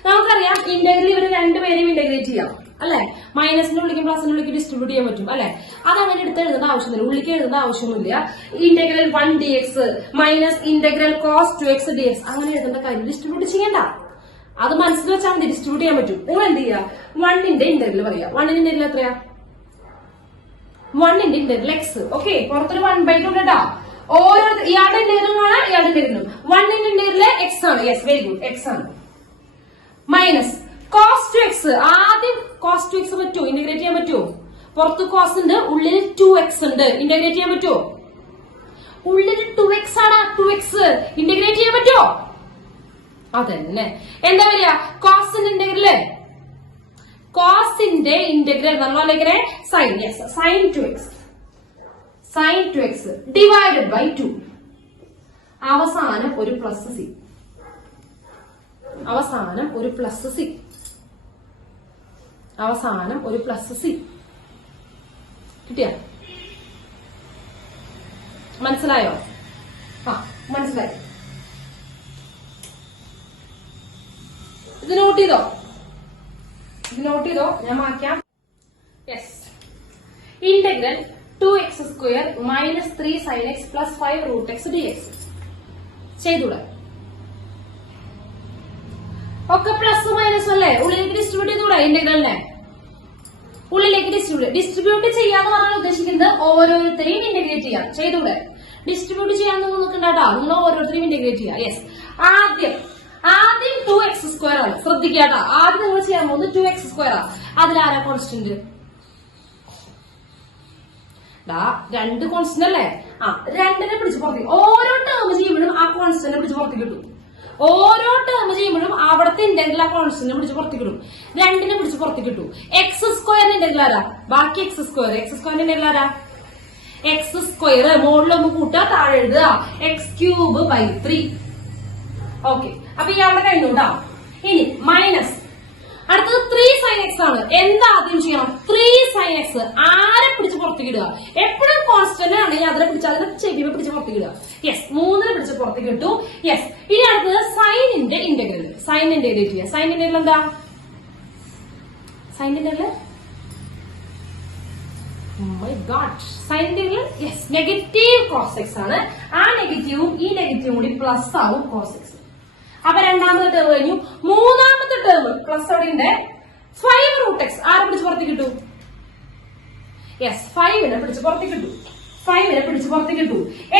നമുക്കറിയാം ഇന്റഗ്രൽ ഇവര് രണ്ടുപേരെയും ഇന്റഗ്രേറ്റ് ചെയ്യാം അല്ലെ? മൈനസിന്റെ ഉള്ളിക്കും പ്ലസിന്റെ ഉള്ളിക്കും ഡിസ്ട്രിബ്യൂട്ട് ചെയ്യാൻ പറ്റും അല്ലെ? അതങ്ങനെ എടുത്ത് എഴുതേണ്ട ആവശ്യമില്ല, ഉള്ളിക്ക് എഴുതേണ്ട ആവശ്യമൊന്നുമില്ല. Integral 1 dx minus integral cos 2x dx അങ്ങനെ എഴുതേണ്ട കാര്യം. ഡിസ്ട്രിബ്യൂട്ട് ചെയ്യണ്ട, അത് മനസ്സിൽ വെച്ചാൽ മതി. ഡിസ്ട്രിബ്യൂട്ട് ചെയ്യാൻ പറ്റും. നിങ്ങൾ എന്ത് ചെയ്യുക? 1ന്റെ ഇന്റഗ്രൽ പറയാം. 1ന്റെ ഇന്റഗ്രൽ എത്രയാ? 1ന്റെ ഇന്റഗ്രൽ എക്സ്. ഓക്കെ, പുറത്തൊരു 1/2 ഉണ്ട് കേട്ടോ. ഓരോ ഇയാളുടെ ഇന്റഗ്രലും ആണ്, ഇയാളുടെ ഇന്റഗ്രലും. 1ന്റെ ഇന്റഗ്രൽ എക്സ് ആണ്. യെസ്, വെരി ഗുഡ്, എക്സ് ആണ്. Minus cos 2x. ആദ്യം cos 2x പറ്റുമോ? ഇന്റഗ്രേറ്റ് ചെയ്യാൻ പറ്റുമോ? പുറത്ത് കോസ് ഉണ്ട്, ഉള്ളിൽ 2x ഉണ്ട്. ഇന്റഗ്രേറ്റ് ചെയ്യാൻ പറ്റുമോ? ഉള്ളിൽ 2x ആണ്. 2x ഇന്റഗ്രേറ്റ് ചെയ്യാൻ പറ്റുമോ? അതന്നെ. എന്താ വരിക? കോസിന്റെ ഇന്റഗ്രല് കോസിന്റെ ഇന്റഗ്രൽ അല്ലെങ്കിൽ sine. Yes, sine two X. Sine two X divided by 2. അവസാനം ഒരു പ്ലസ് സി. അവസാനം ഒരു പ്ലസ് സി. അവസാനം ഒരു പ്ലസ് സി. കിട്ടിയ? മനസ്സിലായോ? മനസ്സിലായി. ഇത് നോട്ട് ചെയ്തോ? ഇത് നോട്ട് ചെയ്തോ? ഞാൻ മാറ്റാം. Yes. Integral 2x² - 3 sin x + 5 root x dx. ചെയ്തൂടെ? ഒക്കെ പ്ലസ് മൈനസ് അല്ലേ? ഉള്ളിലേക്ക് ഡിസ്ട്രിബ്യൂട്ട് ചെയ്തൂടെ ഇന്റഗ്രലിനെ? ഉള്ളിലേക്ക് ഡിസ്ട്രിബ്യൂട്ട് ചെയ്യാന്ന് പറഞ്ഞാൽ ഉദ്ദേശിക്കുന്നത് ഓരോരുത്തരെയും ഇന്റഗ്രേറ്റ് ചെയ്യാം. ചെയ്തൂടെ? ഡിസ്ട്രിബ്യൂട്ട് ചെയ്യാൻ നോക്കണ്ടാട്ടോ, നിങ്ങൾ ഓരോരുത്തരെയും ഇന്റഗ്രേറ്റ് ചെയ്യാം. യെസ്. ആദ്യം 2x² ആണ്. ശ്രദ്ധിക്കാട്ടോ, ആദ്യം നിങ്ങൾ ചെയ്യാൻ പോകുന്നത് 2x² ആണ്. അതിലാരാ കോൺസ്റ്റന്റ്? രണ്ട് കോൺസ്റ്റന്റ് അല്ലേ? രണ്ടിനെ പിടിച്ച് പുറത്തേക്ക്. ഓരോ ടേം ചെയ്യുമ്പോഴും ആ കോൺസ്റ്റന്റിനെ പിടിച്ച് പുറത്തേക്ക് കിട്ടും. ഓരോ ടേം ചെയ്യുമ്പോഴും അവിടുത്തെ ഇന്റഗ്രൽ ആ കോൺസ്റ്റന്റിനെ പിടിച്ച് പുറത്തേക്ക് കിട്ടും. രണ്ടിനെ പിടിച്ച് പുറത്തേക്ക് കിട്ടും. x² ഇന്റഗ്രൽ ആരാ? ബാക്കി x². x² ഇന്റഗ്രൽ ആരാ? x². മുകളിലൊന്ന് കൂട്ടുക, താഴെ എഴുതുക. x³/3. ഓക്കെ, അപ്പൊ ഇയാളുടെ കഴിഞ്ഞു കേട്ടോ. ഇനി മൈനസ്. അടുത്തത് 3 sin x ആണ്. എന്താ ആദ്യം ചെയ്യണം? 3 sin x. ആരെ പിടിച്ച് പുറത്തേക്ക് ഇടുക? എപ്പോഴും കോൺസ്റ്റന്റ് ആണെങ്കിൽ അതിനെ പിടിച്ച് അതിനെ ചെവിയെ പിടിച്ച് പുറത്തേക്ക് ഇടുക. യെസ്, 3 പിടിച്ച് പുറത്തേക്ക് ഇട്ടു. യെസ്. ഇനി അടുത്തത് സൈനിന്റെ ഇന്റഗ്രൽ. സൈൻ ഇന്റഗ്രേറ്റ് ചെയ്യുക. സൈൻ ഇന്റഗ്രൽ എന്താ? Sine integral sine integral yes negative cos X ആണ്. ആ നെഗറ്റീവും ഈ നെഗറ്റീവും കൂടി പ്ലസ് ആവും കോസ് എക്സ്. അപ്പൊ രണ്ടാമത്തെ ടേം കഴിഞ്ഞു. മൂന്നാമത്തെ ടേം പ്ലസ് അവിടെ 5 root x. ആരെ പിടിച്ച് പുറത്തേക്ക് കിട്ടു? യെസ്, 5നെ പിടിച്ച് പുറത്തേക്ക് കിട്ടു. 5നെ പിടിച്ച് പുറത്തേക്ക് കിട്ടു.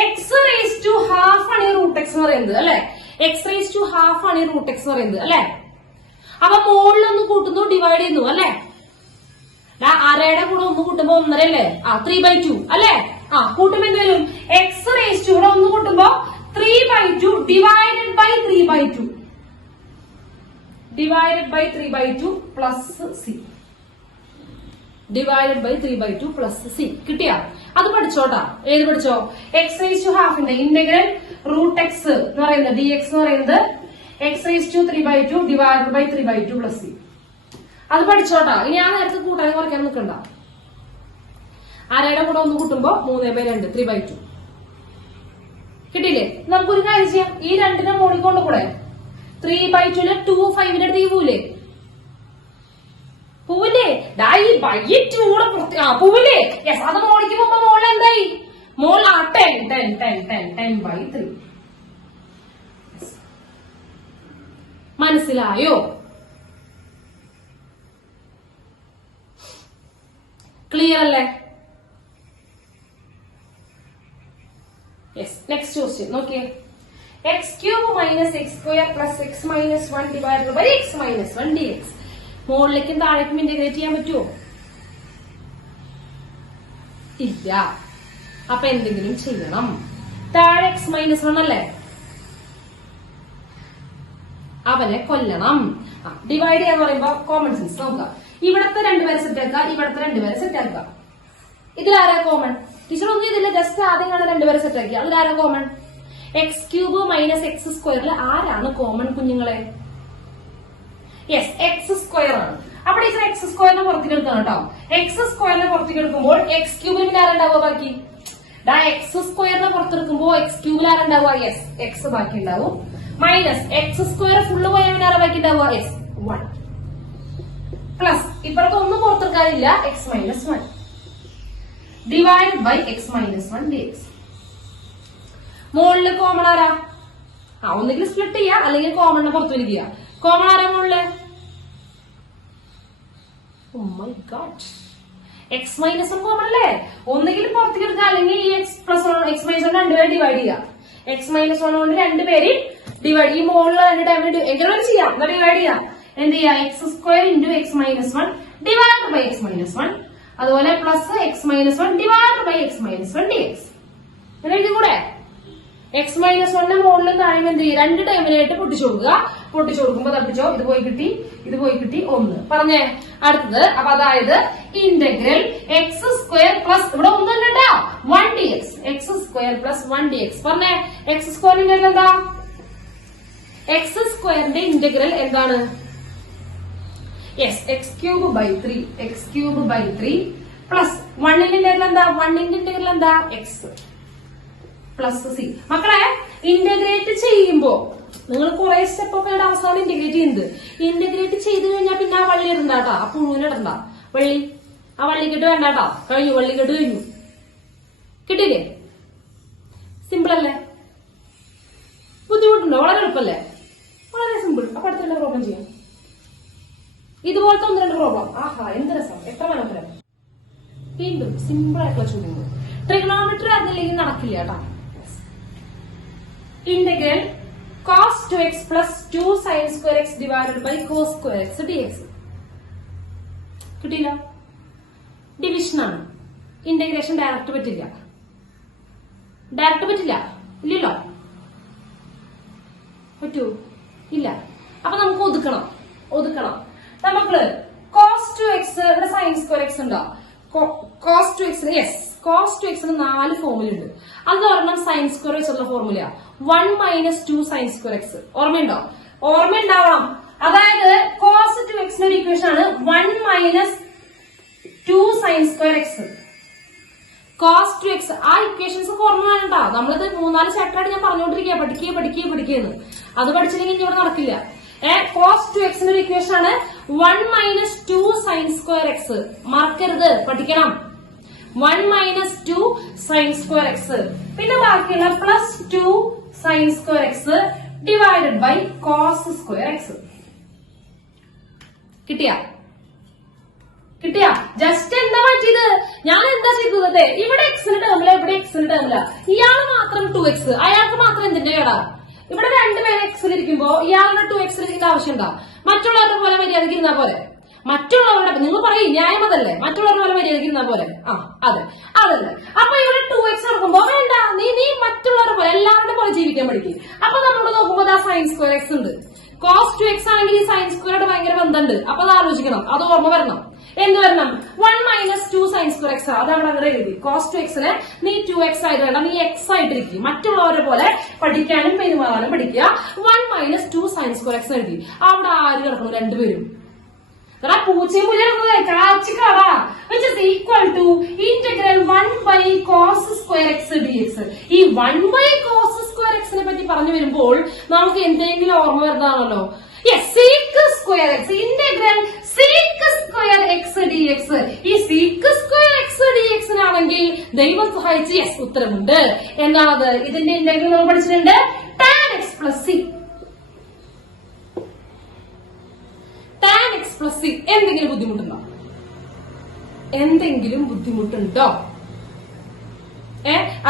x⁻½ ആണ് ഈ റൂട്ട് എക്സ് എന്ന് പറയുന്നത് അല്ലെ? x⁻½ ആണ് ഈ റൂട്ട് എക്സ് എന്ന് പറയുന്നത് അല്ലെ? അപ്പൊ മുകളിലൊന്ന് കൂട്ടുന്നു, ഡിവൈഡ് ചെയ്യുന്നു അല്ലെ? അരയുടെ കൂടെ ഒന്ന് കൂട്ടുമ്പോ 1.5 അല്ലേ? 3/2 അല്ലെ? കൂട്ടുമ്പോ എന്ത് വരും? x⁻² കൂടെ ഒന്ന് കൂട്ടുമ്പോ 3/2 divided by 3/2 divided by 3/2 plus C. Divided by 3/2 plus C. കിട്ടിയാ? അത് പഠിച്ചോട്ടാ. ഏത് പഠിച്ചോ? x⁻½ ഇന്റഗ്രൽ റൂട്ട് എക്സ് എന്ന് പറയുന്നത് dx എന്ന് പറയുന്നത് x⁻³ divided by 3/2 plus C. അത് പഠിച്ചോട്ടാ. ഇനി ആ നേരത്തെ കൂട്ടാൻ കുറയ്ക്കാൻ നിൽക്കണ്ട. അരയുടെ കൂടെ ഒന്ന് കൂട്ടുമ്പോ 3/2 3/2 കിട്ടിയില്ലേ? നമുക്കൊരു കാര്യം ചെയ്യാം. ഈ രണ്ടിനെ മോളിൽ കൊണ്ടുകൂടെ 3/2 2 5ന്റെ അടുത്ത് പോവില്ലേ? പോവില്ലേ? ഈ ബൈ 2 കൂടെ പോവില്ലേ? യെസ്, അത് മോളിക്ക് പോകുമ്പോ മോളിൽ എന്തായി? മോൾ 10/3 മനസ്സിലായോ? ക്ലിയർ അല്ലേ? യെസ്. നെക്സ്റ്റ് ക്വസ്റ്റ്യൻ നോക്കിയേ. x³ - x² + x - 1 divided by x - 1 dx. മുകളിലേക്കും താഴേക്കും ഇന്റഗ്രേറ്റ് ചെയ്യാൻ പറ്റുമോ? ഇല്ല. അപ്പൊ എന്തെങ്കിലും ചെയ്യണം. താഴെ x - 1 അല്ലേ? അവനെ കൊല്ലണം. ഡിവൈഡ് ചെയ്യാന്ന് പറയുമ്പോ കോമൺ സെൻസ് നോക്കുക. ഇവിടത്തെ രണ്ടുപേരെ സെറ്റ് ആക്കുക, ഇവിടത്തെ രണ്ടുപേരെ സെറ്റ് ആക്കുക. ഇതിലാരാ കോമൺ? ടീച്ചർ ഒന്നും ഇതില്ല, ജസ്റ്റ് ആദ്യം കാണാൻ രണ്ടുപേരെ സെറ്റ് ആക്കി. അതിലാരാ കോമൺ? x³ - x² ആരാണ് കോമൺ കുഞ്ഞുങ്ങളെ? യെസ്, x² ആണ്. അപ്പൊ ടീച്ചർ x² പുറത്തേക്ക് എടുക്കണം കേട്ടോ. x² പുറത്തേക്ക് എടുക്കുമ്പോൾ x³ ആരുണ്ടാവുക ബാക്കി? x² പുറത്തെടുക്കുമ്പോ x³ ആരുണ്ടാവുക? യെസ്, x ബാക്കി ഉണ്ടാവും. മൈനസ് x² ഫുള്ള് പോയാൽ ആരാ ബാക്കി ഉണ്ടാവുക? യെസ്, 1 പ്ലസ് ഇപ്പുറത്ത് ഒന്നും പുറത്തെടുക്കാനില്ല. x - 1 divide by x - 1 dx. മുകളില് കോമൺ ആരാ? ഒന്നുകിൽ സ്പ്ലിറ്റ് ചെയ്യാ, അല്ലെങ്കിൽ കോമണിനെ പുറത്തു വലിക്കുക. കോമൺ ആരാ മുകളില്? Oh my God, x - 1 common അല്ലേ? ഒന്നുകിൽ പുറത്തേക്ക് എടുക്കുക, അല്ലെങ്കിൽ ഈ x - 1 രണ്ടുപേരെ ഡിവൈഡ് ചെയ്യുക. x - 1 കൊണ്ട് രണ്ടുപേര് ഡിവൈഡ്. ഈ മുകളിൽ രണ്ട് ടൈം എങ്ങനെ ചെയ്യാം? ഡിവൈഡ് ചെയ്യാം. എന്ത് ചെയ്യാം? x² x - 1 divide by x - 1. അതുപോലെ plus x - 1 divide by x - 1 dx. ഇങ്ങനെ എഴുതി കൂടെ? എക്സ് മൈനസ് 1 മുകളിലും താഴെ എന്ത് ചെയ്യും? 2 ടൈമിനായിട്ട് പൊട്ടിച്ചു കൊടുക്കുക. പൊട്ടിച്ചു കൊടുക്കുമ്പോ തപ്പിച്ചോ, ഇത് പോയി കിട്ടി, ഇത് പോയി കിട്ടി, 1. പറഞ്ഞേ അടുത്തത്. അപ്പൊ അതായത് ഇന്റഗ്രൽ എക്സ് സ്ക്വയർ പ്ലസ് ഇവിടെ 1 ഉണ്ടോ 1 dx, x square plus 1 dx. പറഞ്ഞേ എക്സ് സ്ക്വയറിന്റെ എന്താ? എക്സ് സ്ക്വയറിന്റെ ഇന്റഗ്രൽ എന്താണ്? Yes, x cube by 3, x cube by 3 plus 1ന്റെ ഇന്റഗ്രൽ എന്താ? 1ന്റെ ഇന്റഗ്രൽ എന്താ? X plus c. മക്കളെ ഇന്റഗ്രേറ്റ് ചെയ്യുമ്പോ നിങ്ങൾ കുറെ സ്റ്റെപ്പ് ഒക്കെ അവസാനം ഇന്റഗ്രേറ്റ് ചെയ്യുന്നത്. ഇന്റഗ്രേറ്റ് ചെയ്ത് കഴിഞ്ഞാൽ പിന്നെ ആ വള്ളി ഇടണ്ടാട്ടോ, ആ പുഴുവിനെ ഇടണ്ട. വള്ളി, ആ വള്ളിക്കെട്ട് വേണ്ടാട്ടോ. കഴിഞ്ഞു, വള്ളിക്കെട്ട് കഴിഞ്ഞു. കിട്ടിയില്ലേ? സിമ്പിൾ അല്ലേ? ബുദ്ധിമുട്ടുണ്ടോ? വളരെ എളുപ്പല്ലേ? വളരെ സിമ്പിൾ. അപ്പൊ അടുത്തുള്ള പ്രോബ്ലം ചെയ്യാം. ഇതുപോലത്തെ 1-2 പ്രോബ്ലം. ആഹാ, എന്ത് രസം, എത്ര മനോഹരം. വീണ്ടും സിമ്പിൾ ആയിട്ടുള്ള ചോദ്യങ്ങൾ. ട്രിഗണോമെട്രി അതില്ലെങ്കിൽ നടക്കില്ല കേട്ടോ. Integral cos 2x plus 2 sin square x divided by cos square x dx. കിട്ടിയില്ല? ഡിവിഷൻ ആണ്. ഇന്റഗ്രേഷൻ ഡയറക്റ്റ് പറ്റില്ല. ഡയറക്റ്റ് പറ്റില്ല, ഇല്ലല്ലോ? പറ്റൂ? ഇല്ല. അപ്പൊ നമുക്ക് ഒതുക്കണം. നമുക്ക് cos 2x ഇവിടെ sin square x ഉണ്ടോ? cos 2x, yes, cos 2x 4 ഫോർമുലുണ്ട്. അത് ഒരെണ്ണം sin square വെച്ചുള്ള formula 1 minus 2 sin square x. ഓർമ്മയുണ്ടോ? ഓർമ്മയുണ്ടാവണം. അതായത് cos 2x ഒരു ഇക്വേഷൻ ആണ് 1 minus 2 sin square x. cos 2x ആ ഇക്വേഷൻസ് ഒക്കെ ഓർമ്മ വേണം കേട്ടോ. നമ്മളിത് 3-4 ചാപ്റ്റർ ആയിട്ട് ഞാൻ പറഞ്ഞുകൊണ്ടിരിക്കുക, പഠിക്കുക. അത് പഠിച്ചില്ലെങ്കിൽ ഇവിടെ നടക്കില്ല. cos 2x ഒരു ഇക്വേഷൻ ആണ് 1 minus 2 sin square x. മറക്കരുത്, പഠിക്കണം. 1 minus 2 sin square x. പിന്നെ ബാക്കിയുള്ള plus 2 sin square x divided by cos square x. കിട്ടിയാ? ജസ്റ്റ് എന്താ പറ്റിയത്? ഞാൻ എന്താ ചെയ്തത്? ഇവിടെ എക്സിന് ടേമില്ല, ഇവിടെ എക്സിന് ടേമില്ല. ഇയാൾ മാത്രം 2x, അയാൾക്ക് മാത്രം എന്തിന്റെ കേടാ? ഇവിടെ രണ്ടുപേരെ എക്സിലിരിക്കുമ്പോ ഇയാളുടെ 2x ഇരിക്കേണ്ട ആവശ്യമുണ്ടോ? മറ്റുള്ളവരുടെ പോലെ മര്യാദയ്ക്ക് ഇരുന്നാ പോലെ. മറ്റുള്ളവരുടെ, നിങ്ങൾ പറയും ന്യായമതല്ലേ, മറ്റുള്ളവരുടെ പോലെ മര്യാദയ്ക്ക് ഇരുന്നാ പോലെ. അതല്ലേ. അപ്പൊ ഇവിടെ 2x എടുക്കുമ്പോ വേണ്ട, നീ മറ്റുള്ളവരുടെ പോലെ എല്ലാവരുടെ പോലെ ജീവിക്കാൻ പഠിക്കും. അപ്പൊ നമ്മൾ നോക്കുമ്പോ ആ sin square x ഉണ്ട്. cos 2x ആണെങ്കിൽ ഈ sin square ഭയങ്കര ബന്ധമുണ്ട്. അപ്പൊ അത് ആലോചിക്കണം, അത് ഓർമ്മ വരണം. എന്ത് വരണം? 1 minus 2 sin square x. അതവിടെ അങ്ങനെ എഴുതി. cos 2x നീ 2x ആയിട്ട് വേണ്ട, നീ x ആയിട്ടിരിക്കും. മറ്റുള്ളവരെ പോലെ പഠിക്കാനും പെരുമാറാനും പഠിക്കുക. 1 minus 2 sin square x എഴുതി. അവിടെ ആര് കിടക്കണം? രണ്ടുപേരും. പൂച്ചയും പുലിയെ കാച്ചിക്കാടാ. which is equal to integral 1 by cos square x dx. ഈ 1 by cos square x നെ പറ്റി പറഞ്ഞു വരുമ്പോൾ നമുക്ക് എന്തെങ്കിലും ഓർമ്മ വരുന്നതാണല്ലോ. sec square x, integral sec square x dx. ഈ sec square x dx നാണെങ്കിൽ ദൈവം സഹായിച്ച് യെസ് ഉത്തരമുണ്ട്. എന്താണത്? ഇതിന്റെ ഇന്റഗ്രൽ നമ്മൾ പഠിച്ചിട്ടുണ്ട്, tan x plus c. tan x plus c. എന്തെങ്കിലും ബുദ്ധിമുട്ടുണ്ടോ?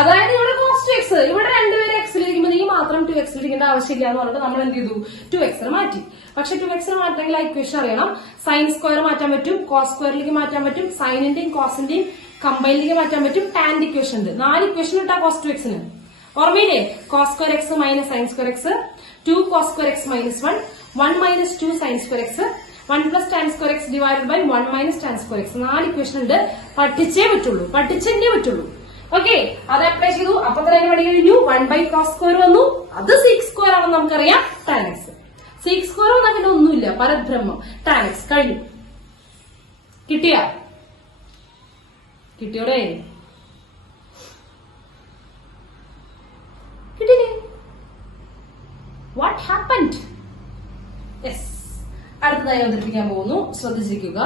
അതായത് ഇവിടെ cos 2x, ഇവിടെ രണ്ടുപേരെ എക്സിലിരിക്കുമ്പോൾ നീ മാത്രം 2x ഇരിക്കേണ്ട ആവശ്യമില്ല എന്ന് പറഞ്ഞിട്ട് നമ്മൾ എന്ത് ചെയ്തു? 2x മാറ്റി. പക്ഷെ 2x മാറ്റണമെങ്കിൽ ആ ഇക്വേഷൻ അറിയണം. സൈൻ സ്ക്വയർ മാറ്റാൻ പറ്റും, കോസ് സ്ക്വയറിലേക്ക് മാറ്റാൻ പറ്റും, സൈനിന്റെയും കോസിന്റെയും കമ്പൈനിലേക്ക് മാറ്റാൻ പറ്റും. ടാൻ ഇക്വേഷൻ ഉണ്ട്. 4 ഇക്വേഷൻ ഇട്ടാ cos 2x. ഓർമ്മയില്ലേ? cos square x minus sin square x, 2 cos square x minus 1, 1 minus 2 sin square x, 1 plus tan square x divided by 1 minus tan square x. 4 equation ഉണ്ട്. പഠിച്ചേ പറ്റുള്ളൂ. Okay, അത് apply ചെയ്തു. അപ്പൊ തന്നെ പണി കഴിഞ്ഞു. 1 by cos square വന്നു. അത് sec square ആണെന്ന് നമുക്കറിയാം. tan x. sec square വന്നാൽ പിന്നെ ഒന്നുമില്ല, പരബ്രഹ്മം. tan x കഴിഞ്ഞു. കിട്ടിയോടെ? കിട്ടിയില്ലേ? What happened? യെസ്, അടുത്തതായി അവതരിപ്പിക്കാൻ പോകുന്നു. ശ്രദ്ധിച്ചിരിക്കുക.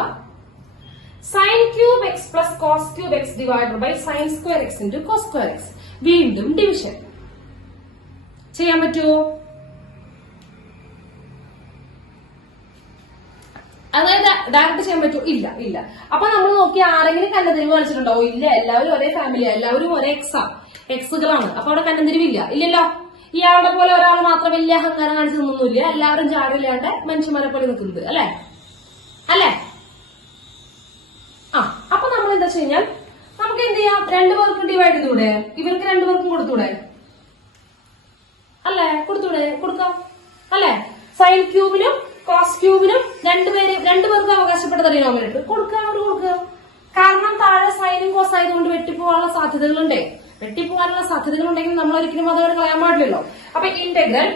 sin cube x plus cos cube x divided by sin square x into cos square x. വീണ്ടും ഡിവിഷൻ ചെയ്യാൻ പറ്റുമോ? അതായത് ഡയറക്റ്റ് ചെയ്യാൻ പറ്റുമോ? ഇല്ല. അപ്പൊ നമ്മൾ നോക്കി ആരെങ്കിലും കന്നതിരിവ് കളിച്ചിട്ടുണ്ടോ? ഇല്ല. എല്ലാവരും ഒരേ ഫാമിലിയാ, എല്ലാവരും ഒരേ എക്സുകളാണ്. അപ്പൊ അവിടെ കന്നതിരിവില്ല. ഇല്ലല്ലോ. ഇയാളുടെ പോലെ ഒരാൾ മാത്രം വലിയ അഹങ്കാരം കാണിച്ചു നിന്നൊന്നുമില്ല. എല്ലാവരും ജാടില്ലാണ്ട് മനുഷ്യന്മാരെ പോലെ നിൽക്കുന്നത് അല്ലേ? അപ്പൊ നമ്മൾ എന്താ വെച്ച് കഴിഞ്ഞാൽ നമുക്ക് എന്ത് ചെയ്യാം? 2 പേർക്ക് ഡിവൈഡ് ചെയ്തൂടെ? ഇവർക്ക് 2 പേർക്കും കൊടുത്തൂടെ? അല്ലെ? കൊടുക്കാം അല്ലെ? സൈൻ ക്യൂബിനും കോസ് ക്യൂബിനും രണ്ടുപേർക്കും അവകാശപ്പെട്ട ഡിനോമിനേറ്റർ കൊടുക്കുക. കാരണം താഴെ സൈനും കോസ് ആയതുകൊണ്ട് വെട്ടിപ്പോവാനുള്ള സാധ്യതകളുണ്ട്. വെട്ടിപ്പോവാനുള്ള സാധ്യതകളുണ്ടെങ്കിൽ നമ്മൾ ഒരിക്കലും അതോടെ കളയാൻ പാടില്ലല്ലോ. അപ്പൊ integral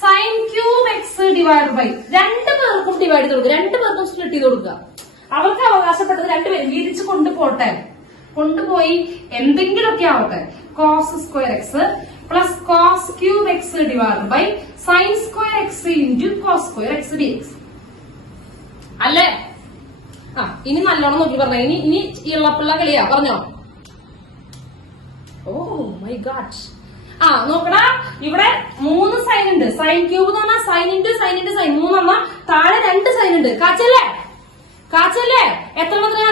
sine cube X divide by രണ്ടുപേർക്കും ഡിവൈഡ് ചെയ്ത് കൊടുക്കുക, രണ്ടുപേർക്കും സ്പ്ലിറ്റ് ചെയ്ത് കൊടുക്കുക. അവർക്ക് അവകാശപ്പെട്ടത് രണ്ടുപേരും വീതിച്ച് കൊണ്ടുപോയി എന്തെങ്കിലുമൊക്കെ ആവട്ടെ. Cos square X plus cos cube X divide by sine square X into cos square X D X അല്ലേ? ഇനി നല്ലോണം നോക്കി പറഞ്ഞ ഇനി ഇളപ്പുള്ള കളിയാ പറഞ്ഞോ. Oh my God. നോക്കടാ, ഇവിടെ 3 സൈൻ ഉണ്ട്. സൈൻ ക്യൂബ് എന്ന് പറഞ്ഞാൽ സൈൻ ഇൻറ്റു സൈൻ 3 പറഞ്ഞാൽ താഴെ 2 സൈൻ ഉണ്ട്. കാച്ചല്ലേ? എത്രണ്ണത്തിന്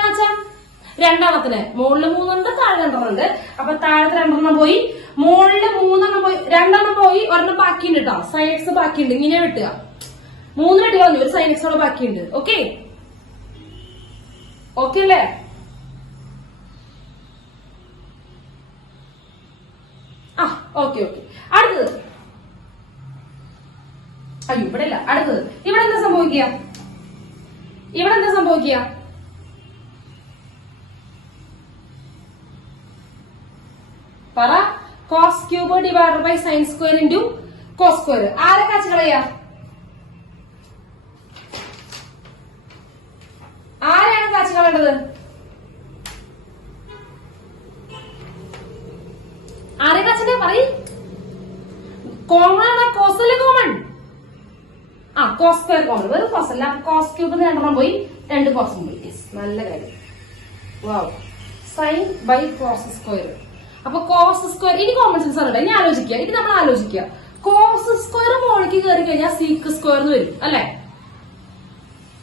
കാച്ചാ? രണ്ടെണ്ണത്തിന്. മുകളില് 3 ഉണ്ട്, താഴെ 2 ഉണ്ട്. അപ്പൊ താഴത്തെ 2 പോയി, മുകളില് 3 പോയി, 2 പോയി, ഒരെണ്ണം ബാക്കിയുണ്ട് കേട്ടോ. സൈൻ എക്സ് ബാക്കിയുണ്ട്. ഇങ്ങനെ വെട്ടുക. 3 വെട്ടി കളഞ്ഞു, ഒരു സൈൻ എക്സോടെ ബാക്കിയുണ്ട്. ഓക്കെ അല്ലേ? ഓക്കെ. അടുത്തത് ഇവിടെ അല്ല, അടുത്തത് ഇവിടെ എന്താ സംഭവിക്കുക? പറ. Cos cube divide by sine square into cos square. ആരെ കാച്ചു കളയാ? ആരെയാണ് കാച്ചു കളയേണ്ടത്? ആരെ കാച്ചണ്ടേ പറയ്. കോമൺ ആണോ? കോസല്ലേ കോമൺ? Cos square common. വെറും കോസ് അല്ല. കോസ് ക്യൂബ് 2 പോയി, 2 കോസും പോയി. നല്ല കാര്യം. Wow. Sine by cos square. അപ്പൊ കോസ് സ്ക്വയർ ഇനി കോമൺ സെൻസ് ആണ്. ഇനി നമ്മൾ ആലോചിക്കുക. കോസ് സ്ക്വയർ മോളിക്ക് കയറി കഴിഞ്ഞാൽ സീക്ക് സ്ക്വയർ എന്ന് വരും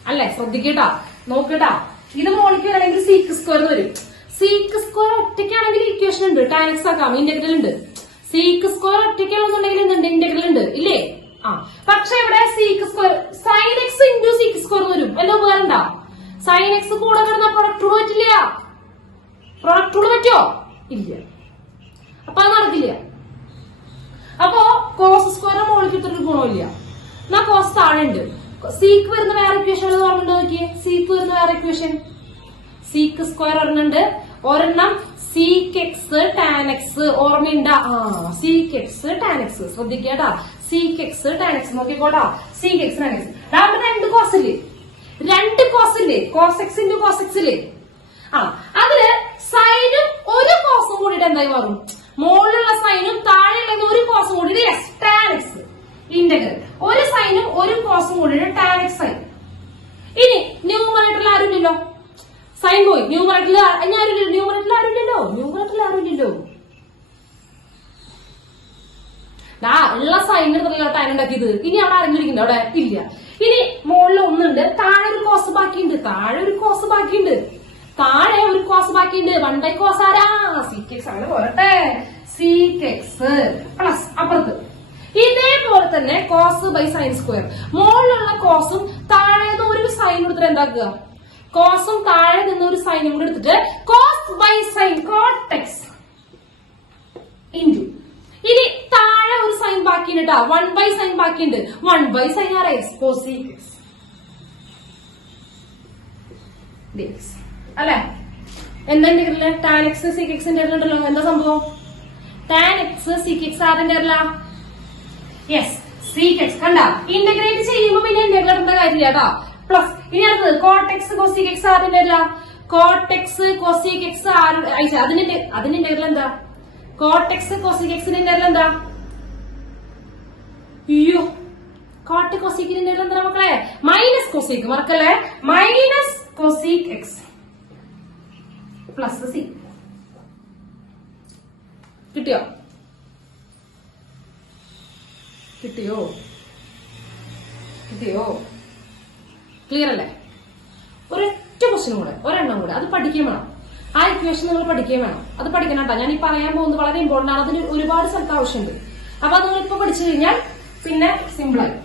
അല്ലെ? ശ്രദ്ധിക്കട്ടാ, നോക്കട്ടാ. ഇത് മോളിക്ക് വരണമെങ്കിൽ സീക്ക് സ്ക്വയർ എന്ന് വരും. സീക്ക് സ്ക്വയർ ഒറ്റയ്ക്കാണെങ്കിൽ ഇക്വേഷൻ ഉണ്ട്, ടാൻ എക്സ് ആക്കാം, ഇന്റഗ്രൽ ഉണ്ട്. സീക്ക് സ്ക്വയർ ഒറ്റയ്ക്കാണെന്നുണ്ടെങ്കിൽ എന്തുണ്ട്? ഇന്റഗ്രൽ ഉണ്ട് ഇല്ലേ? പക്ഷെ ഇവിടെ seek square sine X into seek square എന്ന് വരും. എന്താ ഉപകാരം ഉണ്ടാ? സൈൻ എക്സ് കൂടെ കിടന്ന പ്രൊഡക്റ്റ് റൂൾ പറ്റില്ല. പ്രൊഡക്റ്റ് റൂൾ പറ്റുമോ? ഇല്ല. അപ്പൊ അത് നടക്കില്ല. അപ്പോ കോസ് സ്ക്വയർ മോളിക്ക് ഇട്ടൊരു ഗുണമില്ല. എന്നാ കോസ് താഴെ ഉണ്ട്. സീക്ക് വരുന്ന വേറെ ഇക്വേഷൻ പറഞ്ഞിട്ട് നോക്കിയേ. സീക്ക് വരുന്ന വേറെ ഇക്വേഷൻ സീക്ക് സ്ക്വയർ ഒരെണ്ണം സീക്ക് എക്സ് ടാൻ എക്സ്. ഓർമ്മയുണ്ടാ? Sec x tan x. ശ്രദ്ധിക്കേട്ടാ. സീക്ക് എക്സ് ടാൻ എക്സ് നോക്കിക്കോട്ടാ. Sec x tan x. അവിടെ 2 കോസ് ഇല്ലേ? Cos x into cos x ഇല്ലേ? അതില് സൈനും ഒരു കോസും കൂടിയിട്ട് എന്തായി മാറും? മുകളിലുള്ള സൈനും താഴെയുള്ള ഒരു കോസും കൂടി ടാൻ എക്സ് ഇന്റഗ്രൽ. ഒരു സൈനും ഒരു കോസും കൂടിയിട്ട് ടാൻ എക്സ് ആയി. ഇനി ന്യൂമറേറ്ററിൽ ആരുമില്ലല്ലോ, സൈൻ പോയി. ന്യൂമറേറ്ററിൽ ആരുമില്ലല്ലോ. ഉള്ള സൈൻ എടുത്തല്ലോ ടാൻ ഉണ്ടാക്കിയത്. ഇനി അവിടെ ആരെങ്കിലും ഇരിക്കുന്നുണ്ടോ? അവിടെ ഇല്ല. ഇനി മുകളിൽ 1 ഉണ്ട്, താഴെ ഒരു കോസ് ബാക്കിയുണ്ട്. താഴെ ഒരു കോസ് ബാക്കിയുണ്ട്. 1 ബൈ കോസ് ആരാ? Seek X. അങ്ങനെ പോരട്ടെ. സീക്ക് എക്സ് പ്ലസ് അപ്പുറത്ത് ഇതേപോലെ തന്നെ കോസ് ബൈ സൈൻ സ്ക്വയർ. മുകളിലുള്ള കോസും താഴെ ഒരു സൈൻ എടുത്തിട്ട് എന്താക്കുക? കോസും താഴെ നിന്ന് ഒരു സൈനും കൂടെ എടുത്തിട്ട് cos by sine cot X into. ഇനി താഴെ ഒരു സൈൻ ബാക്കിയുണ്ട്. 1 ബൈ സൈൻ ബാക്കിയുണ്ട്. 1 ബൈ സൈൻ ആരാ? കോസീക് എക്സ് അല്ലെ? എന്താ integral? Tan x sec x integral ഉണ്ടല്ലോ. എന്താ സംഭവം? ടാൻ എക്സ് സീക്ക് എക്സ് ആരുടെ ഇന്റഗ്രലാ? Yes, sec x. കണ്ട, ഇന്റഗ്രേറ്റ് ചെയ്യുമ്പോ പിന്നെ ഇന്റഗ്രൽ ഇടേണ്ട കാര്യമില്ല കേട്ടോ. പ്ലസ് ഇനി അടുത്തത് കോട്ടെക്സ് കോസീക് എക്സ് ആരുടെ ഇന്റഗ്രലാ? കോട്ടെക്സ് കോസീക് എക്സ് അതിന്റെ ഇന്റഗ്രൽ എന്താ? കോട്ടെക്സ് കോസീക് എക്സിന്റെ ഇന്റഗ്രൽ എന്താ? അയ്യോ, കോട്ട് കോസീക്കിന്റെ ഇന്റഗ്രൽ എന്താ മക്കളെ? Minus cosec. മറക്കല്ലേ? Minus cosec x plus c. കിട്ടിയോ? ക്ലിയർ അല്ലേ? ഒരൊറ്റ ക്വസ്റ്റ്യൻ കൂടെ, ഒരെണ്ണം കൂടെ. അത് പഠിക്കുകയും വേണം. ആ ഇക്വേഷൻ നിങ്ങൾ പഠിക്കുകയും വേണം. അത് പഠിക്കണം കേട്ടോ. ഞാൻ ഈ പറയാൻ പോകുന്നത് വളരെ ഇമ്പോർട്ടന്റ് ആണ്. അതിന് ഒരുപാട് സ്ഥലത്ത് ആവശ്യമുണ്ട്. അപ്പൊ അത് നിങ്ങൾ ഇപ്പൊ പഠിച്ചു കഴിഞ്ഞാൽ പിന്നെ സിമ്പിളായി.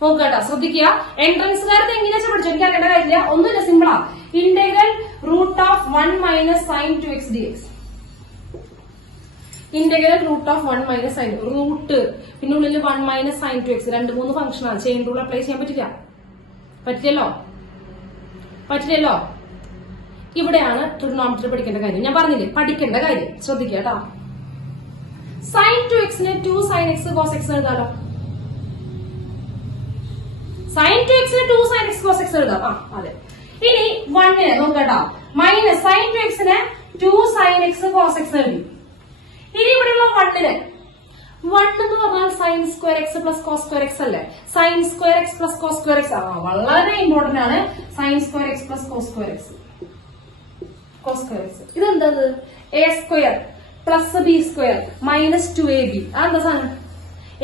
നോക്കട്ടോ, ശ്രദ്ധിക്കുക. എൻട്രൻസുകാരത്ത് എങ്ങനെയാ പഠിച്ചു? എനിക്ക് അറിയേണ്ട കാര്യമില്ല. ഒന്നുമില്ല, സിമ്പിളാ. Integral root of 1 minus sine 2x dx. Integral root of 1 minus sine root പിന്നെ ഉള്ളിൽ 1 മൈനസ് സൈൻ 2x 2-3 ഫംഗ്ഷനാണ്. ചെയിൻ റൂൾ അപ്ലൈ ചെയ്യാൻ പറ്റില്ലല്ലോ. ഇവിടെയാണ് ട്രിഗണോമെട്രി പഠിക്കേണ്ട കാര്യം. ഞാൻ പറഞ്ഞില്ലേ പഠിക്കേണ്ട കാര്യം ശ്രദ്ധിക്കുക കേട്ടോ. സൈൻ 2x-നെ 2 sin x cos x എഴുതാലോ. സൈൻ 2x-നെ 2 sin x cos x എഴുതാം. അതെ. ഇനി 1-നെ നോക്കട്ടോ, മൈനസ് സൈൻ 2x-നെ 2 sin x cos x എഴുതി. ഇനി ഇവിടെയുള്ള 1-ന് 1 എന്ന് പറഞ്ഞാൽ sine square X plus cos square x അല്ലേ. Sine square X plus cos square x വളരെ ഇമ്പോർട്ടന്റ് ആണ്. Sine square X plus cos square x. ഇതെന്താ? A square plus b square minus 2ab. അതെന്താ സാധനം?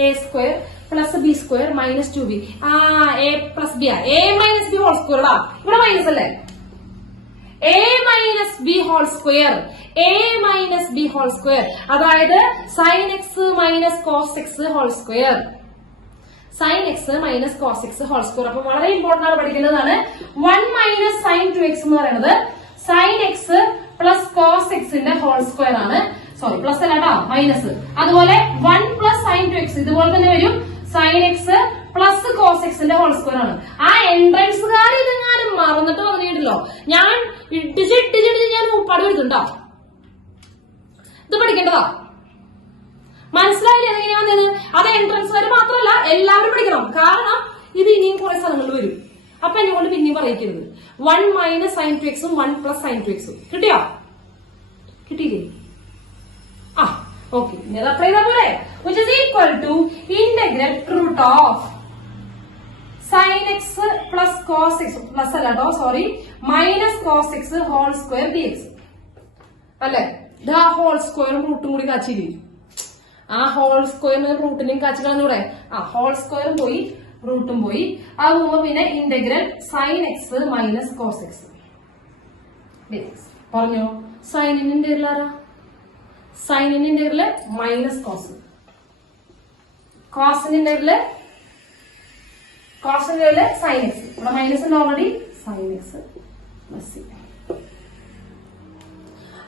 A square plus b square minus 2b. A plus b a minus b whole square. ഇവിടെ minus അല്ലേ? A minus b whole square. A minus b whole square അതായത് sine X minus cos X whole square. Sine X minus cos X whole square. അപ്പൊ വളരെ important ആണ് പഠിക്കേണ്ടതാണ്. 1 minus sine 2x എന്ന് പറയുന്നത് sine x plus cos എക്സിന്റെ whole square ആണ്. Sorry plus അല്ല കേട്ടോ, മൈനസ്. അതുപോലെ 1 പ്ലസ് സൈൻ 2x ഇതുപോലെ തന്നെ വരും. സൈൻ എക്സ് പ്ലസ് കോസ് എക്സിന്റെ ഹോൾ സ്ക്വയർ ആണ്. ആ എൻട്രൻസുകാർ ഇതെങ്ങാനും മറന്നിട്ട് പറഞ്ഞിട്ടില്ലോ. ഞാൻ ഇട്ടിച്ചിട്ട് ഞാൻ ഉപ്പാട് വരുന്നുണ്ടോ? ഇത് പഠിക്കേണ്ടതാ. മനസ്സിലായില്ലേ അതെങ്ങനെയാ വന്നത്? അത് എൻട്രൻസുകാർ മാത്രമല്ല എല്ലാവരും പഠിക്കണം. കാരണം ഇത് ഇനിയും കുറെ സ്ഥലങ്ങളിൽ വരും. അപ്പൊ എന്നെ കൊണ്ട് പിന്നെയും പറയിക്കരുത്. 1 മൈനസ് സൈൻ 2x-ഉം 1 പ്ലസ് സൈൻ 2x-ഉം കിട്ടിയോ? കിട്ടിയില്ലേ? ഓക്കെ. ഇനി അത് അപ്ലൈ ചെയ്താൽ പോരെ. which is equal to integral root of sin x plus cos x plus അല്ല കേട്ടോ, sorry, minus cos X whole square dx അല്ലെ. ഇത് ആ ഹോൾ സ്ക്വയറും റൂട്ടും കൂടി കാച്ചില്ലേ? ആ ഹോൾ സ്ക്വയറിന് റൂട്ടിനെയും കാച്ചി കളഞ്ഞൂടെ? ഹോൾ സ്ക്വയറും പോയി റൂട്ടും പോയി. അത് പോകുമ്പോ പിന്നെ integral sine X minus cos x പറഞ്ഞോ. സൈനിന്റെ ഇന്റഗ്രൽ ആരാ? സൈനിന്റെ ഇന്റഗ്രല് മൈനസ് കോസ്. കോസിന്റെ ഇന്റഗ്രല് സൈൻ എക്സ്. ഇവിടെ മൈനസ് ഉണ്ട് already. Sine x plus c.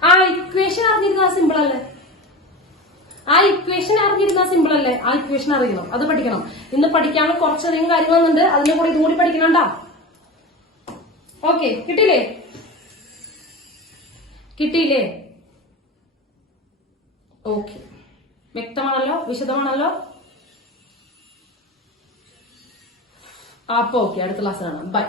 ആ ഇക്വേഷൻ അറിഞ്ഞിരുന്ന സിമ്പിൾ അല്ലേ? ആ ഇക്വേഷൻ അറിയണം. അത് പഠിക്കണം. ഇന്ന് പഠിക്കാൻ കുറച്ചധികം കാര്യങ്ങൾ വന്നിട്ടുണ്ട്. അതിന്റെ കൂടെ ഇതും കൂടി പഠിക്കണണ്ടാ. ഓക്കെ. കിട്ടിയില്ലേ? ഓക്കെ. വ്യക്തമാണല്ലോ? വിശദമാണല്ലോ? അപ്പൊ ഓക്കെ. അടുത്ത ക്ലാസ് കാണാം. ബൈ.